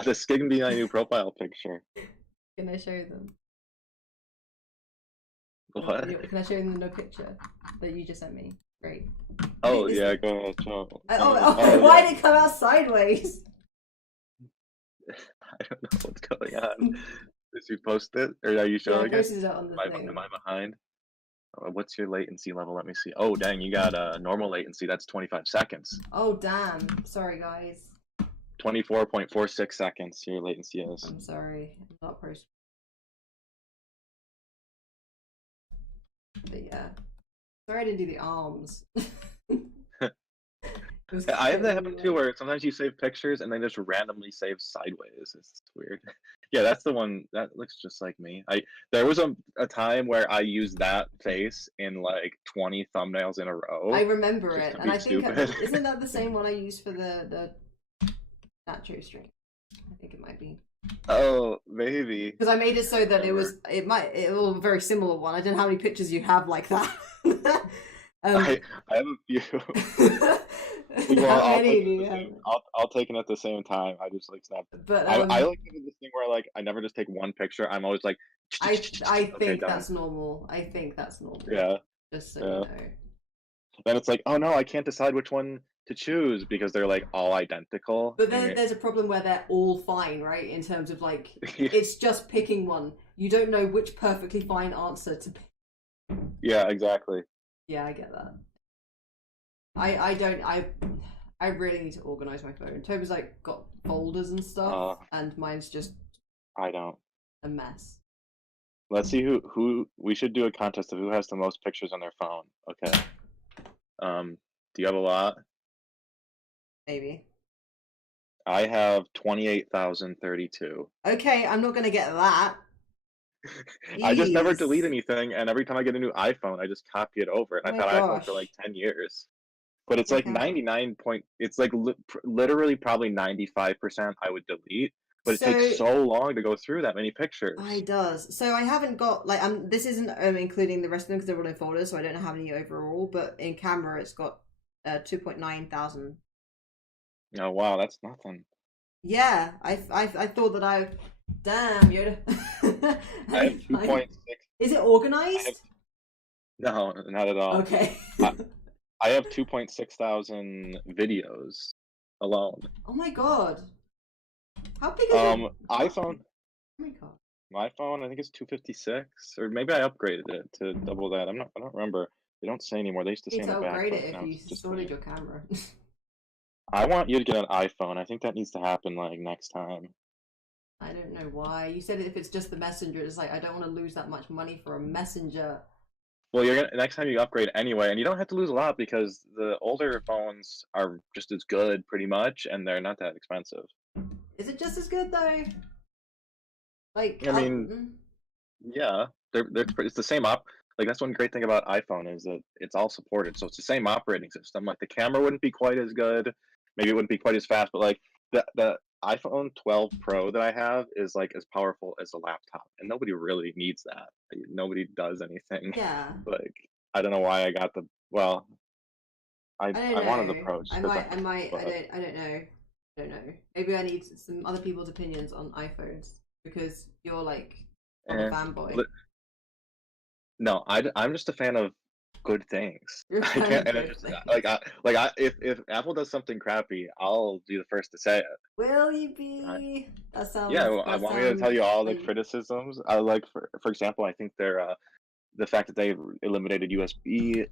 This can be my new profile picture. Can I show them? What? Can I show them the picture that you just sent me? Great. Oh yeah, go ahead. Show. Why did it come out sideways? I don't know what's going on. Did you post it, or are you showing I posted it on the thing. Am I behind? What's your latency level? Let me see. Oh dang, you got a normal latency. That's 25 seconds. Oh damn! Sorry guys. 24.46 seconds. Your latency is. I'm sorry. I'm not pro. But yeah. Sorry I didn't do the arms. I have that happen too, where sometimes you save pictures and then just randomly save sideways. It's weird. Yeah, that's the one that looks just like me. There was a time where I used that face in like 20 thumbnails in a row. I remember it, and I think stupid. Isn't that the same one I used for the Nacho stream? I think it might be. Oh, maybe. Because I made it so that it was a very similar one. I don't know how many pictures you have like that. I have a few. I'll take it at the same time. I just like snap. But I like to do this thing where like I never just take one picture. I'm always like. I think that's normal. Yeah. Just so you know. Then it's like, oh no, I can't decide which one to choose because they're like all identical. But then there's a problem where they're all fine, right? In terms of like, it's just picking one. You don't know which perfectly fine answer to pick. Yeah, exactly. Yeah, I get that. I really need to organize my phone. Toby's like got folders and stuff, and mine's just I don't a mess. Let's see who we should do a contest of who has the most pictures on their phone. Okay. Do you have a lot? Maybe. I have 28,032. Okay, I'm not gonna get that. I just never delete anything, and every time I get a new iPhone, I just copy it over. And I've had iPhone for like 10 years. But it's like 99 point. It's like literally probably 95% I would delete. But it takes so long to go through that many pictures. It does. So I haven't got like this isn't including the rest of them because they're all in folders, so I don't know how many overall. But in camera, it's got 2.9 thousand. Oh wow, that's nothing. Yeah, I thought that damn Yoda. I have 2.6. Is it organized? No, not at all. Okay. I have 2.6 thousand videos alone. Oh my god. How big is iPhone? Oh my god. My phone, I think it's 256, or maybe I upgraded it to double that. I don't remember. They don't say anymore. They used to say in the back. Upgrade it if you sorted your camera. I want you to get an iPhone. I think that needs to happen like next time. I don't know why. You said if it's just the messenger, it's like I don't want to lose that much money for a messenger. Well, you're gonna next time you upgrade anyway, and you don't have to lose a lot because the older phones are just as good, pretty much, and they're not that expensive. Is it just as good though? Like I mean, yeah, it's the same like like that's one great thing about iPhone is that it's all supported. So it's the same operating system. Like the camera wouldn't be quite as good, maybe it wouldn't be quite as fast, but like the iPhone 12 Pro that I have is like as powerful as a laptop, and nobody really needs that. Like, nobody does anything. Yeah. Like I don't know why I got the well. I don't I wanted the know. Pro just I 'cause might. but, I don't know. I don't know. Maybe I need some other people's opinions on iPhones because you're like a eh. fanboy. No, I'm just a fan of good things. You're a I fan can't, of and I good just things. if Apple does something crappy, I'll be the first to say it. Will you Right? be? Yeah, well, I That want me to sounds tell you all the like criticisms. I like, for example, I think they're the fact that they eliminated USB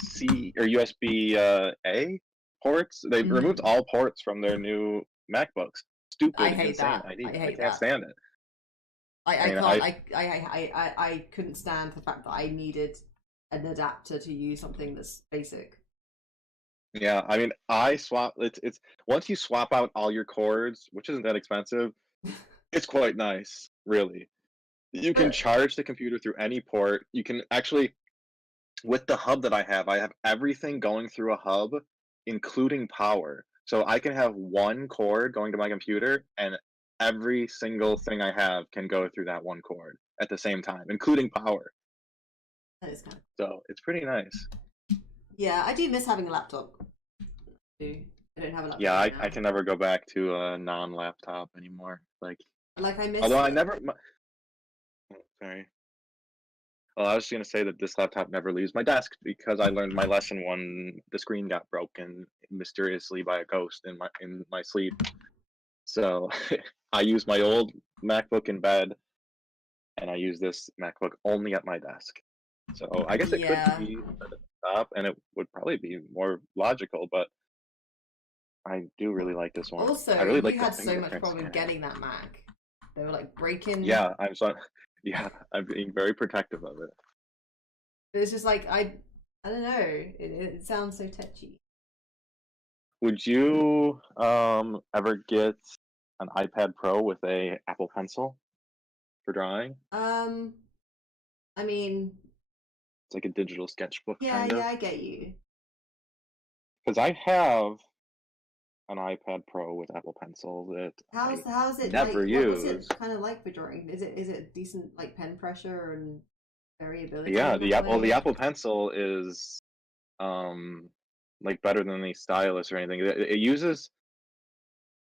C or USB A ports. They removed all ports from their new MacBooks. I Stupid, hate insane that. I idea. I hate can't that. stand it. I mean, can't I couldn't stand the fact that I needed an adapter to use something that's basic. Yeah, I mean, I swap. It's once you swap out all your cords, which isn't that expensive, it's quite nice, really. You can But charge the computer through any port. You can actually, with the hub that I have everything going through a hub, including power. So I can have one cord going to my computer, and every single thing I have can go through that one cord at the same time, including power. that is kind of So it's pretty nice. yeah, I do miss having a laptop. I don't have a laptop Yeah, right I now. can never go back to a non-laptop anymore. Like, Like I miss although I it. never. Oh, sorry. Well, I was just gonna say that this laptop never leaves my desk because I learned my lesson when the screen got broken mysteriously by a ghost in my sleep. So I use my old MacBook in bed, and I use this MacBook only at my desk. So I guess it could Yeah. be at the top, and it would probably be more logical, but I do really like this one. Also, I really you like the had so much fingerprint problem scanner. getting that Mac. They were like breaking. Yeah, yeah, I'm being very protective of it. It's just like I don't know. It sounds so touchy. Would you ever get an iPad Pro with a Apple Pencil for drawing? I mean, It's like a digital sketchbook yeah, kind of. I get you. Because I have an iPad Pro with Apple Pencil that How's I it never like? What's it use. kind of like for drawing? Is it decent like pen pressure and variability Yeah, in that the way? Apple Pencil is like better than the stylus or anything. It uses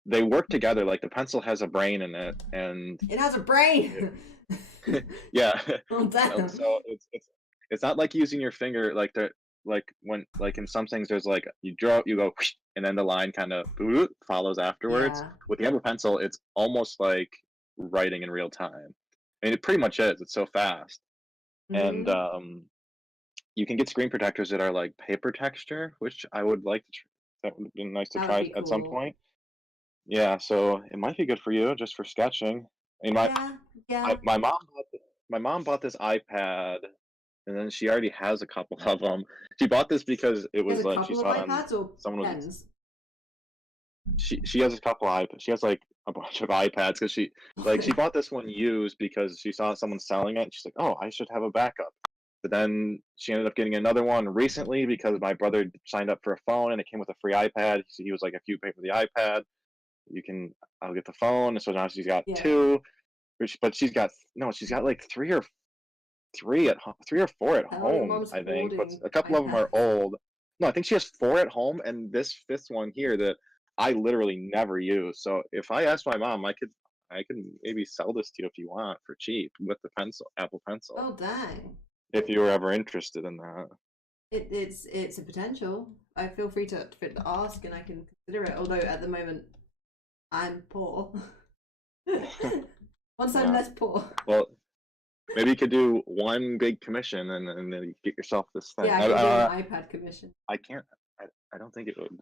they work together. Like the pencil has a brain in it, and It has a brain. yeah. Oh damn. So it's not like using your finger like the like when like in some things there's like you draw you go whoosh, and then the line kind of follows afterwards. Yeah. With the Apple Pencil, it's almost like writing in real time. I mean, it pretty much is. It's so fast, and Mhm. you can get screen protectors that are like paper texture, which I would like to. That would be nice to That would try be at some cool. point. Yeah, so it might be good for you just for sketching. I mean, Yeah. Yeah. my mom bought this iPad, and then she already has a couple of them. She bought this because it He has was a like she couple of saw it on iPads or someone was pens. she has a couple of iPads. She has like a bunch of iPads because she bought this one used because she saw someone selling it. And she's like, oh, I should have a backup. But then she ended up getting another one recently because my brother signed up for a phone and it came with a free iPad. So he was like, if you pay for the iPad, I'll get the phone. And so now she's got Yeah. two, but she's got no, she's got like three or four at Hell, your home, mom's I think. But hoarding a couple of them are iPads. old. No, I think she has four at home, and this fifth one here that I literally never use. So if I asked my mom, I could maybe sell this to you if you want for cheap with the Apple Pencil, Oh dang. if you were ever interested in that. It's a potential. I feel free to ask and I can consider it. Although at the moment I'm poor. Once I'm Yeah. less poor. Well, maybe you could do one big commission and then you get yourself this thing. Yeah, I can do an iPad commission. I can't. I don't think it would.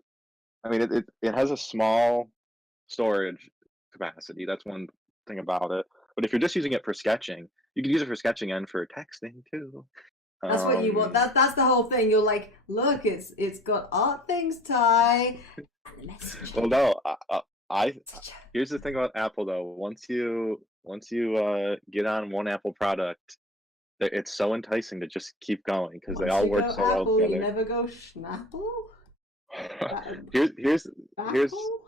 I mean, it has a small storage capacity. That's one thing about it. But if you're just using it for sketching, you can use it for sketching and for texting too. That's what you want. That's the whole thing. You're like, look, it's got art things, Ty, and the message. Well, no, here's the thing about Apple though. Once you get on one Apple product, it's so enticing to just keep going because they Once all you work go so well Apple, you together. never go Schnapple? here's Apple?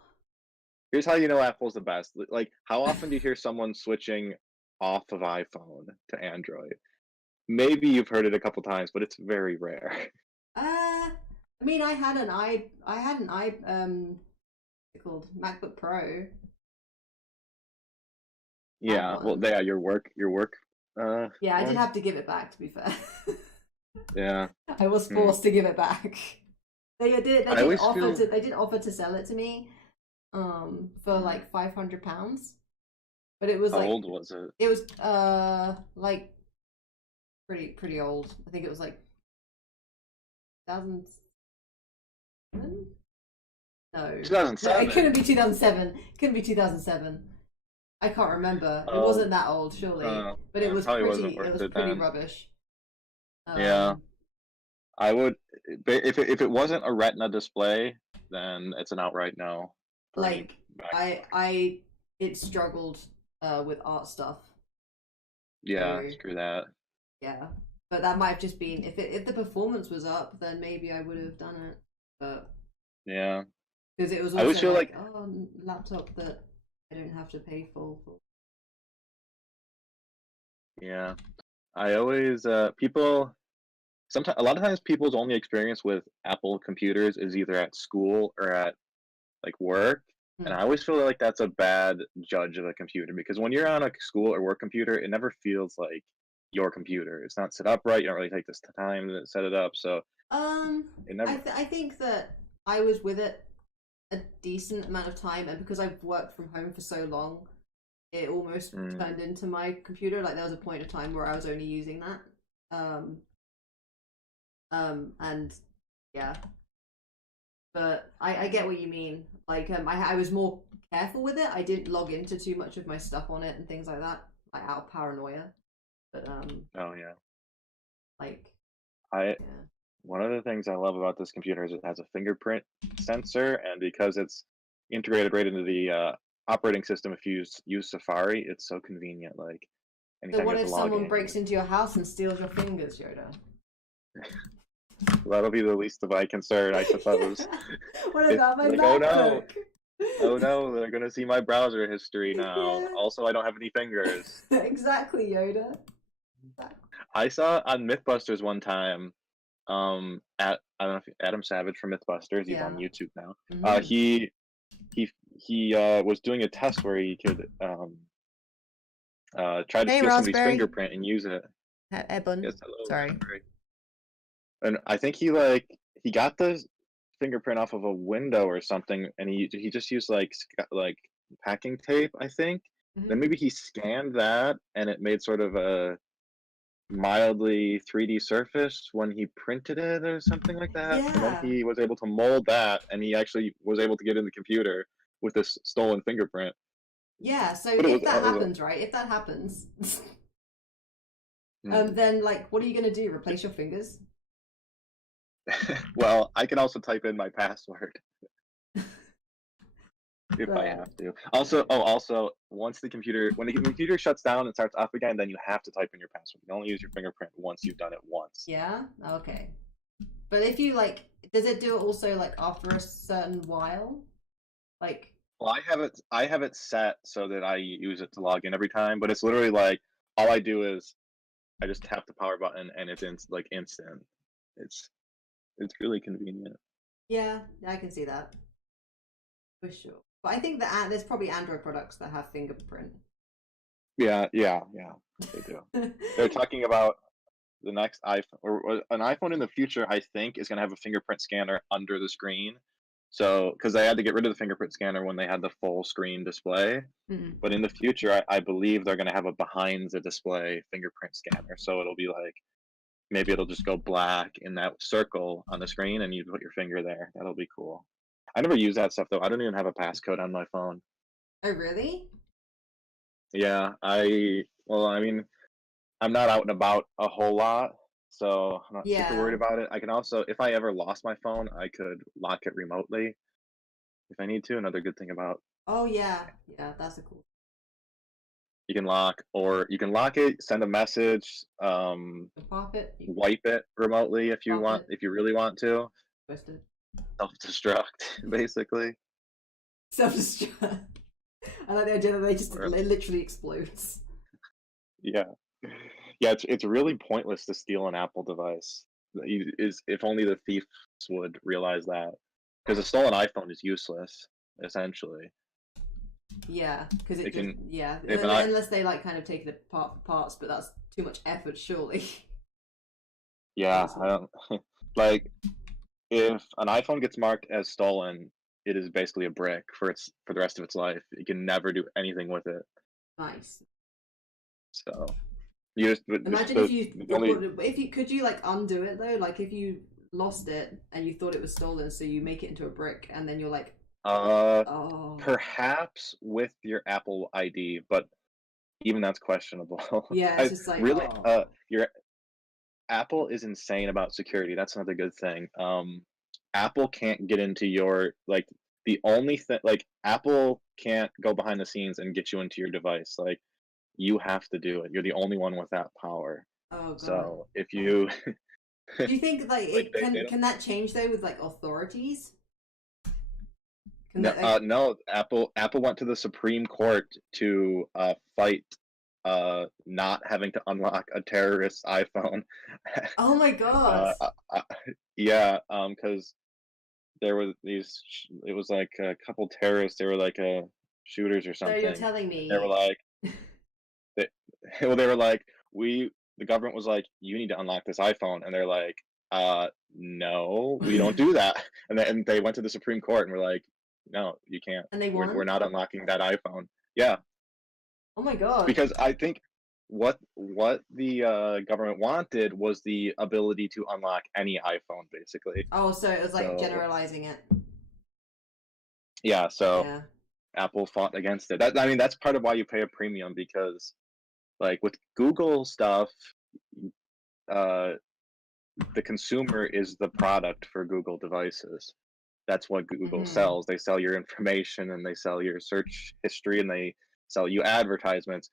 here's how you know Apple's the best. Like, how often do you hear someone switching off of iPhone to Android? Maybe you've heard it a couple times, but it's very rare. I mean, I had an what's it called, MacBook Pro. Yeah, well, One. yeah, your work. Yeah, I did one? have to give it back. To be fair, Yeah. I was Hmm. forced to give it back. They did. I always feel. They did offer to sell it to me, for like £500. But it was How like old was it? it was like pretty old. I think it was like 2007. No, it 2007. couldn't be 2007. It couldn't be 2007. I can't remember. It wasn't that old, surely. But it was probably pretty. wasn't worth It was it pretty then. rubbish. Yeah. I would, if it wasn't a Retina display, then it's an outright no. for any Like MacBook. it struggled with art stuff. Yeah, So, screw that. yeah, but that might have just been if the performance was up, then maybe I would have done it. But Yeah. because it was I always also feel like, oh, laptop that I don't have to pay full for. Yeah. I always people sometimes a lot of times people's only experience with Apple computers is either at school or at like work. And I always feel like that's a bad judge of a computer because when you're on a school or work computer, it never feels like your computer. It's not set up right. You don't really take this time to set it up. So it never. I think that I was with it a decent amount of time, and because I've worked from home for so long, it almost turned into my computer. Like there was a point of time where I was only using that. And yeah, but I get what you mean. Like I was more careful with it. I didn't log into too much of my stuff on it and things like that, like out of paranoia. But Oh yeah. like I yeah. One of the things I love about this computer is it has a fingerprint sensor, and because it's integrated right into the operating system, if you use Safari, it's so convenient. Like So anytime you what have if to log someone in, breaks into your house and steals your fingers, Yoda? that'll be the least of my concern, I suppose. What about my Like, MacBook? oh no, they're gonna see my browser history now. Yeah. Also, I don't have any fingers. Exactly, Yoda. I saw on MythBusters one time, at I don't know if Adam Savage from MythBusters, he's on Yeah. YouTube now. Mhm. He was doing a test where he could try to Hey, steal somebody's Raspberry. fingerprint and use it. Ebon. Yes, hello, Sorry. Raspberry. And I think he got the fingerprint off of a window or something, and he just used like packing tape, I think. Then maybe he scanned that, and it made sort of a mildly 3D surface when he printed it or something like that. And then Yeah. he was able to mold that, and he actually was able to get in the computer with this stolen fingerprint. Yeah, so But if that happens, right? If that happens, then like, what are you gonna do? Replace your fingers? Well, I can also type in my password if I have to. Also, when the computer shuts down and starts up again, then you have to type in your password. You only use your fingerprint once you've done it once. Yeah. Okay. But if you like, does it do it also like after a certain while? Like. Well, I have it set so that I use it to log in every time, but it's literally like all I do is I just tap the power button and it's instant. It's really convenient. Yeah, I can see that for sure. But I think that there's probably Android products that have fingerprint. Yeah, they do. They're talking about the next iPhone or an iPhone in the future. I think is going to have a fingerprint scanner under the screen. So, because they had to get rid of the fingerprint scanner when they had the full screen display, but in the future, I believe they're going to have a behind the display fingerprint scanner. So it'll be like maybe it'll just go black in that circle on the screen, and you put your finger there. That'll be cool. I never use that stuff though. I don't even have a passcode on my phone. Oh, really? Yeah, I mean, I'm not out and about a whole lot, so I'm not super worried about it. I can also, if I ever lost my phone, I could lock it remotely if I need to. Another good thing about. Oh yeah, that's a cool. You can lock it, send a message, Pop it. wipe it remotely if you Pop want, it. if you really want to. Twist it. Self-destruct, basically. Self-destruct. I like the idea that they just Or- it literally explodes. Yeah, yeah. It's really pointless to steal an Apple device. If only the thieves would realize that, because a stolen iPhone is useless, essentially. Yeah, because It can, yeah, if an unless they like kind of take it apart for parts, but that's too much effort, surely. yeah, I don't like if an iPhone gets marked as stolen, it is basically a brick for the rest of its life. You can never do anything with it. Nice. So you just Imagine if you could you like undo it though, like if you lost it and you thought it was stolen, so you make it into a brick, and then you're like, oh, perhaps with your Apple ID, but even that's questionable. yeah, it's just like really, oh. your Apple is insane about security. That's another good thing. Apple can't get into your the only thing Apple can't go behind the scenes and get you into your device. Like you have to do it. You're the only one with that power. Oh god. So if you do you think like it they can that change though with like authorities? No, Apple went to the Supreme Court to fight not having to unlock a terrorist's iPhone. Oh my god. Yeah, because there was it was like a couple terrorists. They were like shooters or something. So you're telling me they were like, they were like, the government was like, you need to unlock this iPhone, and they're like, no, we don't do that. And they went to the Supreme Court and were like, no, you can't. And they won? We're not unlocking that iPhone. Yeah. Oh my god. Because I think what the government wanted was the ability to unlock any iPhone, basically. Oh, so it was like generalizing it. Yeah. So yeah. Apple fought against it. I mean, that's part of why you pay a premium, because, like with Google stuff, the consumer is the product for Google devices. That's what Google sells. They sell your information, and they sell your search history, and they sell you advertisements.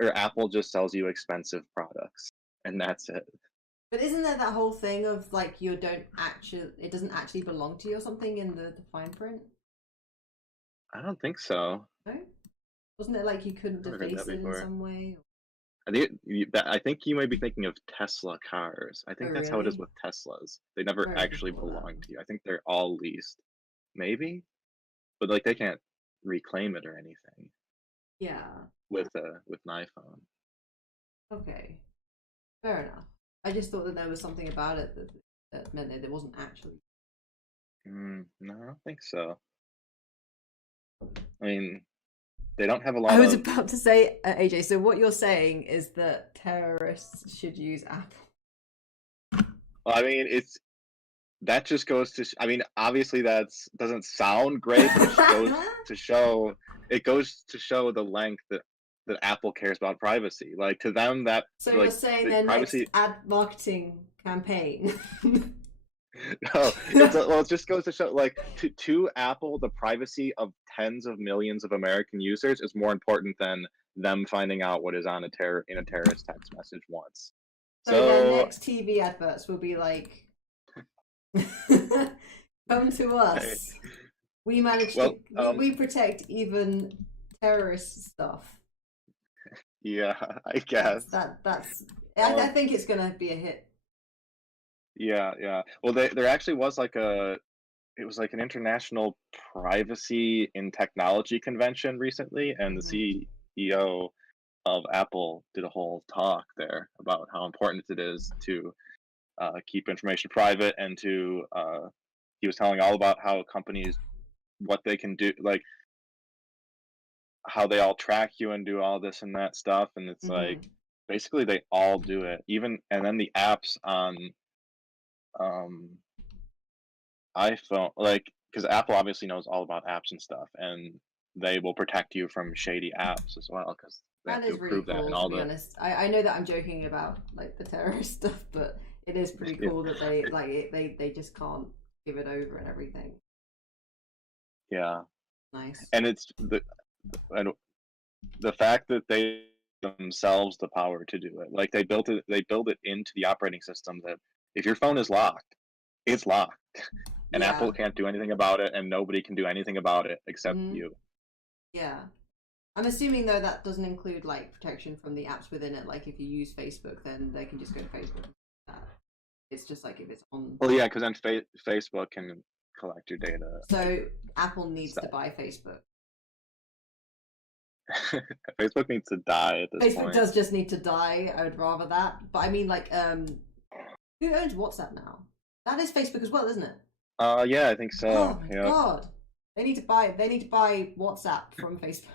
Apple just sells you expensive products, and that's it. But isn't there that whole thing of like it doesn't actually belong to you or something in the fine print? I don't think so. No? Wasn't it like you couldn't deface it in some way? I think you might be thinking of Tesla cars. I think that's how it is with Teslas. They never actually belong to you. I think they're all leased. Maybe? But like they can't reclaim it or anything. Yeah. With an iPhone. Okay. Fair enough. I just thought that there was something about it that meant that it wasn't actually. No, I don't think so. I mean, they don't have a lot I was about to say, AJ, so what you're saying is that terrorists should use Apple. Well, I mean, that just goes to, I mean, obviously doesn't sound great, but it goes to show the length that Apple cares about privacy. Like to them, that so you're saying their privacy... next ad marketing campaign. No, it just goes to show, like, to Apple, the privacy of tens of millions of American users is more important than them finding out what is on in a terrorist text message once. So their next TV adverts will be like, "Come to us. We manage we protect even terrorist stuff." Yeah, I guess that's. I think it's gonna be a hit. Yeah. Well, there actually was it was like an international privacy in technology convention recently, and the CEO of Apple did a whole talk there about how important it is to keep information private, and he was telling all about how companies, what they can do, like how they all track you and do all this and that stuff, and it's like basically they all do it, and then the apps on iPhone, like, because Apple obviously knows all about apps and stuff, and they will protect you from shady apps as well, because that is really cool, to be honest. I know that I'm joking about like the terrorist stuff, but it is pretty cool that they just can't give it over and everything. Yeah. Nice. And it's the fact that they themselves the power to do it. Like they built it. They build it into the operating system that if your phone is locked, it's locked, and Yeah. Apple can't do anything about it, and nobody can do anything about it except you. Yeah. I'm assuming though that doesn't include like protection from the apps within it. Like if you use Facebook, then they can just go to Facebook. It's just like if it's on. Well, yeah, because then Facebook can collect your data. So Apple needs to buy Facebook. Facebook needs to die at this Facebook point. does just need to die. I would rather that. But I mean, like, who owns WhatsApp now? That is Facebook as well, isn't it? Yeah, I think so. Oh my yeah. god, they need to buy WhatsApp from Facebook.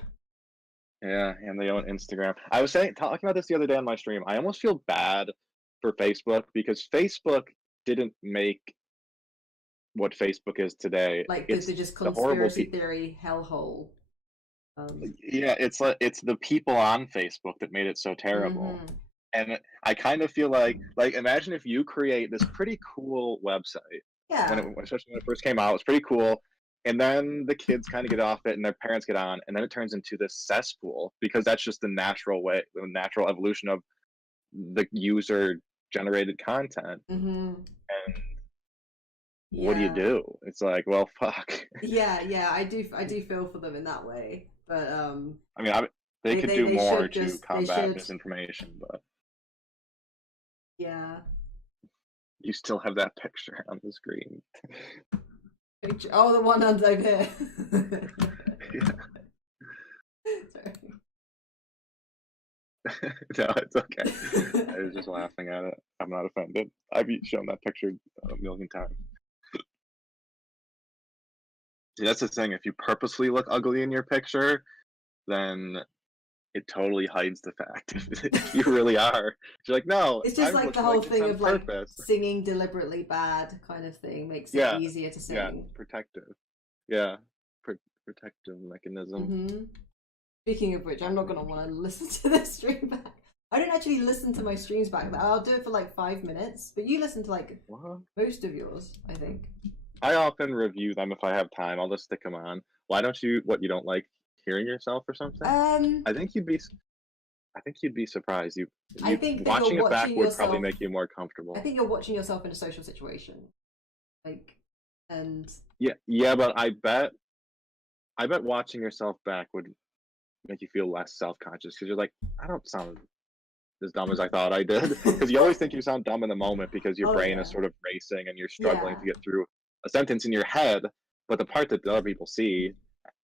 Yeah, and they own Instagram. I was talking about this the other day on my stream. I almost feel bad for Facebook because Facebook didn't make what Facebook is today. Like it's they're just the horrible conspiracy theory hellhole. Yeah, it's the people on Facebook that made it so terrible. And I kind of feel like imagine if you create this pretty cool website. Yeah. Especially when it first came out, it was pretty cool. And then the kids kind of get off it and their parents get on, and then it turns into this cesspool because that's just the natural natural evolution of the user generated content. And what do you do? It's like, well, fuck. Yeah, I do feel for them in that way. But I mean, they could do more to combat should... misinformation, but yeah. You still have that picture on the screen. Oh, the one over here. Yeah. Sorry. No, it's okay. I was just laughing at it. I'm not offended. I've shown that picture a million times. See, that's the thing. If you purposely look ugly in your picture, then it totally hides the fact if you really are. You're like, no. It's just like the whole thing of like purpose. singing deliberately bad kind of thing makes it easier to sing. Yeah, protective. Yeah, protective mechanism. Speaking of which, I'm not gonna want to listen to this stream back. I don't actually listen to my streams back. I'll do it for like 5 minutes, but you listen to like most of yours, I think. I often review them if I have time. I'll just stick them on. Why don't you? What, you don't like hearing yourself or something? I think you'd be surprised. I think watching it back would probably make you more comfortable. I think you're watching yourself in a social situation, like, and yeah, but I bet watching yourself back would make you feel less self-conscious because you're like, I don't sound as dumb as I thought I did. Because you always think you sound dumb in the moment because your brain is sort of racing and you're struggling to get through a sentence in your head, but the part that the other people see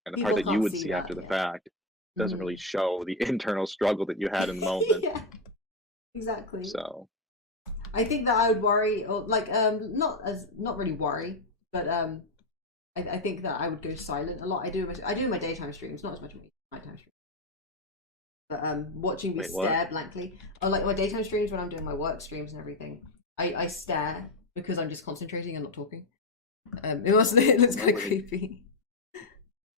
and the part that you would see after the fact doesn't really show the internal struggle that you had in the moment. Yeah, exactly. So I think that I would worry, or like not really worry, but I think that I would go silent a lot. I do my daytime streams, not as much of my nighttime streams. But watching me stare blankly. Oh, like my daytime streams when I'm doing my work streams and everything, I stare because I'm just concentrating and not talking. It looks kind of creepy.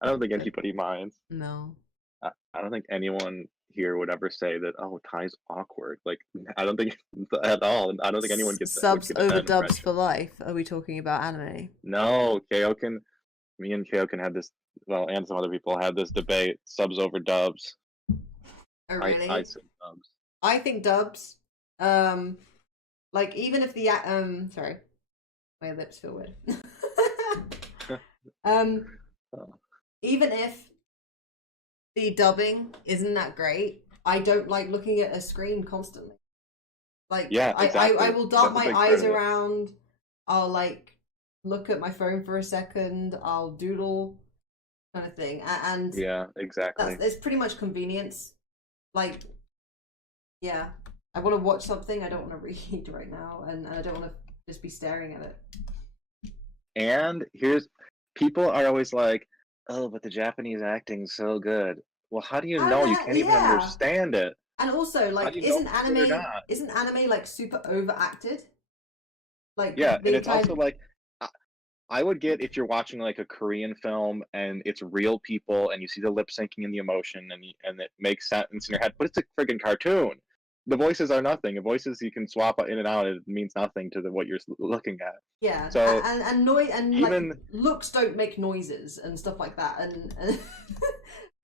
I don't think anybody minds. No. I don't think anyone here would ever say that, oh, Ty's awkward. Like, I don't think at all. I don't think anyone gets subs over dubs for life. Are we talking about anime? No, me and Keoken had this, well, and some other people had this debate, subs over dubs. Oh, really? I said dubs. I think dubs, like, even if the, sorry, my lips feel weird. Even if the dubbing isn't that great, I don't like looking at a screen constantly. Like, exactly. I will dart my eyes around. I'll like look at my phone for a second. I'll doodle, kind of thing. And yeah, exactly. It's pretty much convenience. Like, yeah, I want to watch something. I don't want to read right now, and I don't want to just be staring at it. And people are always like, oh, but the Japanese acting's so good. Well, how do you know? You can't even understand it. And also, like, isn't anime like super overacted? Like, yeah, and it's also like, I would get if you're watching like a Korean film and it's real people and you see the lip syncing and the emotion and it makes sense in your head, but it's a friggin' cartoon. The voices are nothing. The voices you can swap in and out. It means nothing to what you're looking at. Yeah. So and noise and even like, looks don't make noises and stuff like that. And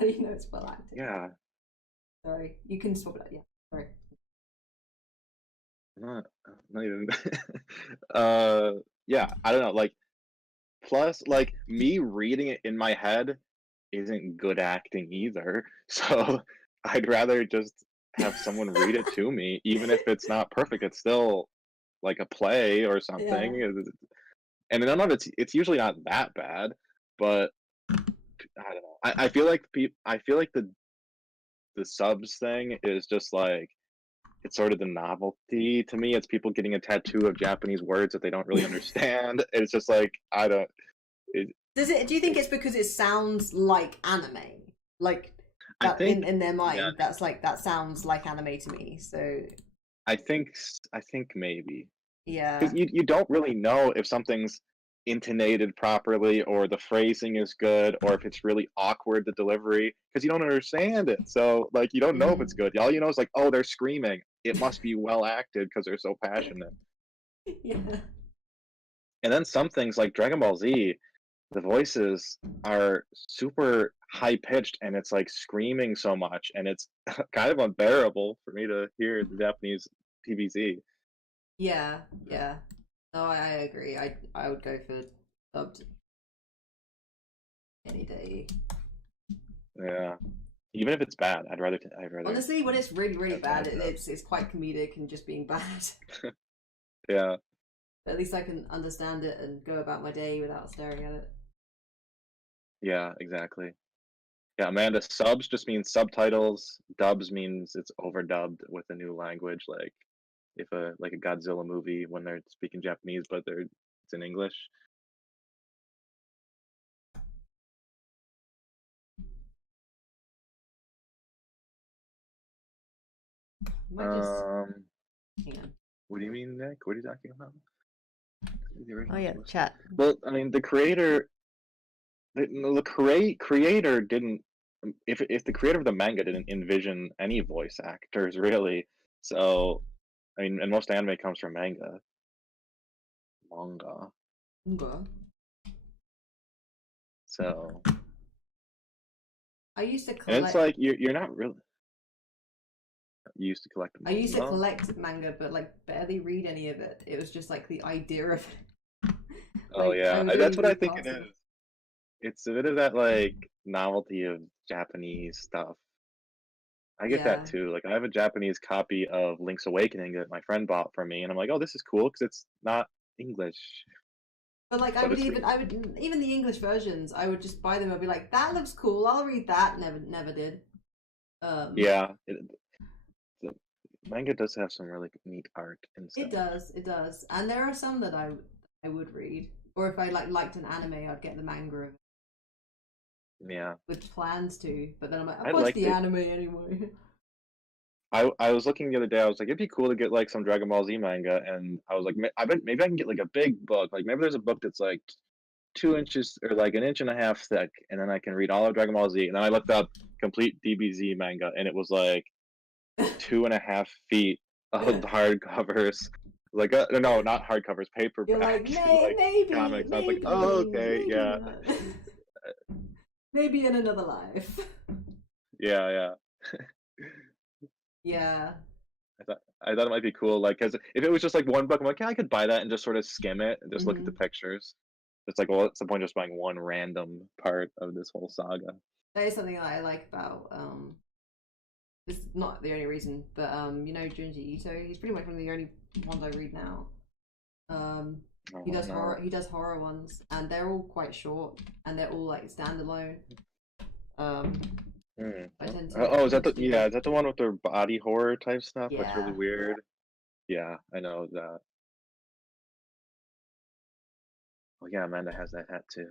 you know it's well acted. Yeah. Sorry, you can swap it out. Yeah, sorry. Not even. Yeah, I don't know. Like, plus, like me reading it in my head isn't good acting either. So I'd rather just have someone read it to me, even if it's not perfect. It's still like a play or Yeah. something. And none of it's usually not that bad, but I don't know. I feel like the subs thing is just like it's sort of the novelty to me. It's people getting a tattoo of Japanese words that they don't really understand. It's just like I don't. Does it? Do you think it's because it sounds like anime? Like I that think in their mind, yeah. that's like that sounds like anime to me. So I think maybe yeah. because you don't really know if something's intonated properly or the phrasing is good or if it's really awkward the delivery because you don't understand it. So like you don't know if it's good. All you know is like, oh, they're screaming. It must be well acted because they're so passionate. Yeah. And then some things like Dragon Ball Z, the voices are super high pitched and it's like screaming so much and it's kind of unbearable for me to hear the Japanese TVZ. Yeah, yeah. No, I agree. I would go for dubbed any day. Yeah. Even if it's bad, I'd rather Honestly, when it's really, really have bad, bad it's quite comedic and just being bad. yeah. But at least I can understand it and go about my day without staring at it. Yeah, exactly. Yeah, Amanda, subs just means subtitles. Dubs means it's overdubbed with a new language, like if a Godzilla movie when they're speaking Japanese but it's in English. Might just Um, hang on. what do you mean, Nick? What are you talking about? The Oh original yeah, source. chat. Well, I mean, the creator, creator didn't. If the creator of the manga didn't envision any voice actors really, so I mean, and most anime comes from manga. Okay. So, I used to and it's collect. like you're not really used to collect I used to manga. collect manga, but like barely read any of it. It was just like the idea of it. Oh Like, yeah, I would that's only what I read think it parts of is. it. It's a bit of that like novelty of Japanese stuff. I get that Yeah. too. Like I have a Japanese copy of Link's Awakening that my friend bought for me, and I'm like, oh, this is cool because it's not English, But like but it's I would even the English versions, I would just buy them and be like, that looks cool, I'll read that. Never did. yeah. The manga does have some really neat art and stuff. It does. And there are some that I would read. Or if I liked an anime, I'd get the manga of it Yeah, with plans to. But then I'm like, I I'll watch liked the it. anime anyway. I was looking the other day. I was like, it'd be cool to get like some Dragon Ball Z manga, and I was like, I bet maybe I can get like a big book. Like maybe there's a book that's like 2 inches or like an inch and a half thick, and then I can read all of Dragon Ball Z. And then I looked up complete DBZ manga, and it was like 2.5 feet of hardcovers. Like no, not hardcovers, You're like, paperback like maybe, comics. I was like, maybe, oh okay, maybe yeah, not. Maybe in another life. yeah. Yeah. I thought it might be cool, like, cause if it was just like one book, I'm like, yeah, I could buy that and just sort of skim it and just look at the pictures. It's like, well, what's the point of just buying one random part of this whole saga? That is something that I like about this is not the only reason, but you know Junji Ito, he's pretty much one of the only ones I read now. He does horror ones, and they're all quite short and they're all like standalone. I tend to Oh, is that do that. is that the one with their body horror type stuff? That's really Yeah. weird. Yeah, I know that. Oh yeah, Amanda has that hat too.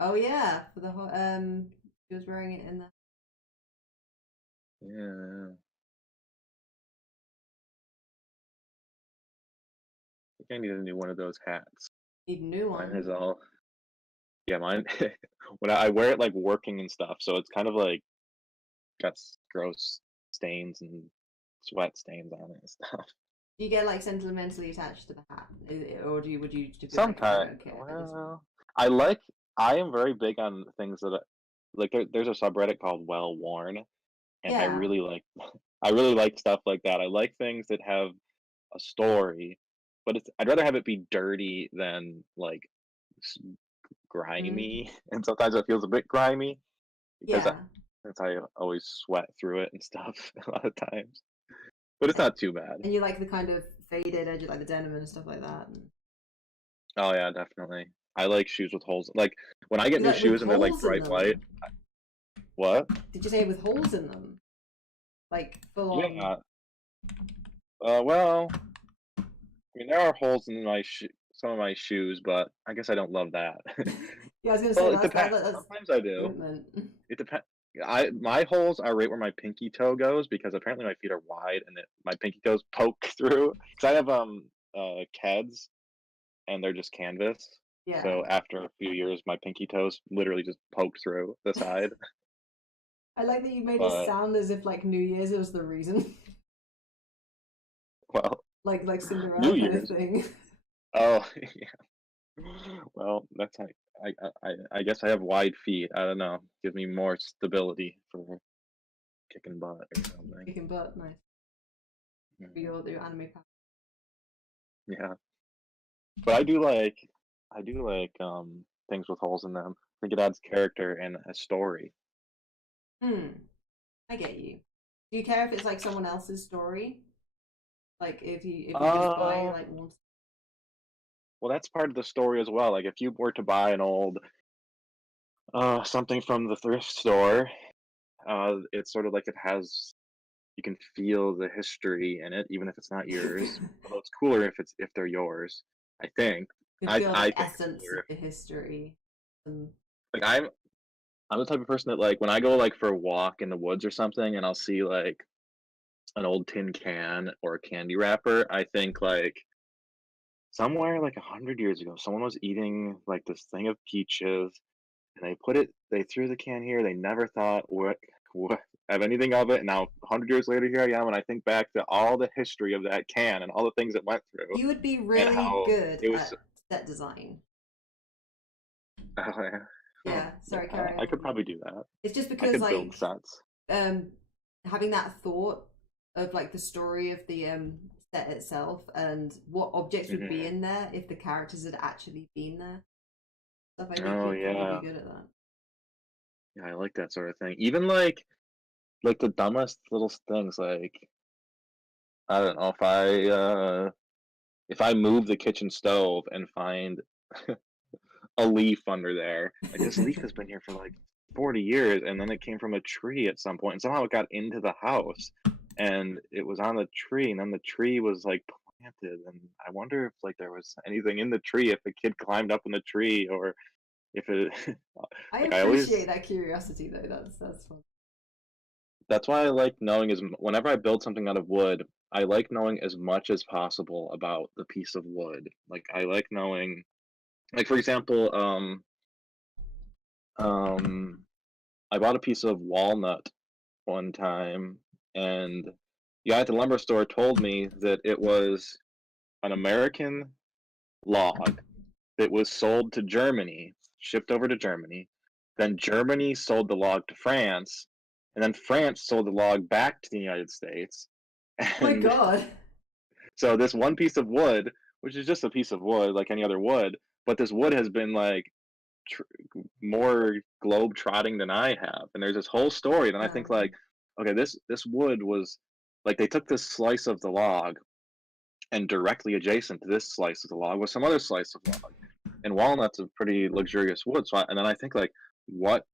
Oh yeah, for the she was wearing it in the Yeah. I think I need a new one of those hats. need a new Mine one. has all. Yeah, mine. When I wear it like working and stuff, so it's kind of like got gross stains and sweat stains on it and stuff. Do you get like sentimentally attached to the hat, or would you just be like, I Sometimes, don't care? well, I am very big on things that like there's a subreddit called Well Worn, and I Yeah. really like I really like stuff like that. I like things that have a story, but I'd rather have it be dirty than like s- Mm. grimy, and sometimes it feels a bit grimy because Yeah. since I always sweat through it and stuff a lot of times. But it's not too bad. And you like the kind of faded edge, like the denim and stuff like that. Oh yeah, definitely. I like shoes with holes. Like when I get You new like with shoes and they're like holes in bright white. them? What? Did you say with holes in them? Like full on? Yeah. Well, I mean there are holes in some of my shoes, but I guess I don't love that. Yeah, I was gonna say Well, it that's depends. that's Sometimes I do. movement. It depends. My holes are right where my pinky toe goes because apparently my feet are wide and my pinky toes poke through. Because I have Keds and they're just canvas. Yeah. So after a few years, my pinky toes literally just poke through the side. I like that you made it But sound as if like New Year's was the reason. well, like New Cinderella kind of Year's. thing. Oh yeah. Well, that's I guess I have wide feet. I don't know. Gives me more stability for kicking butt or something. Kicking butt, nice. For Mhm. your anime pack. Yeah. But I do like things with holes in them. I think it adds character and a story. Hmm. I get you. Do you care if it's like someone else's story? Like if you just buy Uh, like one. well, that's part of the story as well. Like if you were to buy an old something from the thrift store, it's sort of like it has you can feel the history in it, even if it's not yours. Although it's cooler if they're yours. I think. You can feel I the think it's essence of cooler. the history. And Like I'm the type of person that like when I go like for a walk in the woods or something, and I'll see like an old tin can or a candy wrapper, I think like somewhere like 100 years ago, someone was eating like this thing of peaches, and they threw the can here. They never thought what of anything of it. And now 100 years later, here I am, and I think back to all the history of that can and all the things it went through, you would be and really how good it was. at set design. Huh, Yeah, sorry, yeah, carry I on. could probably do that. It's just I because could build like sets. um having that thought of like the story of the set itself and what objects would be Hmm. in there if the characters had actually been there. Stuff I think Oh you'd probably be yeah, good at that. yeah, I like that sort of thing. Even like the dumbest little things, like I don't know if I move the kitchen stove and find a leaf under there. Like this leaf has been here for like 40 years and then it came from a tree at some point and somehow it got into the house and it was on the tree and then the tree was like planted and I wonder if like there was anything in the tree if the kid climbed up in the tree or if it I like I appreciate always that curiosity though. That's fun. that's why I like knowing whenever I build something out of wood, I like knowing as much as possible about the piece of wood. Like I like knowing like for example um I bought a piece of walnut one time, and the guy at the lumber store told me that it was an American log that was sold to Germany, shipped over to Germany. Then Germany sold the log to France, and then France sold the log back to the United States. Oh my And god. so this one piece of wood, which is just a piece of wood like any other wood, but this wood has been like tr- more globe trotting than I have, and there's this whole story. And I think Um, like, okay, this wood was like they took this slice of the log, and directly adjacent to this slice of the log was some other slice of log, and walnut's a pretty luxurious wood. And then I think like, what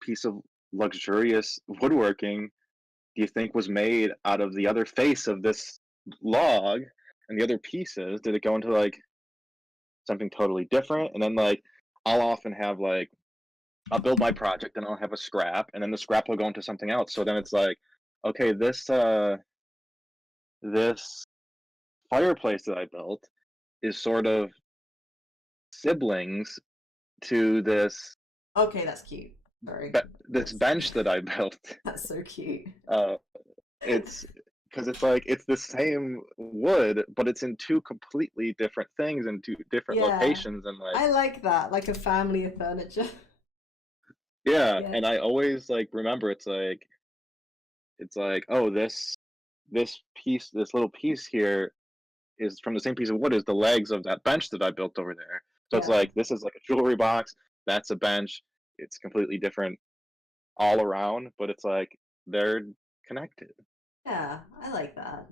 piece of luxurious woodworking do you think was made out of the other face of this log and the other pieces? Did it go into like something totally different? And then like I'll often have like I'll build my project and I'll have a scrap and then the scrap will go into something else. So then it's like, okay, this fireplace that I built is sort of siblings to okay, that's cute. Sorry. this bench that I built. That's so cute. Uh, it's because it's like it's the same wood, but it's in two completely different things in two different Yeah. locations, and like I like that, like a family of furniture. Yeah, Yeah. and I always like remember it's like, oh, this little piece here is from the same piece of wood as the legs of that bench that I built over there. So it's Yeah. like this is like a jewelry box, that's a bench. It's completely different all around, but it's like they're connected. Yeah, I like that.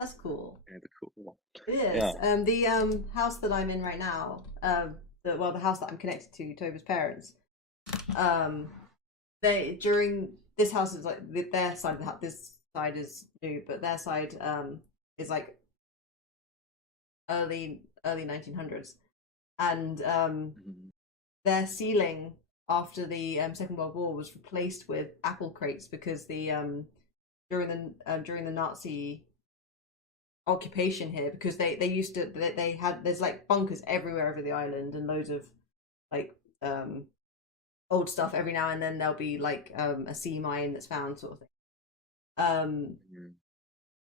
That's cool. And cool. It Yeah. is. The house that I'm in right now, the house that I'm connected to, Tova's parents, um, they during this house is like their side of the house. This side is new, but their side is like early 1900s, and Mhm. their ceiling after the Second World War was replaced with apple crates because the during the Nazi occupation here, because they used to they had there's like bunkers everywhere over the island and loads of like old stuff. Every now and then there'll be like a sea mine that's found, sort of thing. Mhm.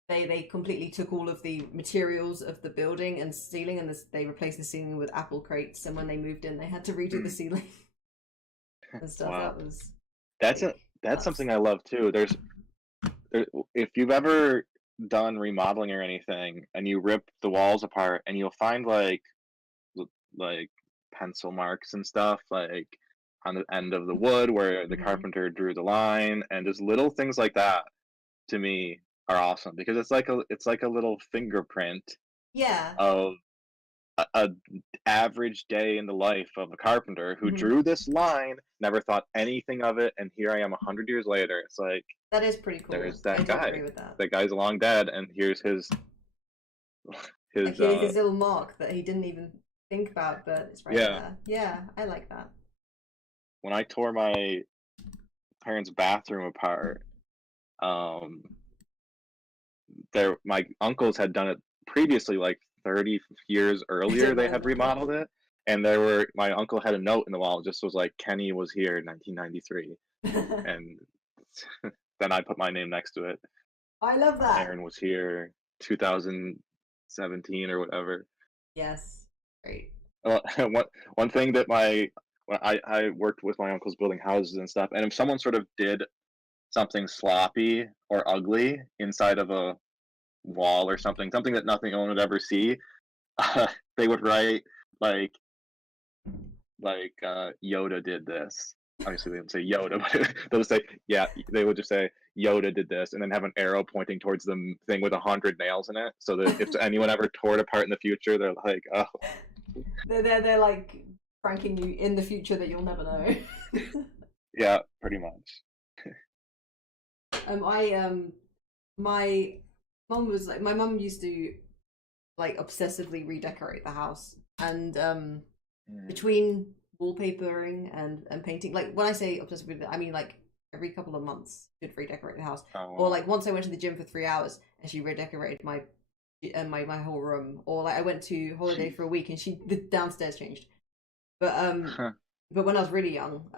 They completely took all of the materials of the building and ceiling, and they replaced the ceiling with apple crates, and when they moved in they had to redo the ceiling and stuff. Wow. That was That's like that's nuts. something I love too. If you've ever done remodeling or anything and you rip the walls apart and you'll find like pencil marks and stuff like on the end of the wood where the Hmm. carpenter drew the line, and just little things like that to me are awesome because it's like a little fingerprint Yeah. of a average day in the life of a carpenter who Hmm. drew this line, never thought anything of it, and here I am 100 years later. It's like That is pretty cool. there's I that do guy. agree with that. That guy's long dead, and here's his Like his his little mark that he didn't even think about, but it's right yeah. there. Yeah, I like that. When I tore my parents' bathroom apart, um, there my uncles had done it previously, like 30 years I earlier. don't They know had that. remodeled it, and my uncle had a note in the wall. It just was like Kenny was here in 1993, and then I put my name next to it. I love that. Aaron was here 2017 or whatever. Yes. Great. one one thing that when I worked with my uncles building houses and stuff, and if someone sort of did something sloppy or ugly inside of a wall or something that nothing one would ever see, they would write like Yoda did this. Obviously, they would say Yoda, but they'll say, yeah, they would just say Yoda did this, and then have an arrow pointing towards the thing with 100 nails in it, so that if anyone ever tore it apart in the future, they're like, oh, They're like pranking you in the future that you'll never know. yeah, pretty much. I my mom was like my mom used to like obsessively redecorate the house, and Mm. between wallpapering and painting, like when I say obsessively, I mean like every couple of months she'd redecorate the house, Oh, or wow. like once I went to the gym for 3 hours and she redecorated my whole room, or like I went to holiday Jeez. for a week and the downstairs changed. But but when I was really young,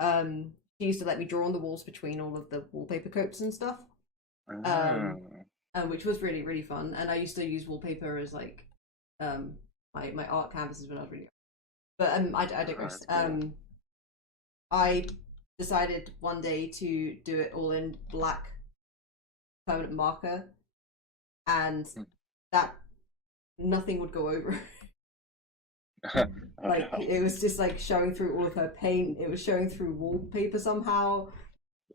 she used to let me draw on the walls between all of the wallpaper coats and stuff, Ah, um, which was really really fun. And I used to use wallpaper as like my art canvases when I was really young. But I digress. that's cool. I decided one day to do it all in black permanent marker, and Hmm. that nothing would go over. Oh Like no. it was just like showing through all of her paint. It was showing through wallpaper somehow.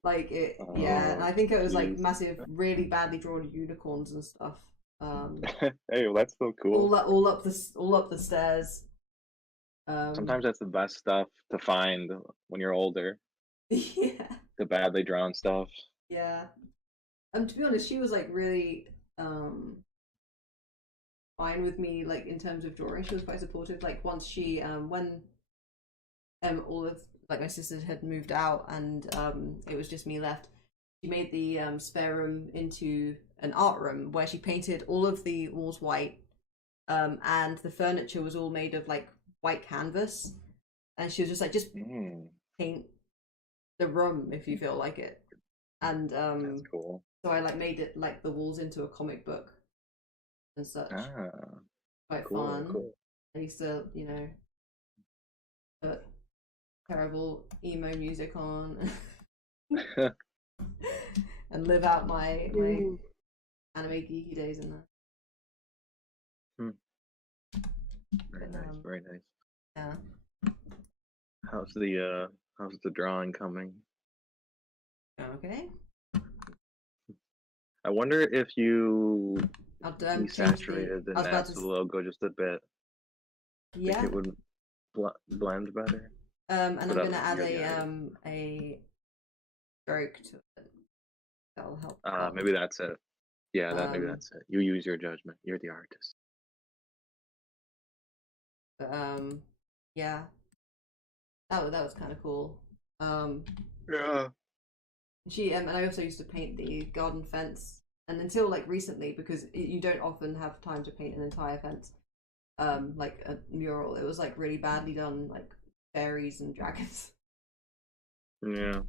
Like it, yeah. And Oh, I think it was like jeez. massive, really badly drawn unicorns and stuff. Hey, well, that's so cool. All up the stairs. Um, Sometimes that's the best stuff to find when you're older. yeah, The badly drawn stuff. yeah. To be honest, she was like really fine with me, like in terms of drawing. She was quite supportive. Like once she when all of like my sisters had moved out and it was just me left, she made the spare room into an art room where she painted all of the walls white, and the furniture was all made of like white canvas, and she was just like, just Mm, paint the room if you feel like it. And that's cool. so I like made it like the walls into a comic book and such. Ah, Quite cool, fun. cool. I used to, put terrible emo music on and live out my anime geeky days in there. Very nice, very nice. Yeah. How's the drawing coming? Okay. I wonder if you I'll change desaturated the I was about NASA to logo just a bit. yeah. Think it would blend better. And I'm Whatever, gonna add you're the artist. a stroke to it. That'll help. Maybe that's it. Yeah, maybe Um, that's it. You use your judgment. You're the artist. But yeah, that was kind of cool. Yeah. And I also used to paint the garden fence, and until like recently, because you don't often have time to paint an entire fence, like a mural, it was like really badly done, like fairies and dragons. Yeah.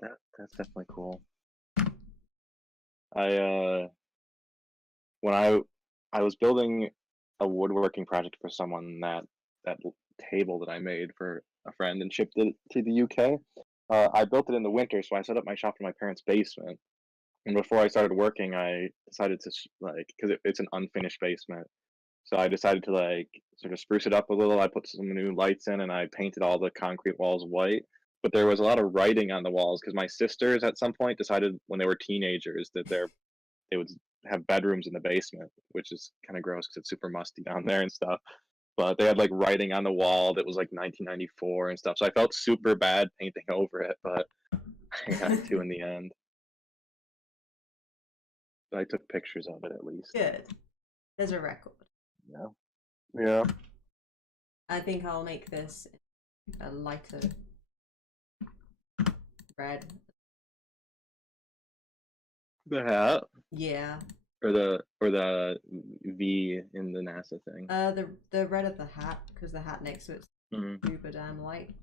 That's definitely cool. When I was building a woodworking project for someone, that table that I made for a friend and shipped it to the UK. I built it in the winter, so I set up my shop in my parents' basement. And before I started working, I decided to because it's an unfinished basement, so I decided to like sort of spruce it up a little. I put some new lights in, and I painted all the concrete walls white. But there was a lot of writing on the walls because my sisters at some point decided when they were teenagers that they would have bedrooms in the basement, which is kind of gross because it's super musty down there and stuff. But they had like writing on the wall that was like 1994 and stuff. So I felt super bad painting over it, but I had to in the end. But I took pictures of it at least. Good. There's a record. Yeah. Yeah. I think I'll make this a lighter red. The hat. Yeah. Or the V in the NASA thing. The red of the hat, because the hat next to it's super damn light.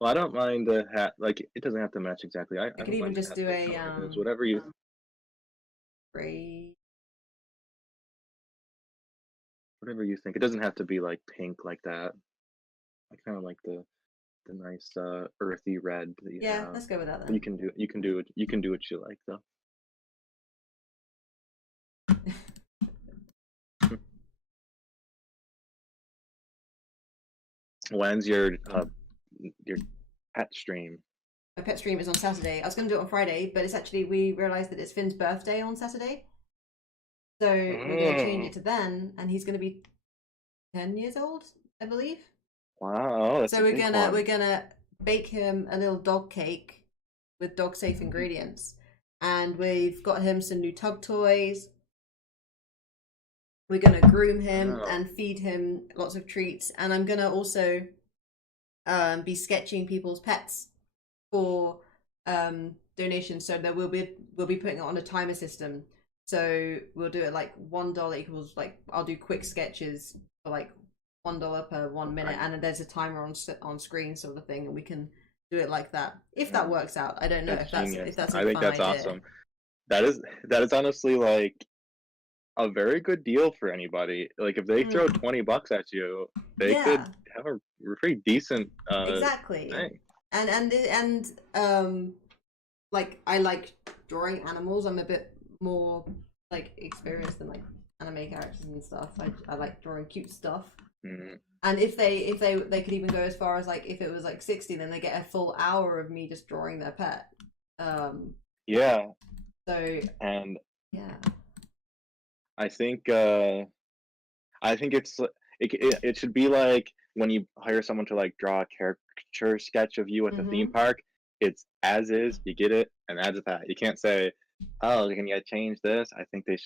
Well, I don't mind the hat. Like, it doesn't have to match exactly. I could even just do a whatever you. Gray. Whatever you think. It doesn't have to be like pink like that. I kind of like the nice earthy red that you have. Let's go with that then. You can do what you like though. When's your pet stream? My pet stream is on Saturday. I was going to do it on Friday, but we realised that it's Finn's birthday on Saturday. So we're going to change it to then, and he's going to be 10 years old, I believe. Wow. So we're gonna bake him a little dog cake with dog safe ingredients. And we've got him some new tug toys. We're gonna groom him and feed him lots of treats. And I'm gonna also be sketching people's pets for donations. So that we'll be putting it on a timer system. So we'll do it like $1 equals like I'll do quick sketches for like $1 per 1 minute, and there's a timer on screen sort of thing, and we can do it like that if that works out. I don't know if that's I think that's idea. awesome. That is honestly like a very good deal for anybody. Like if they throw $20 at you, they could have a pretty decent exactly thing. And like I like drawing animals. I'm a bit more like experienced than like anime characters and stuff. I like drawing cute stuff. And if they could even go as far as like if it was like 60, then they get a full hour of me just drawing their pet. Yeah. So and yeah, I think it should be like when you hire someone to like draw a caricature sketch of you at the theme park. It's as is, you get it, and that's that. You can't say, "Oh, can you change this?" I think it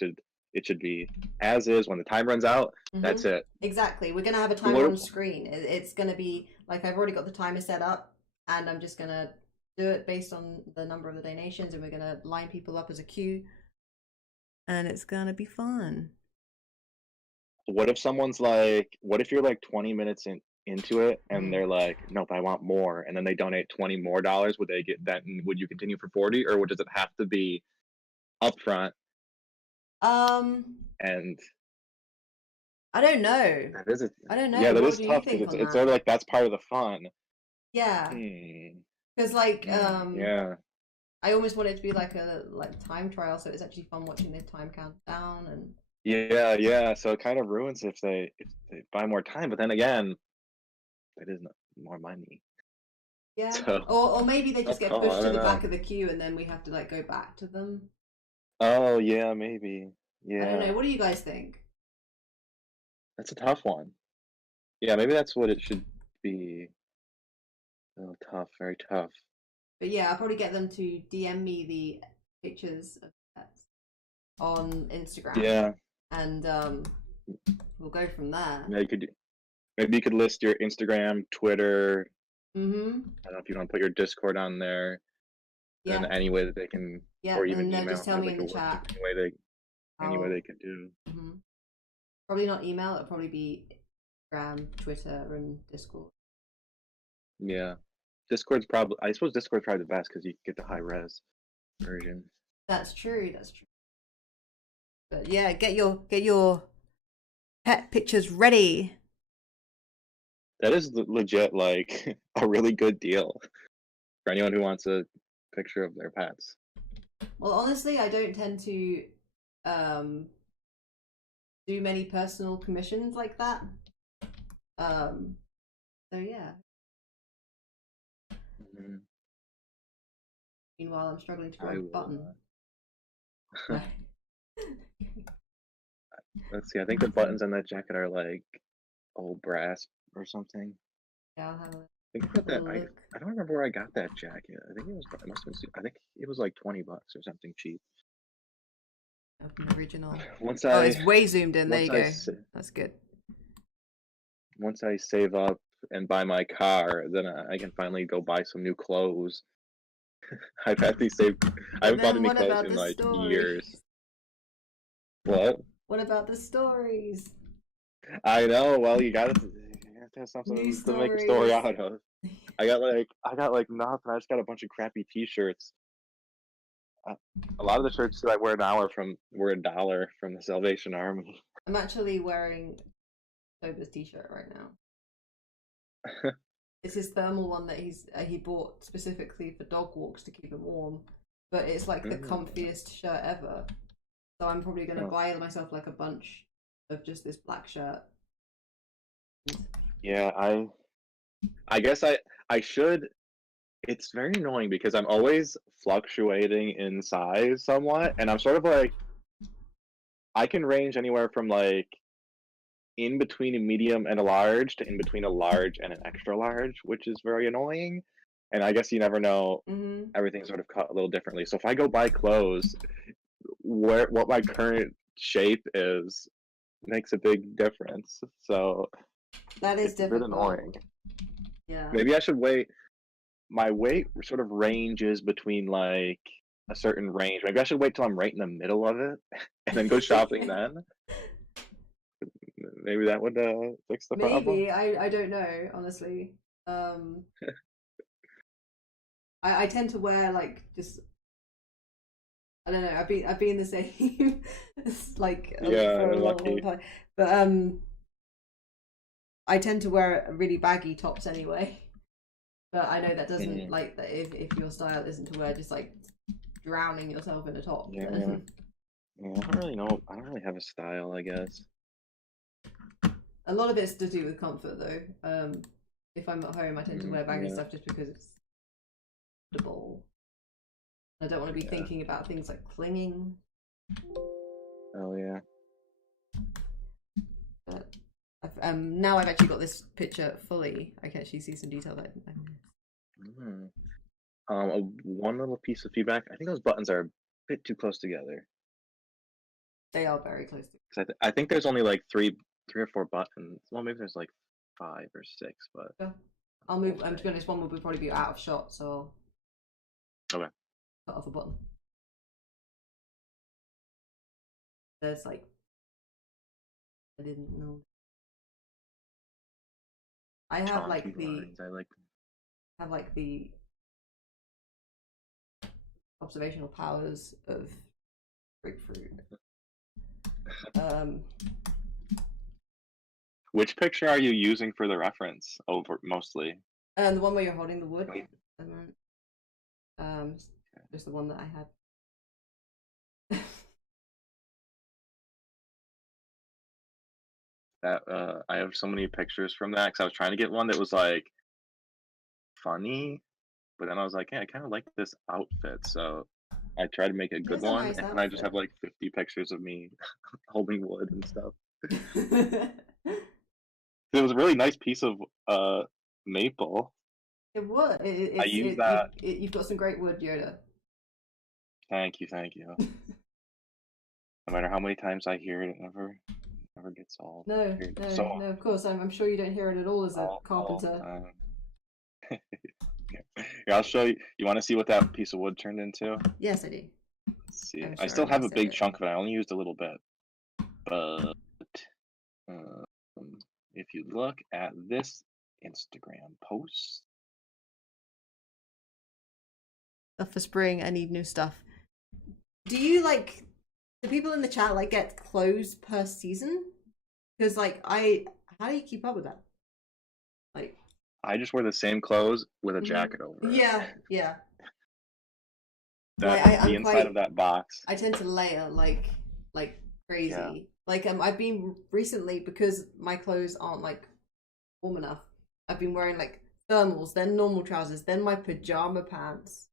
should be as is. When the time runs out, that's it. Exactly. We're gonna have a timer on screen. It's gonna be like I've already got the timer set up, and I'm just gonna do it based on the number of the donations, and we're gonna line people up as a queue, and it's gonna be fun. What if you're like 20 minutes into it, and they're like, "Nope, I want more," and then they donate $20 more? Would they get that? And would you continue for 40, or does it have to be upfront? And I don't know. I don't know. Yeah, that is tough because it's sort of like that's part of the fun. Yeah, Hmm. because like Yeah. I almost want it to be like a time trial, so it's actually fun watching the time count down and Yeah, yeah. So it kind of ruins if they buy more time, but then again, that is not more money. yeah, So or maybe they just tough get call. pushed I to don't the know. back of the queue and then we have to like go back to them. Oh yeah, maybe. I don't know. Yeah, What do you guys think? that's a tough one. Yeah, maybe that's what it should be. Oh, tough, very tough. But yeah, I'll probably get them to DM me the pictures of pets on Instagram, Yeah, and we'll go from there. maybe you could list your Instagram, Twitter. Mm-hmm. I don't know if you want to put your Discord on there, Yeah, and any way that they can, yeah, or even and email. just tell Yeah, me they in the could work chat. any way I'll they could do. probably not email. It'll probably be Instagram, Twitter, and Discord. Yeah, Discord's probably. I suppose Discord's probably the best because you get the high res version. That's true. That's true. But yeah, get your pet pictures ready. That is legit like a really good deal for anyone who wants a picture of their pets. Well, honestly, I don't tend to um do many personal commissions like that. Um, so yeah. Mhm. Meanwhile, I'm struggling to I grab a will. button. Let's see. I think the buttons on that jacket are like old brass or something. Yeah, I'll have a I think I got that. look. I don't remember where I got that jacket. I think it was. It must have been. I think it was like $20 or something cheap. Open the original. Once Oh, I it's way zoomed in. There once you I go. sa- That's good. once I save up and buy my car, then I can finally go buy some new clothes. I've had these saved. I But haven't bought then any what clothes about in the like stories? years. What? What about the stories? I know. Well, you have to have New something to make a story stories. out of. I got like nothing. I just got a bunch of crappy T-shirts. A lot of the shirts that I wear now were $1 from the Salvation Army. I'm actually wearing Sober's t-shirt right now. It's his thermal one that he bought specifically for dog walks to keep him warm. But it's like the comfiest shirt ever. So I'm probably gonna buy myself like a bunch of just this black shirt. Yeah, I guess I should. It's very annoying because I'm always fluctuating in size somewhat, and I'm sort of like I can range anywhere from like in between a medium and a large to in between a large and an extra large, which is very annoying. And I guess you never know. Everything's sort of cut a little differently. So if I go buy clothes, what my current shape is makes a big difference. So That is it's a bit difficult. annoying. Yeah. Maybe I should wait. My weight sort of ranges between like a certain range. Maybe I should wait till I'm right in the middle of it and then go shopping then. Maybe that would fix the problem. Maybe. I don't know, honestly. I tend to wear like just I don't know. I've been the same like Yeah, for a long, lucky. long time. But I tend to wear really baggy tops anyway. But I know that doesn't like that if your style isn't to wear just like drowning yourself in a top. Yeah. Then... Yeah, I don't really know. I don't really have a style, I guess. A lot of it's to do with comfort though. If I'm at home I tend to wear baggy stuff just because it's comfortable. I don't want to be thinking about things like clinging. Oh yeah. But now I've actually got this picture fully. I can actually see some detail that I missed. One little piece of feedback. I think those buttons are a bit too close together. They are very close to. Cause I think there's only like three or four buttons. Well, maybe there's like 5 or 6, but Yeah. I'll move. To be honest, one will probably be out of shot, so okay. Cut off a button. There's like I didn't know. I have like the observational powers of grapefruit. Which picture are you using for the reference over mostly? The one where you're holding the wood. Um, just the one that I had. That I have so many pictures from that because I was trying to get one that was like funny, but then I was like, yeah, I kind of like this outfit, so I tried to make a good is a one, nice and I just outfit. have like 50 pictures of me holding wood and stuff. It was a really nice piece of maple. It was. I used that. You've got some great wood, Yoda. Thank you, thank you. No matter how many times I hear it, it never gets old. No, no, no. Of course, I'm sure you don't hear it at all as a carpenter. Here, I'll show you. You want to see what that piece of wood turned into? Yes, I do. Let's see. I'm I sure still I have a must big have it. chunk of it. I only used a little bit. But if you look at this Instagram post, Stuff for spring. I need new stuff. Do you like? Do people in the chat like get clothes per season? Because like how do you keep up with that? Like, I just wear the same clothes with a jacket over it. Yeah, yeah. That the inside of that box. I tend to layer like crazy. Yeah. Like I've been recently, because my clothes aren't like warm enough, I've been wearing like thermals, then normal trousers, then my pajama pants,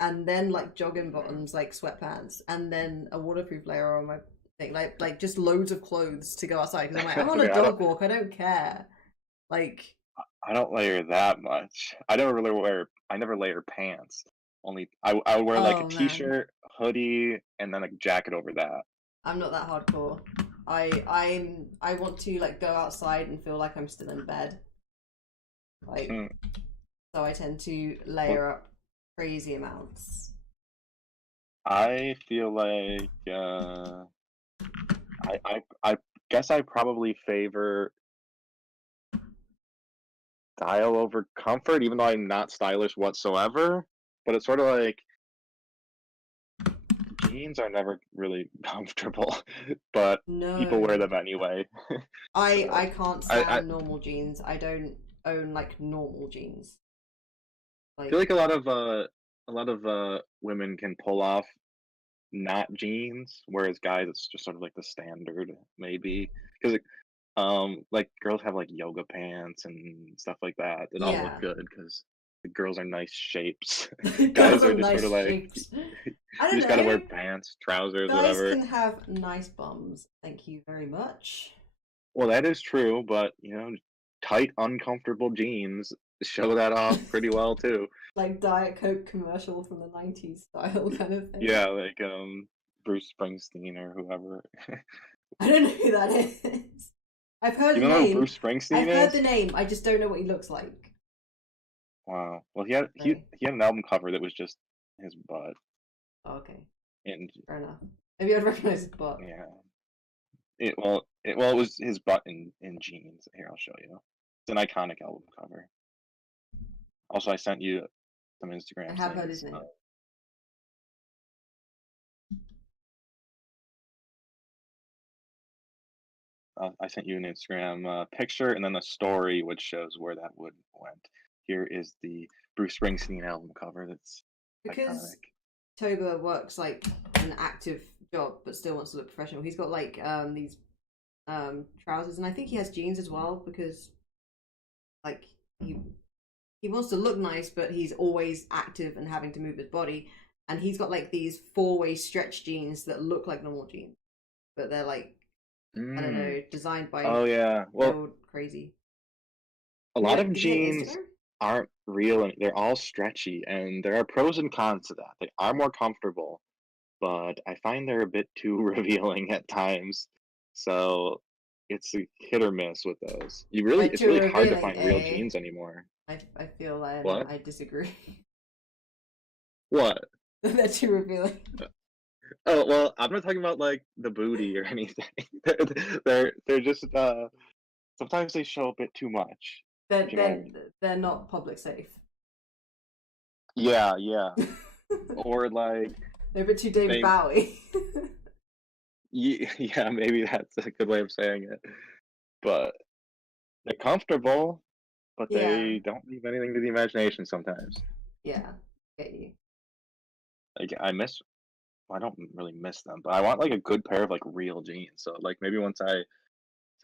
and then like jogging bottoms, like sweatpants, and then a waterproof layer on my thing. Like just loads of clothes to go outside, because I'm like, I'm on a dog walk, I don't care. Like, I don't layer that much. I never layer pants. Only I would wear like a t-shirt, hoodie, and then a jacket over that. I'm not that hardcore. I want to like go outside and feel like I'm still in bed. Like, so I tend to layer up crazy amounts. I feel like I guess I probably favor style over comfort, even though I'm not stylish whatsoever. But it's sort of like jeans are never really comfortable, but people wear them anyway. I can't stand normal jeans. I don't own like normal jeans. I feel like a lot of women can pull off not jeans, whereas guys it's just sort of like the standard maybe, because like girls have like yoga pants and stuff like that that all look good because the girls are nice shapes. Guys are just nice sort of like shapes. You just gotta wear pants, trousers, whatever. Guys can have nice bums. Thank you very much. Well, that is true, but you know, tight, uncomfortable jeans show that off pretty well too. Like Diet Coke commercial from the 90s style kind of thing. Yeah, like Bruce Springsteen or whoever. I don't know who that is. I've heard the name. You know who Bruce Springsteen is? I've heard the name. I just don't know what he looks like. Wow. Well, he had an album cover that was just his butt. Oh, okay. And fair enough. Maybe I'd recognize his butt. Yeah. It was his butt in jeans. Here, I'll show you. It's an iconic album cover. Also, I sent you some Instagram. I have heard his name. I sent you an Instagram picture and then a story which shows where that wood went. Here is the Bruce Springsteen album cover. That's because iconic. Toba works like an active job but still wants to look professional. He's got like these trousers, and I think he has jeans as well, because like he wants to look nice, but he's always active and having to move his body. And he's got like these 4-way stretch jeans that look like normal jeans, but they're like I don't know, designed by crazy. A lot of jeans aren't real and they're all stretchy, and there are pros and cons to that. They are more comfortable, but I find they're a bit too revealing at times. So it's a hit or miss with those. It's really hard to find real jeans anymore. I feel I disagree. What? They're too revealing. Oh well, I'm not talking about like the booty or anything. they're just sometimes they show a bit too much. They're not public safe. Yeah. Or like they're a bit too David Bowie. Yeah, maybe that's a good way of saying it. But they're comfortable. but Yeah. they don't leave anything to the imagination sometimes. Yeah, get you. Like I don't really miss them, but I want like a good pair of like real jeans. So like maybe once I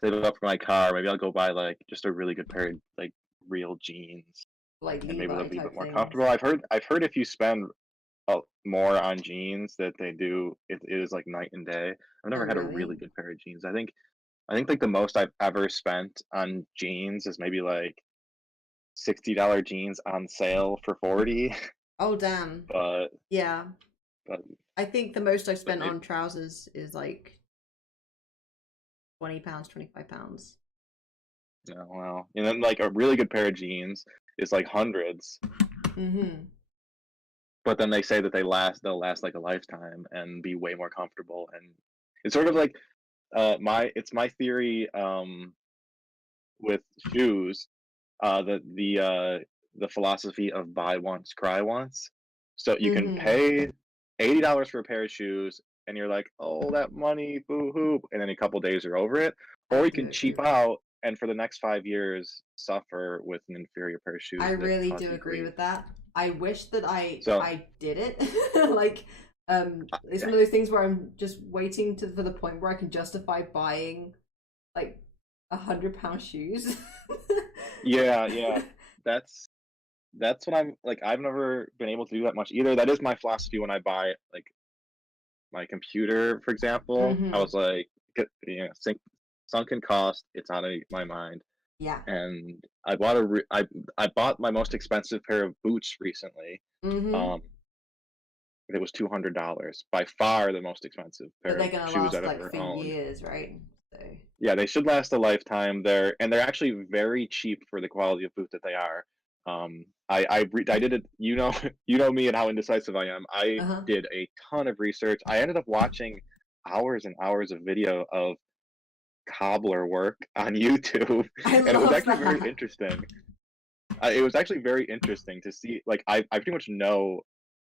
save up for my car, maybe I'll go buy like just a really good pair of like real jeans, Like and maybe they'll Levi be a bit type more things. comfortable. I've heard if you spend more on jeans that they do, it is like night and day. I've Oh, never had a really? really good pair of jeans. I think like the most I've ever spent on jeans is maybe like $60 jeans on sale for 40. Oh, damn. but Yeah. but I think the most I've but spent on trousers is like £20, £25. yeah, well, and then like a really good pair of jeans is like hundreds. Mm-hmm. But then they say that they'll last like a lifetime and be way more comfortable, and it's sort of like my theory with shoes, the philosophy of buy once, cry once. So you can Mm-hmm. pay $80 for a pair of shoes, and you're like, oh, that money, boo hoo, and then a couple days you're over it. I Or you do can agree cheap with that. out and for the next 5 years suffer with an inferior pair of I shoes that really cause do you agree grief. with that. I wish that So I did it. Like, it's yeah, one of those things where I'm just waiting for the point where I can justify buying like £100 shoes. yeah, that's what I'm like. I've never been able to do that much either. That is my philosophy when I buy like my computer, for example. I Mm-hmm. was like, sunken cost. It's out of my mind. Yeah. And I bought my most expensive pair of boots recently. Mm-hmm. Um, it was $200, by far the most expensive But pair they're of gonna shoes last I've like ever for owned. years, right? So Yeah, they should last a lifetime. They're actually very cheap for the quality of boot that they are. I did it. You know me and how indecisive I am. I uh-huh. did a ton of research. I ended up watching hours and hours of video of cobbler work on YouTube, I and it was love actually very that. interesting. It was actually very interesting to see. Like I pretty much know.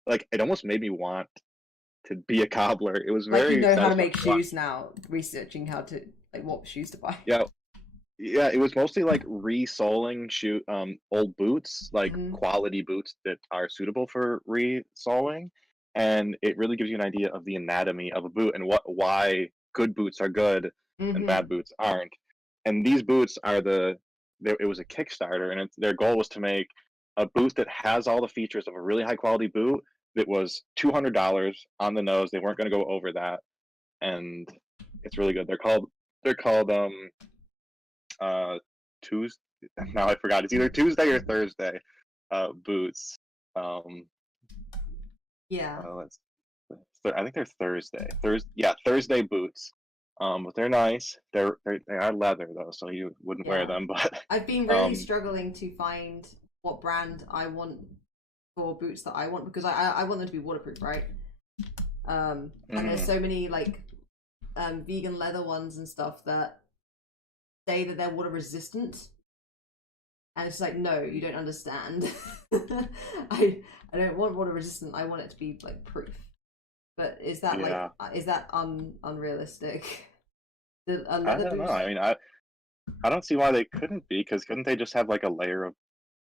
Like it almost made me want to be a cobbler. It was Like you very know how to satisfying make to watch. shoes now, researching how to like what shoes to buy. Yeah, yeah, it was mostly like resoling old boots, like Mm-hmm. quality boots that are suitable for resoling, and it really gives you an idea of the anatomy of a boot and why good boots are good and Mm-hmm. bad boots aren't. And these boots are it was a Kickstarter, and their goal was to make a boot that has all the features of a really high quality boot that was $200 on the nose. They weren't going to go over that, and it's really good. They're called uh Tuesday. Now I forgot. It's either Tuesday or Thursday. Boots. Um. Yeah. Let's. I think they're Thursday. Yeah, Thursday boots. But they're nice. They are leather though, so you wouldn't wear Yeah. them. But I've been really um. struggling to find what brand I want for boots that I want because I want them to be waterproof, right? And there's Mm, so many like vegan leather ones and stuff that say that they're water resistant, and it's like no, you don't understand. I don't want water resistant. I want it to be like proof. But is that like yeah. unrealistic? A I leather don't know. boots? I mean, I don't see why they couldn't be. Because couldn't they just have like a layer of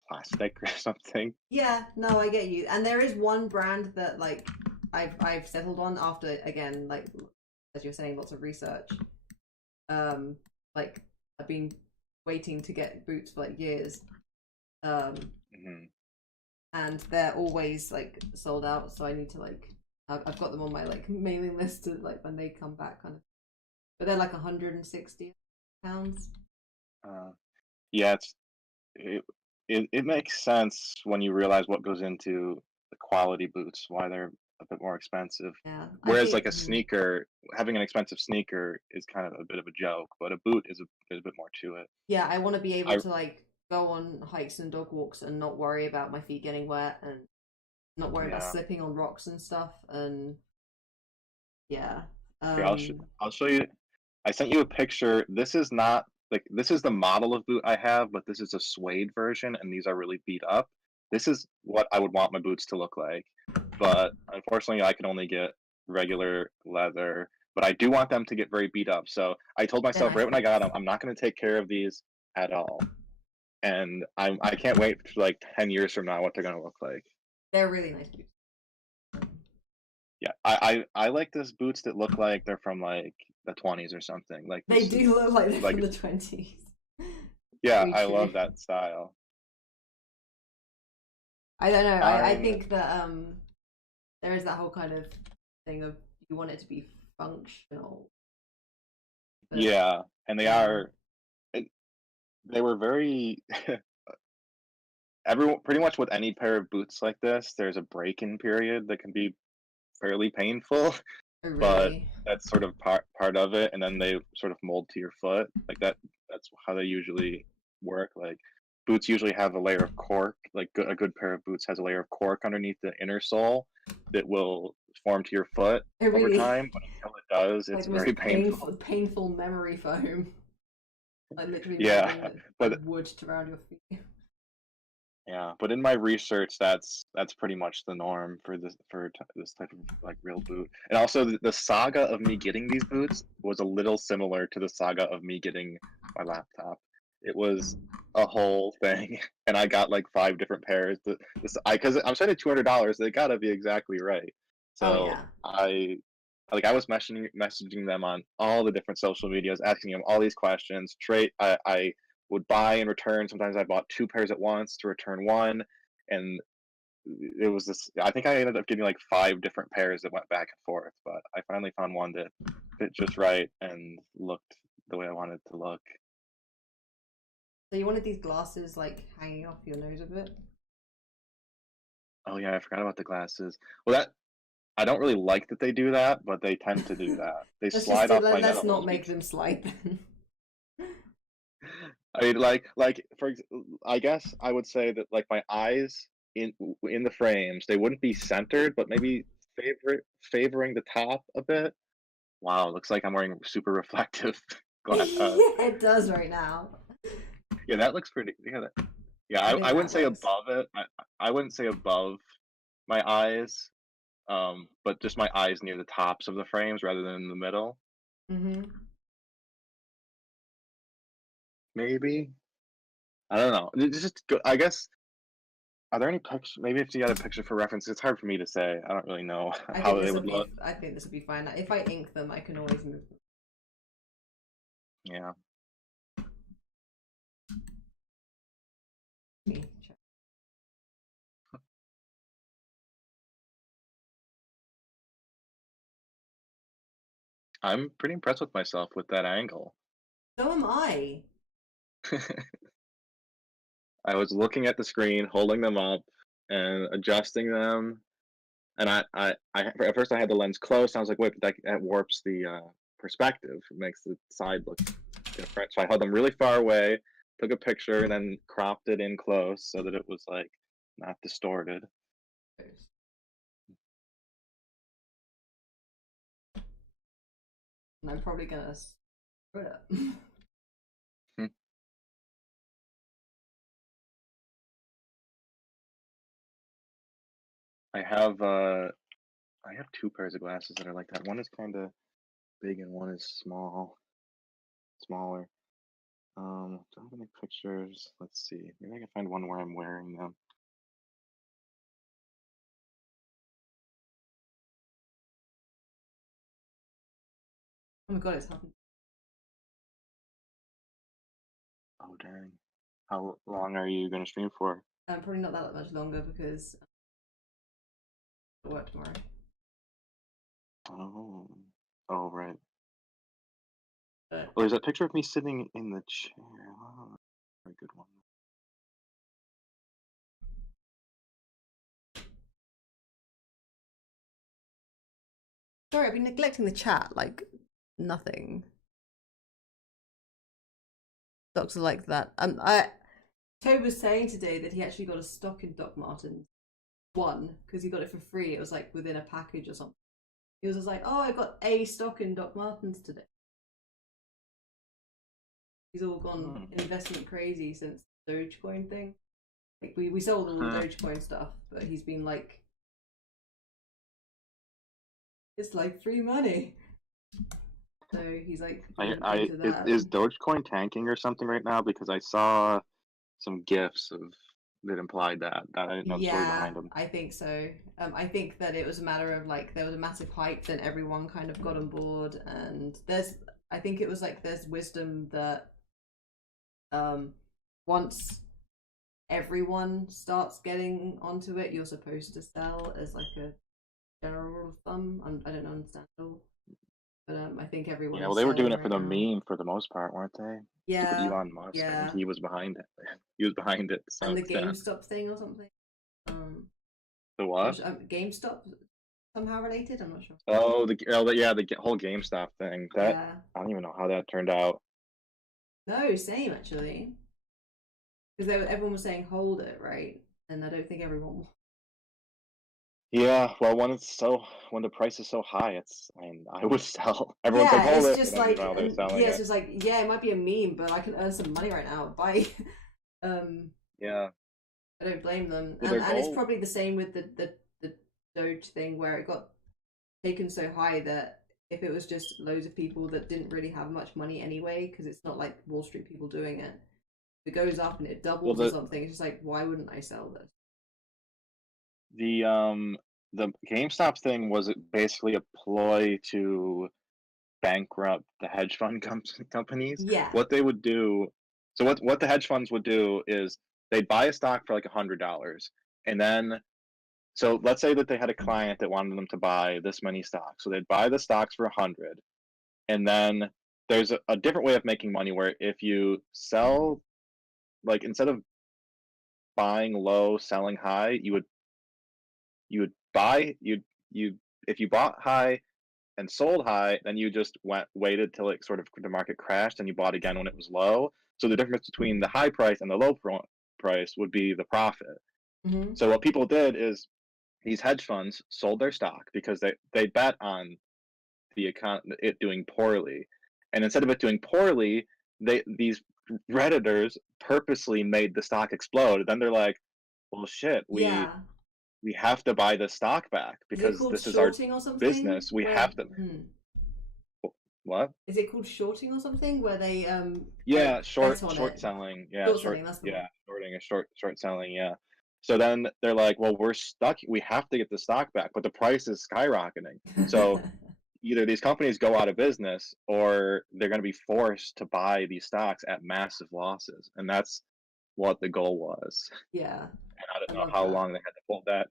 plastic or something? Yeah, no, I get you. And there is one brand that like I've settled on after again, like as you're saying, lots of research. Like I've been waiting to get boots for like years. Um, Hmm. and they're always like sold out, so I need to like I've got them on my like mailing list to like when they come back kind of. But they're like £160. Yeah, it makes sense when you realize what goes into the quality boots, why they're a bit more expensive. Yeah, I Whereas think like a sneaker, having an expensive sneaker is kind of a bit of a joke, but a boot is a bit more to it. yeah, I want to be able I to like go on hikes and dog walks and not worry about my feet getting wet and not worry about Yeah. slipping on rocks and stuff. And yeah, Here, I'll show you. I sent you a picture. This is not like this is the model of boot I have, but this is a suede version, and these are really beat up. This is what I would want my boots to look like, but unfortunately, I can only get regular leather. But I do want them to get very beat up. So I told then myself I right when I got them, I'm not going to take care of these at all. and I can't wait for like 10 years from now what they're gonna look like. They're really nice boots. Yeah, I like those boots that look like they're from like the 20s or something. Like They this do is look like they're like from the 20s. yeah, Very I true. love that style. I don't know. I I'm think that there is that whole kind of thing of you want it to be functional. But, yeah, and they are they were very everyone pretty much with any pair of boots like this, there's a break-in period that can be fairly painful, oh, but really? that's sort of part of it, and then they sort of mold to your foot. Like that's how they usually work. Like boots usually have a layer of cork, like a good pair of boots has a layer of cork underneath the inner sole that will form to your foot Oh, over really? time, but until it does, Like it's the most very painful. painful memory foam. Like literally Yeah, molding but the wood around your feet. yeah, but in my research, that's pretty much the norm for this type of like real boot. And also, the saga of me getting these boots was a little similar to the saga of me getting my laptop. It was a whole thing, and I got like 5 different pairs. Because I'm spending $200, they gotta be exactly right. Oh So yeah. I was messaging them on all the different social medias, asking them all these questions. I would buy and return. Sometimes I bought 2 pairs at once to return one, and it was this. I think I ended up getting like 5 different pairs that went back and forth, but I finally found one that fit just right and looked the way I wanted it to look. So you wanted these glasses like hanging off your nose a bit? Oh yeah, I forgot about the glasses. Well, that I don't really like that they do that, but they tend to do that. They slide off my Let's not nose. make them slide then. I mean, I guess I would say that like my eyes in the frames, they wouldn't be centered, but maybe favoring the top a bit. Wow, looks like I'm wearing super reflective glass. Yeah, it does right now. Yeah, that looks pretty. Yeah, I think I wouldn't that say works. above it. I wouldn't say above my eyes, but just my eyes near the tops of the frames rather than in the middle. Mm-hmm. Maybe. I don't know. It's just I guess. Are there any pictures? Maybe if you got a picture for reference, it's hard for me to say. I don't really know how they would look. I think this will be fine. If I ink them, I can always move them. Yeah. Let me check. I'm pretty impressed with myself with that angle. So am I. I was looking at the screen, holding them up, and adjusting them. And at first I had the lens close. And I was like, wait, but that warps the perspective. It makes the side look different. So I held them really far away, took a picture, and then cropped it in close so that it was like not distorted. And I'm probably gonna screw it up. I have 2 pairs of glasses that are like that. One is kind of big and one is smaller. Do I have any pictures? Let's see. Maybe I can find one where I'm wearing them. Oh my god, it's happened. Oh dang! How long are you gonna stream for? Probably not that much longer because I work tomorrow. Oh right. But Well, there's a picture of me sitting in the chair. Oh, very good one. sorry, I've been neglecting the chat like nothing. Docs are like that. Toby was saying today that he actually got a stock in Doc Martens. One, because he got it for free. It was like within a package or something. He was just like, oh, I got a stock in Doc Martens today. He's all gone investment crazy since the Dogecoin thing. Like we sold all the Dogecoin stuff, but he's been like, it's like free money. So he's like into that. Is Dogecoin tanking or something right now? Because I saw some gifs of that implied that I didn't know the story Yeah, behind them. I think so. I think that it was a matter of like there was a massive hype, then everyone kind of got on board, and I think it was like there's wisdom that once everyone starts getting onto it, you're supposed to sell as like a general rule of thumb. I don't understand it all, but I think everyone Yeah, well, is they were doing selling it for right the now. meme for the most part, weren't they? Stupid Yeah, Elon Musk. I think yeah, he was behind it. He was behind it to some and the extent. GameStop thing or something. Um, The what? GameStop somehow related. I'm not sure. Oh, the whole GameStop thing. That Yeah. I don't even know how that turned out. No, same actually. Because everyone was saying hold it, right? And I don't think everyone. Yeah, well, when the price is so high, I mean, I would sell. Everyone's like, Yeah, hold it's it, just and then like, they're selling yeah, it's it. just like, yeah, it might be a meme, but I can earn some money right now. Bye. Yeah. I don't blame them, Well, and their it's goal. probably the same with the Doge thing where it got taken so high that if it was just loads of people that didn't really have much money anyway, because it's not like Wall Street people doing it, if it goes up and it Well, doubles or something, it's just like, why wouldn't I sell this? the GameStop thing was basically a ploy to bankrupt the hedge fund companies. Yeah, What they would do, so what the hedge funds would do is they'd buy a stock for like $100, and then so let's say that they had a client that wanted them to buy this many stocks, so they'd buy the stocks for 100, and then there's a different way of making money where if you sell, like instead of buying low, selling high, you would buy you if you bought high and sold high, then you just waited till it sort of the market crashed and you bought again when it was low. So the difference between the high price and the low price would be the profit. mm-hmm. So what people did is these hedge funds sold their stock because they bet on it doing poorly, and instead of it doing poorly, these redditors purposely made the stock explode. Then they're like, well, shit, we Yeah. we have to buy the stock back Is it because called this is our shorting or something? business. We Where have to. What? is it called shorting or something? Where they Yeah, like bet on short it? selling. Yeah, Short selling, that's the one. shorting, short selling. Yeah. So then they're like, well, we're stuck. We have to get the stock back, but the price is skyrocketing. So either these companies go out of business or they're going to be forced to buy these stocks at massive losses, and that's what the goal was. Yeah, And I don't I know love how that. long they had to hold that.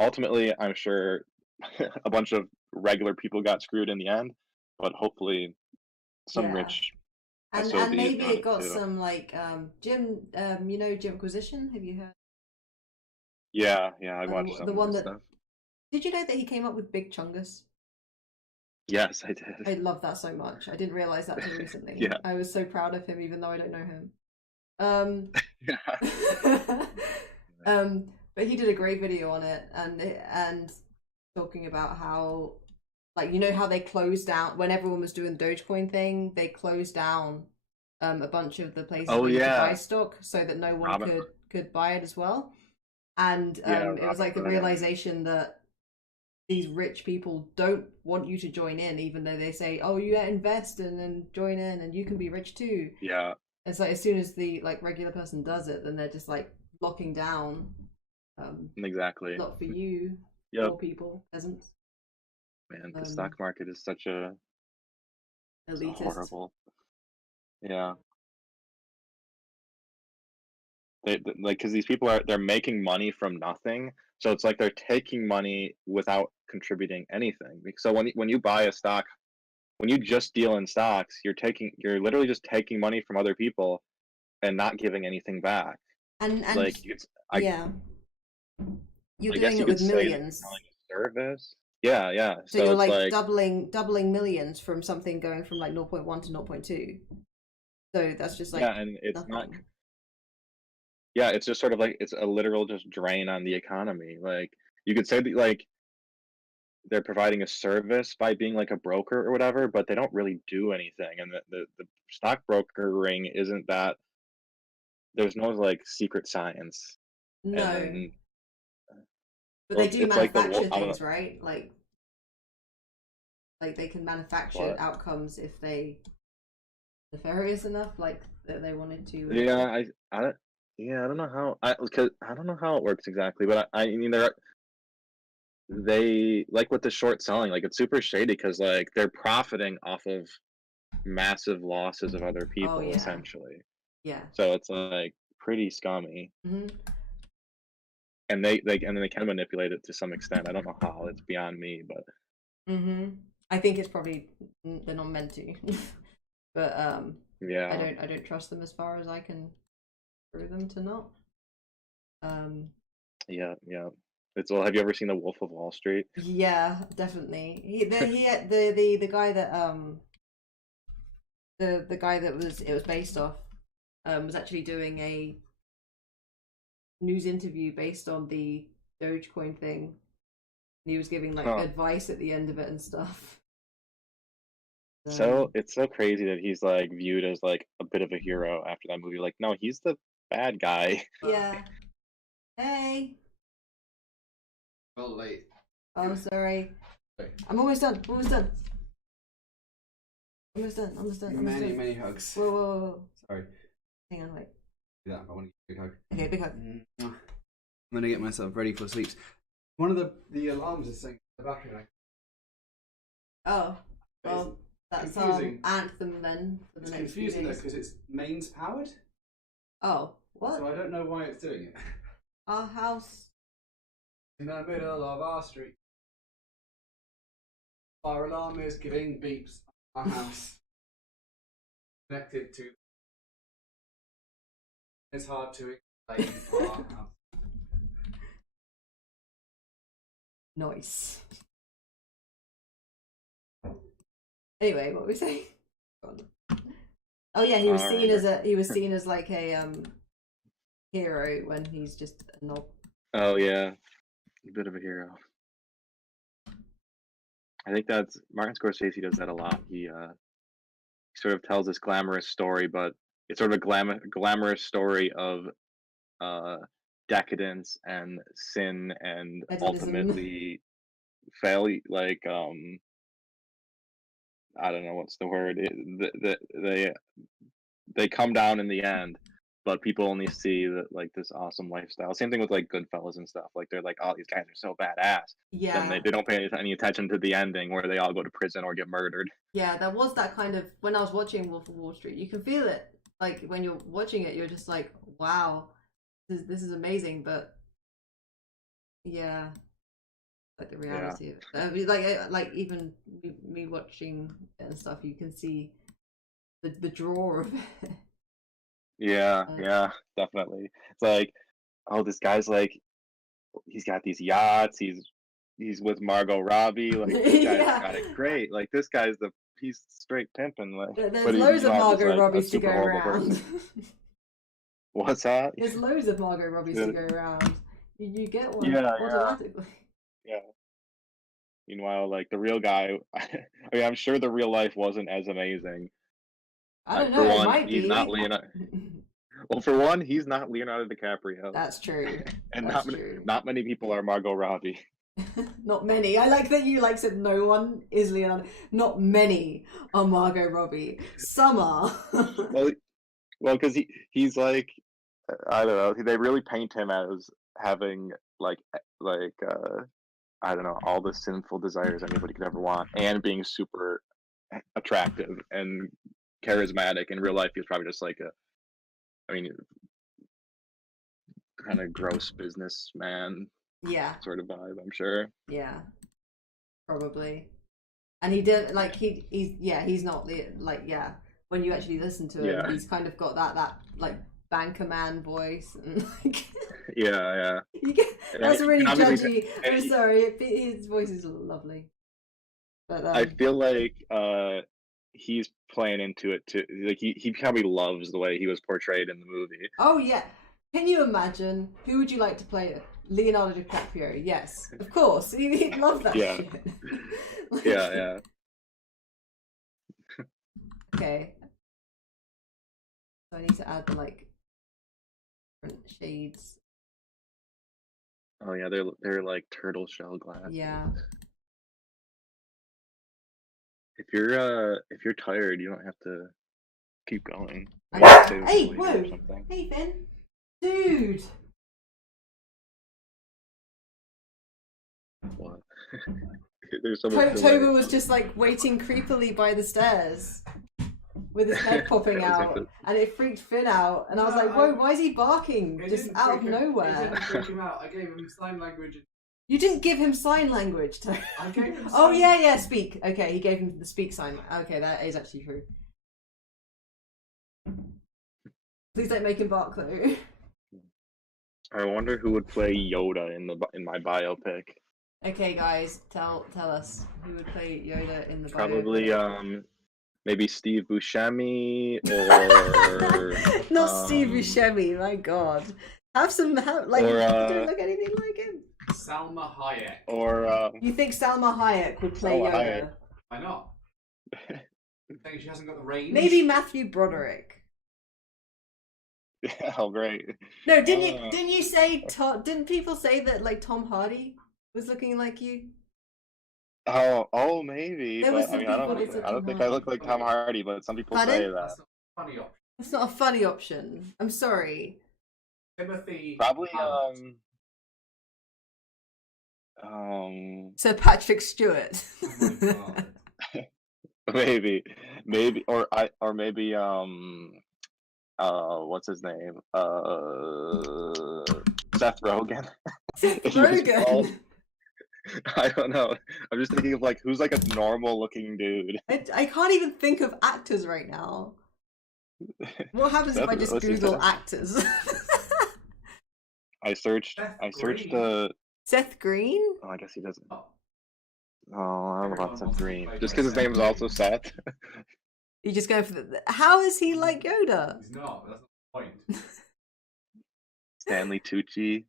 Ultimately, I'm sure a bunch of regular people got screwed in the end, but hopefully some Yeah. rich And SOBs maybe got it it got too. some like Jim you know Jim Acquisition? Have you heard? Yeah, I watched The some of one his that stuff. did you know that he came up with Big Chungus? Yes, I I did. love that so much. I didn't realize that till recently. Yeah. I was so proud of him even though I don't know him. But he did a great video on it and talking about how like you know how they closed down when everyone was doing the Dogecoin thing, they closed down a bunch of the places Oh where you could buy yeah, stock so that no one Robin. could buy it as well. And Yeah, it was like the Robinhood. realization that these rich people don't want you to join in, even though they say, "Oh, you invest and then join in, and you can be rich too." Yeah, It's like as soon as the like regular person does it, then they're just like locking down. exactly. Not for you, Yep. poor people, peasants, Man, the um, stock market is such it's a elitist. horrible. Yeah. Like because these people they're making money from nothing, so it's like they're taking money without contributing anything. So when you buy a stock, when you just deal in stocks, you're literally just taking money from other people and not giving anything back. And Like yeah, you're I doing guess you it could with say that you're millions. selling a service. Yeah, yeah. So So you're it's like like doubling millions from something going from like 0.1 to 0.2. So that's just yeah, like and it's not. nothing. Yeah, it's just sort of like it's a literal just drain on the economy. Like you could say that like they're providing a service by being like a broker or whatever, but they don't really do anything. And the stock brokering isn't that there's no like secret science. No, And but well, they do it's like manufacture I don't know things, right? Like they can manufacture what. outcomes if they nefarious enough, like that they wanted to. Yeah, I don't. Yeah, I don't know how because I don't know how it works exactly, but I mean they like with the short selling, like it's super shady because like they're profiting off of massive losses of other Oh people yeah, essentially. yeah. So it's like pretty scummy, Hmm. and they can manipulate it to some extent. I don't know how. It's beyond me, but Hmm. I think it's probably they're not meant to, but yeah, I don't trust them as far as I can prove them to not. Um, yeah, yeah. It's well. Have you ever seen The Wolf of Wall Street? yeah, definitely. The guy that the guy that was based off was actually doing a news interview based on the Dogecoin thing. And he was giving like Huh. advice at the end of it and stuff. So it's so crazy that he's like viewed as like a bit of a hero after that movie. Like, no, he's the bad guy. Yeah. Hey. Well, late. Oh, sorry. Okay. I'm almost done. Almost done. Almost done. Almost done. Almost Many, done. many hugs. Whoa, whoa, whoa, whoa. Sorry. Hang on, wait. Do that. I want to give you a big hug. Okay, big hug. I'm gonna get myself ready for sleep. One of the alarms is saying the battery life. Oh, well, that's our confusing. anthem then for the It's next few confusing though days. because it's mains powered, Oh, what? so I don't know why it's doing it. Our house. In the middle of our street, our alarm is giving beeps. Our house connected to. It's hard to explain our house. Nice. Anyway, what were we saying? Oh yeah, he was seen as like a hero when he's just a knob. Oh yeah, a bit of a hero. I think that's Martin Scorsese does that a lot. He sort of tells this glamorous story, but it's sort of a glamorous story of uh decadence and sin and Hedonism. ultimately failure. Like I don't know what's the word. They come down in the end, but people only see that like this awesome lifestyle. Same thing with like Goodfellas and stuff. Like they're like, oh, these guys are so badass. Then Yeah. they don't pay any attention to the ending where they all go to prison or get murdered. Yeah, there was that kind of when I was watching Wolf of Wall Street, you can feel it. Like when you're watching it, you're just like, wow, this is amazing, but yeah, like the Yeah, reality of it. I mean, like even me watching it and stuff, you can see the draw of it. yeah, yeah, definitely. It's like, oh, this guy's like, he's got these yachts. He's with Margot Robbie. Like this guy's Yeah. got it great. Like this guy's he's straight pimping. Like, There's but loads he's of not just Margot like a Robbies to super go horrible around. person. What's that? There's loads of Margot Robbies to go around. You get one Yeah, automatically. yeah. Meanwhile, like the real guy, I mean, I'm sure the real life wasn't as amazing. I don't For know, it one, might he's be. not Leonardo. Well, for one, he's not Leonardo DiCaprio, That's true. and That's true. not many people are Margot Robbie. Not many. I like that you like said no one is Leonardo. Not many are Margot Robbie. Some are. Well, because he's like, I don't know. They really paint him as having I don't know, all the sinful desires anybody could ever want, and being super attractive and charismatic. In real life, he's probably just like I mean, kind of gross businessman Yeah, sort of vibe. I'm sure. yeah, probably. And he did like he's not like yeah. When you actually listen to him, Yeah, he's kind of got that like banker man voice and like yeah. you get that's really Obviously, judgy. I'm sorry, his voice is lovely. But I feel like he's playing into it too. Like he probably loves the way he was portrayed in the movie. oh yeah, can you imagine who would you like to play it? Leonardo DiCaprio? Yes, of course. He'd love that Yeah. shit. Like, Yeah. okay, so I need to add the like different shades. Oh yeah, they're like turtle shell glass. Yeah. If you're tired, you don't have to keep going. Hey, Or whoa! something. Hey, Finn. Dude! What? There's so much Toba delay. was just like waiting creepily by the stairs with his head popping out, and it freaked Finn out, and I was like, whoa, why is he barking? It Just didn't out of freak him- It nowhere. didn't freak him out. I gave him sign language. You didn't give him sign language. I gave him Oh, sign- yeah, speak. Okay, he gave him the speak sign. Okay, that is actually true. Please don't make him bark, though. I wonder who would play Yoda in my biopic. Okay, guys, tell us who would play Yoda in the biopic. Probably maybe Steve Buscemi or not Steve Buscemi. My God, like or, you don't look anything like him. Salma Hayek. or You think Salma Hayek would play Salma Yoda? Hayek. Why not? You think she hasn't got the range? Maybe Matthew Broderick. oh great. No, didn't you say? Didn't people say that like Tom Hardy was looking like you? Oh maybe. There was But I some mean I people don't that said I don't Tom think I look Hardy. like Tom Hardy, but some people Pardon? say that. That's not a funny option. It's not a funny option. I'm sorry. Timothy. Probably Howard. Sir Patrick Stewart. Oh my God. maybe or maybe what's his name? Seth Rogen. Seth If he was bald. Rogen. I don't know. I'm just thinking of like who's like a normal looking dude. I can't even think of actors right now. What happens if I just Let's see, Google Seth. actors? I searched Green. Seth Green? Oh, I guess he doesn't. Oh, Oh, I don't know about Everyone Seth wants to Green. play Just by because his Seth name is Green. also Seth. You just go for the. How is he like Yoda? he's not. That's not the point. Stanley Tucci.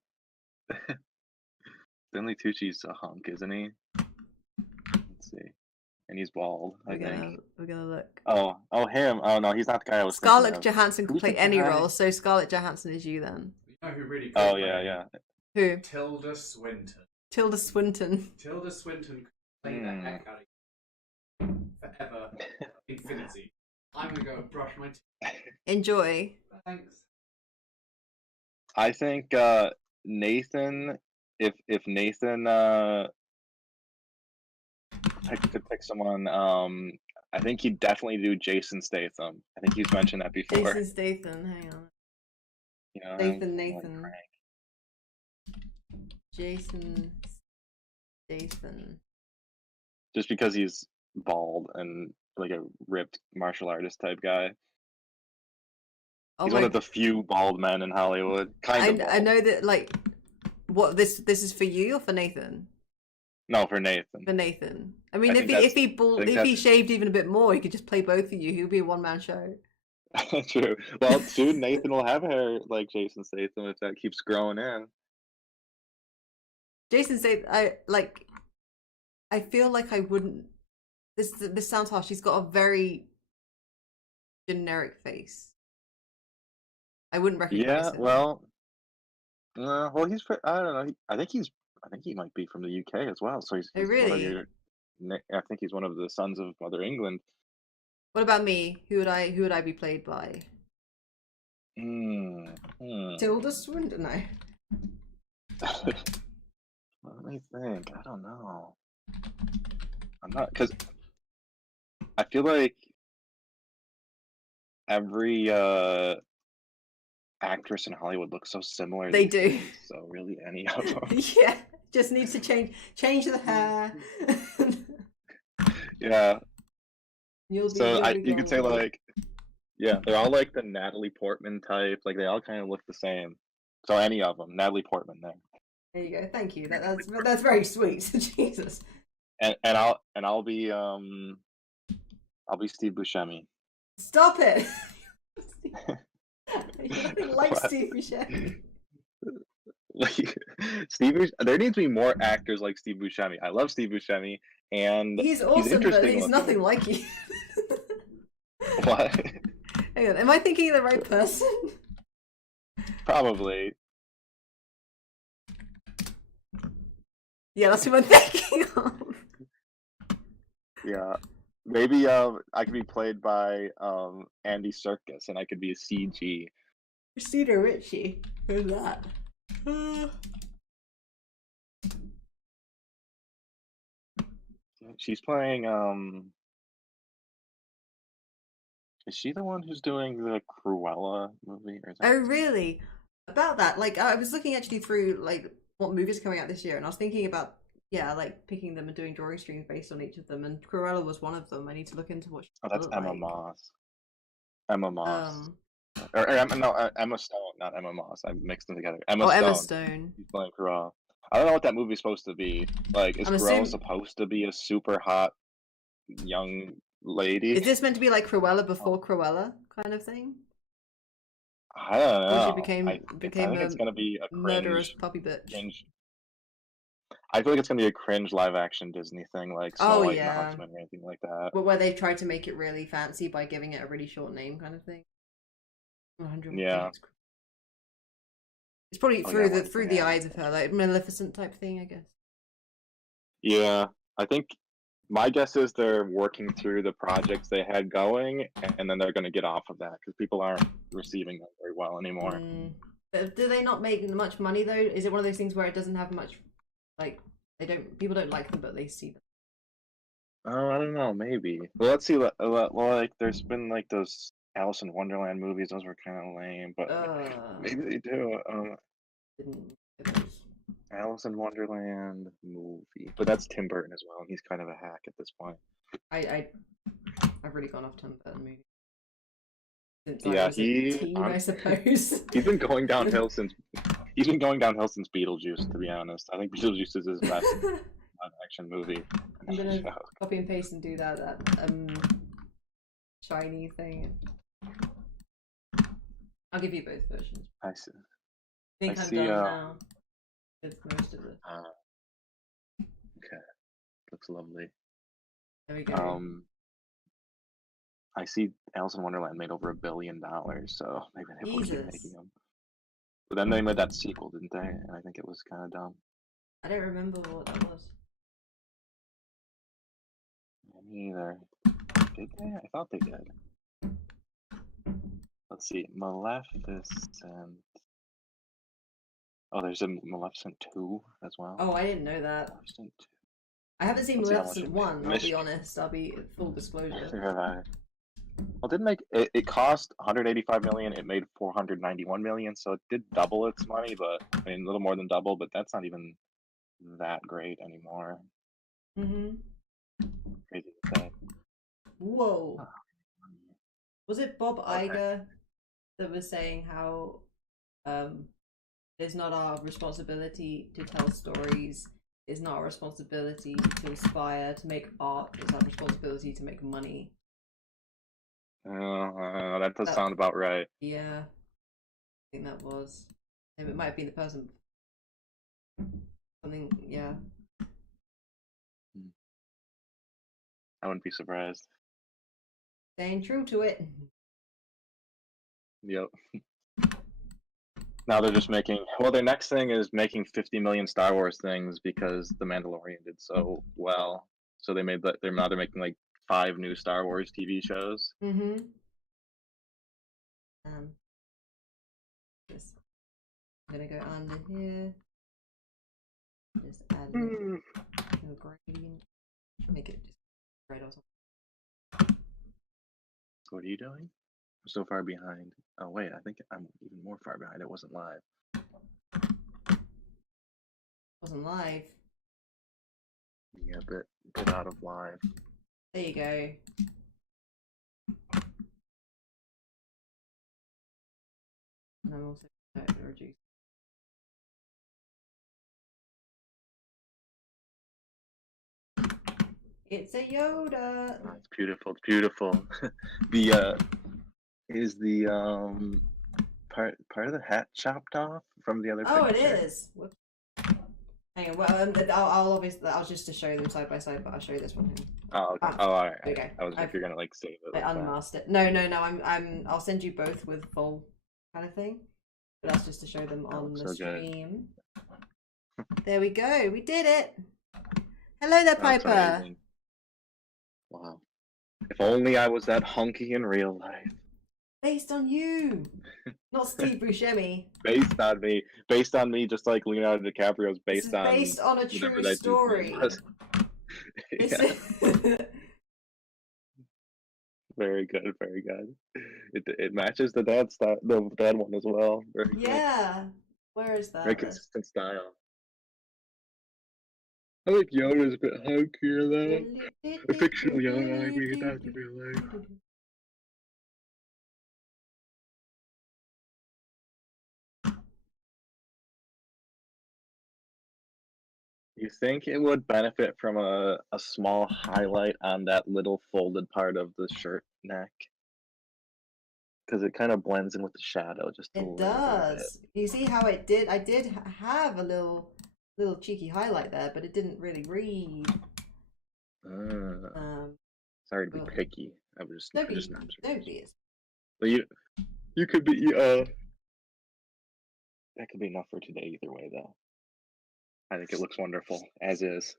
Stanley Tucci's a hunk, isn't he? Let's see. And he's bald, I think. We're gonna look. Oh, him. Oh no, he's not the guy I was Scarlett thinking of. Johansson could Who's play the any guy? role, so Scarlett Johansson is you then. You know who really could Oh play yeah, it? yeah. Who? Tilda Swinton. Tilda Swinton. Tilda Swinton could play the heck out of you forever. Infinity. I'm gonna go and brush my teeth. Enjoy. Thanks. I think Nathan. If Nathan could pick someone, I think he'd definitely do Jason Statham. I think he's mentioned that before. Jason Statham. Hang on. You know, Nathan. like, Jason Statham. just because he's bald and like a ripped martial artist type guy. Oh He's my. one of the few bald men in Hollywood. Kind of. I bald. know that like. What this is for you or for Nathan? No, for Nathan. For Nathan. I mean, I if think he think if he shaved even a bit more, he could just play both of you. He would be a one-man show. True. Well, soon Nathan will have hair like Jason Statham if that keeps growing in. Jason Statham, I feel like I wouldn't. This sounds harsh. He's got a very generic face. I wouldn't recognize Yeah. him. Well. Well, he's. I don't know. I think he might be from the UK as well. So he's. Oh, One of really? I think he's one of the sons of Mother England. What about me? Who would I be played by? Tilda Swinton. No. Let me think. I don't know. I'm not because I feel like every actress in Hollywood looks so similar. They these do. days, so really, any of them. Yeah, just needs to change the hair. Yeah. You'll be So really you could say golden. like, yeah, they're all like the Natalie Portman type. Like they all kind of look the same. So any of them, Natalie Portman there. There you go. Thank you. That's very sweet. Jesus. And I'll be Steve Buscemi. Stop it. You're nothing like What? Steve Buscemi. Like there needs to be more actors like Steve Buscemi. I love Steve Buscemi, and He's awesome, but interesting he's looking. nothing like you. What? Hang on, am I thinking of the right person? Probably. Yeah, that's who I'm thinking of. Yeah. Maybe I could be played by Andy Serkis, and I could be a CG. Christina Ricci. Who's that? She's playing. Is she the one who's doing the Cruella movie? Or is that Oh, really? About that, like I was looking actually through like what movies are coming out this year, and I was thinking about like picking them and doing drawing streams based on each of them, and Cruella was one of them. I need to look into what she Oh, that's looked Emma like. Moss. Emma Moss. Um. Emma Stone, not Emma Moss. I mixed them together. Emma Oh, Stone. Emma Stone. She's playing Cruella. I don't know what that movie's supposed to be. Like, is I'm Cruella assuming. supposed to be a super hot young lady? Is this meant to be like Cruella before Cruella kind of thing? I don't know. Or she became I think it's gonna be a murderous cringe. puppy bitch. Cringe. I feel like it's gonna be a cringe live action Disney thing, like Snow Oh White and the yeah. Huntsman or anything like that. But where they tried to make it really fancy by giving it a really short name, kind of thing. 100%. Yeah. It's probably Oh, through yeah, the the eyes of her, like Maleficent type thing, I guess. Yeah, I think my guess is they're working through the projects they had going, and then they're going to get off of that because people aren't receiving them very well anymore. But do they not make much money though? Is it one of those things where it doesn't have much, like people don't like them, but they see them? Oh, I don't know, maybe. Well, let's see. Like, there's been like those Alice in Wonderland movies; those were kind of lame, but maybe they do. Didn't get those. Alice in Wonderland movie, but that's Tim Burton as well, and he's kind of a hack at this point. I've really gone off Tim Burton movie. Since Yeah, I was a teen, I suppose. He's been going downhill since Beetlejuice. To be honest, I think Beetlejuice is his best action movie. I'm gonna copy and paste and do that shiny thing. I'll give you both versions. I see. I think I'm done now with most of it. Okay, looks lovely. There we go. I see Alice in Wonderland made over $1 billion, so maybe they will keep making them. But then they made that sequel, didn't they? And I think it was kind of dumb. I don't remember what that was. Me either. Did they? I thought they did. Let's see. Maleficent. Oh, there's a Maleficent 2 as well. Oh, I didn't know that. Maleficent 2. I haven't seen Maleficent 1, I'll be honest. I'll be full disclosure. Well, it didn't make it cost 185 million. It made 491 million, so it did double its money, but I mean a little more than double. But that's not even that great anymore. Crazy to say. Whoa! Was it Bob Iger that was saying how it's not our responsibility to tell stories? It's not our responsibility to inspire, to make art. It's our responsibility to make money. That does sound about right. Yeah, I think that was. It might have been the person. Something, yeah. I wouldn't be surprised. Staying true to it. Yep. Now they're just making. Well, their next thing is making 50 million Star Wars things because The Mandalorian did so well. So they made that. They're making like 5 new Star Wars TV shows. Just I'm gonna go under here. Just add a little gradient. Make it just red or something. What are you doing? I'm so far behind. Oh wait, I think I'm even more far behind. It wasn't live. Wasn't live. Yeah, bit out of live. There you go. And I'm also going to reduce. It's a Yoda. Oh, it's beautiful. It's beautiful. The is the part of the hat chopped off from the other picture? Oh, it is. Whoops. Hang on. Well, I'll obviously I'll just to show them side by side, but I'll show you this one here. Oh, okay. Oh, all right. Okay. I was like, you're gonna like save it. I unmasked it. No. I'll send you both with full kind of thing. But that's just to show them on the stream. There we go. We did it. Hello there, Piper. Amazing. Wow. If only I was that hunky in real life. Based on you, not Steve Buscemi. Based on me, just like Leonardo DiCaprio's This is based on a whatever true that dude's story. name was. This Yeah, is... very good, very good. It matches the dad style, the dad one as well. Very good, Yeah. Where is very that? consistent style. I think Yoda's a bit hunkier though. A fictional Yoda, I mean, that's real life. You think it would benefit from a small highlight on that little folded part of the shirt neck? Because it kind of blends in with the shadow just a It little bit. does. You see how it did? I did have a little cheeky highlight there, but it didn't really read. Sorry to be Oh. picky. I'm just Don't be not is. But you could be that could be enough for today either way though. I think it looks wonderful as is.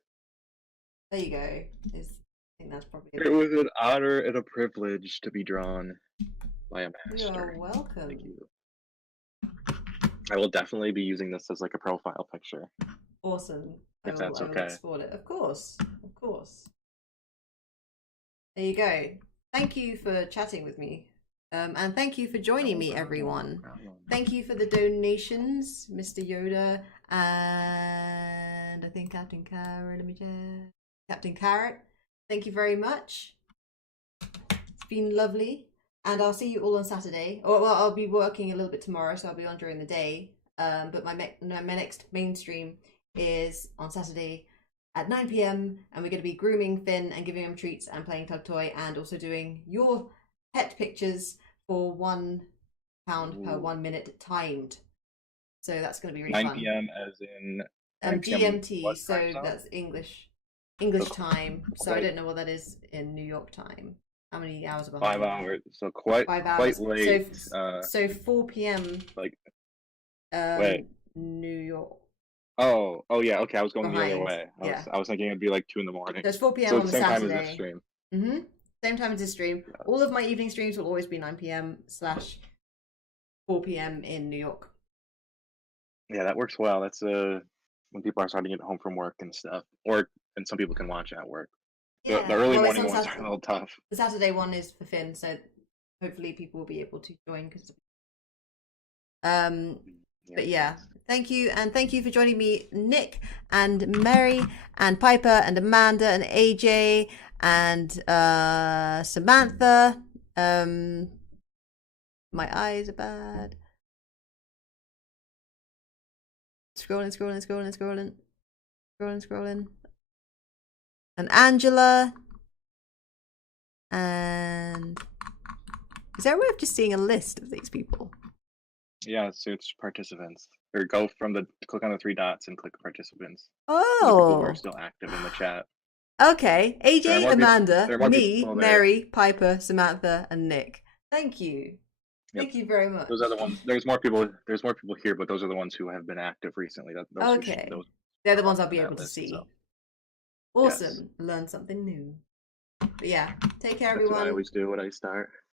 There you go. I think that's probably It was an honor and a privilege to be drawn by a master. You're welcome. Thank you. I will definitely be using this as like a profile picture. Awesome. If that's I will okay. export it. Of course. Of course. There you go. Thank you for chatting with me. And thank you for joining me, everyone. Thank you for the donations, Mr. Yoda, and I think Captain Carrot. Let me check. Captain Carrot. Thank you very much. It's been lovely. And I'll see you all on Saturday. Or, well, I'll be working a little bit tomorrow, so I'll be on during the day. But my next main stream is on Saturday at 9 p.m. and we're going to be grooming Finn and giving him treats and playing Tug Toy and also doing your pet pictures for £1 per 1 minute timed. So that's going to be really 9 fun. 9 p.m. as in GMT, so that's English time. So I don't know what that is in New York time. How many hours are behind? 5 hours, so quite 5 hours. quite late. So 4 p.m. Like wait. New York. Oh yeah, okay. I was going the other way. Yeah. I was thinking it'd be like 2 in the morning. So it's 4 p.m. So on the same Saturday. time as this stream. Same time as this stream. Yeah. All of my evening streams will always be 9 p.m. / 4 p.m. in New York. Yeah, that works well. That's when people are starting to get home from work and stuff, and some people can watch at work. Yeah. The early morning ones are a little tough. The Saturday one is for Finn, so hopefully people will be able to join. But yeah, thank you, and thank you for joining me, Nick and Mary and Piper and Amanda and AJ and Samantha. My eyes are bad. Scrolling. And Angela. And is there a way of just seeing a list of these people? Yeah, search participants. Or click on the 3 dots and click participants. Oh. The people who are still active in the chat. Okay. AJ, Amanda, me, Mary, Piper, Samantha, and Nick. Thank you. Yep. Thank you very much. Those are the ones. There's more people here, but those are the ones who have been active recently. Okay. They're the ones I'll be able to see. So. Awesome. Yes. Learn something new. But yeah, take care, everyone. That's what I always do when I start.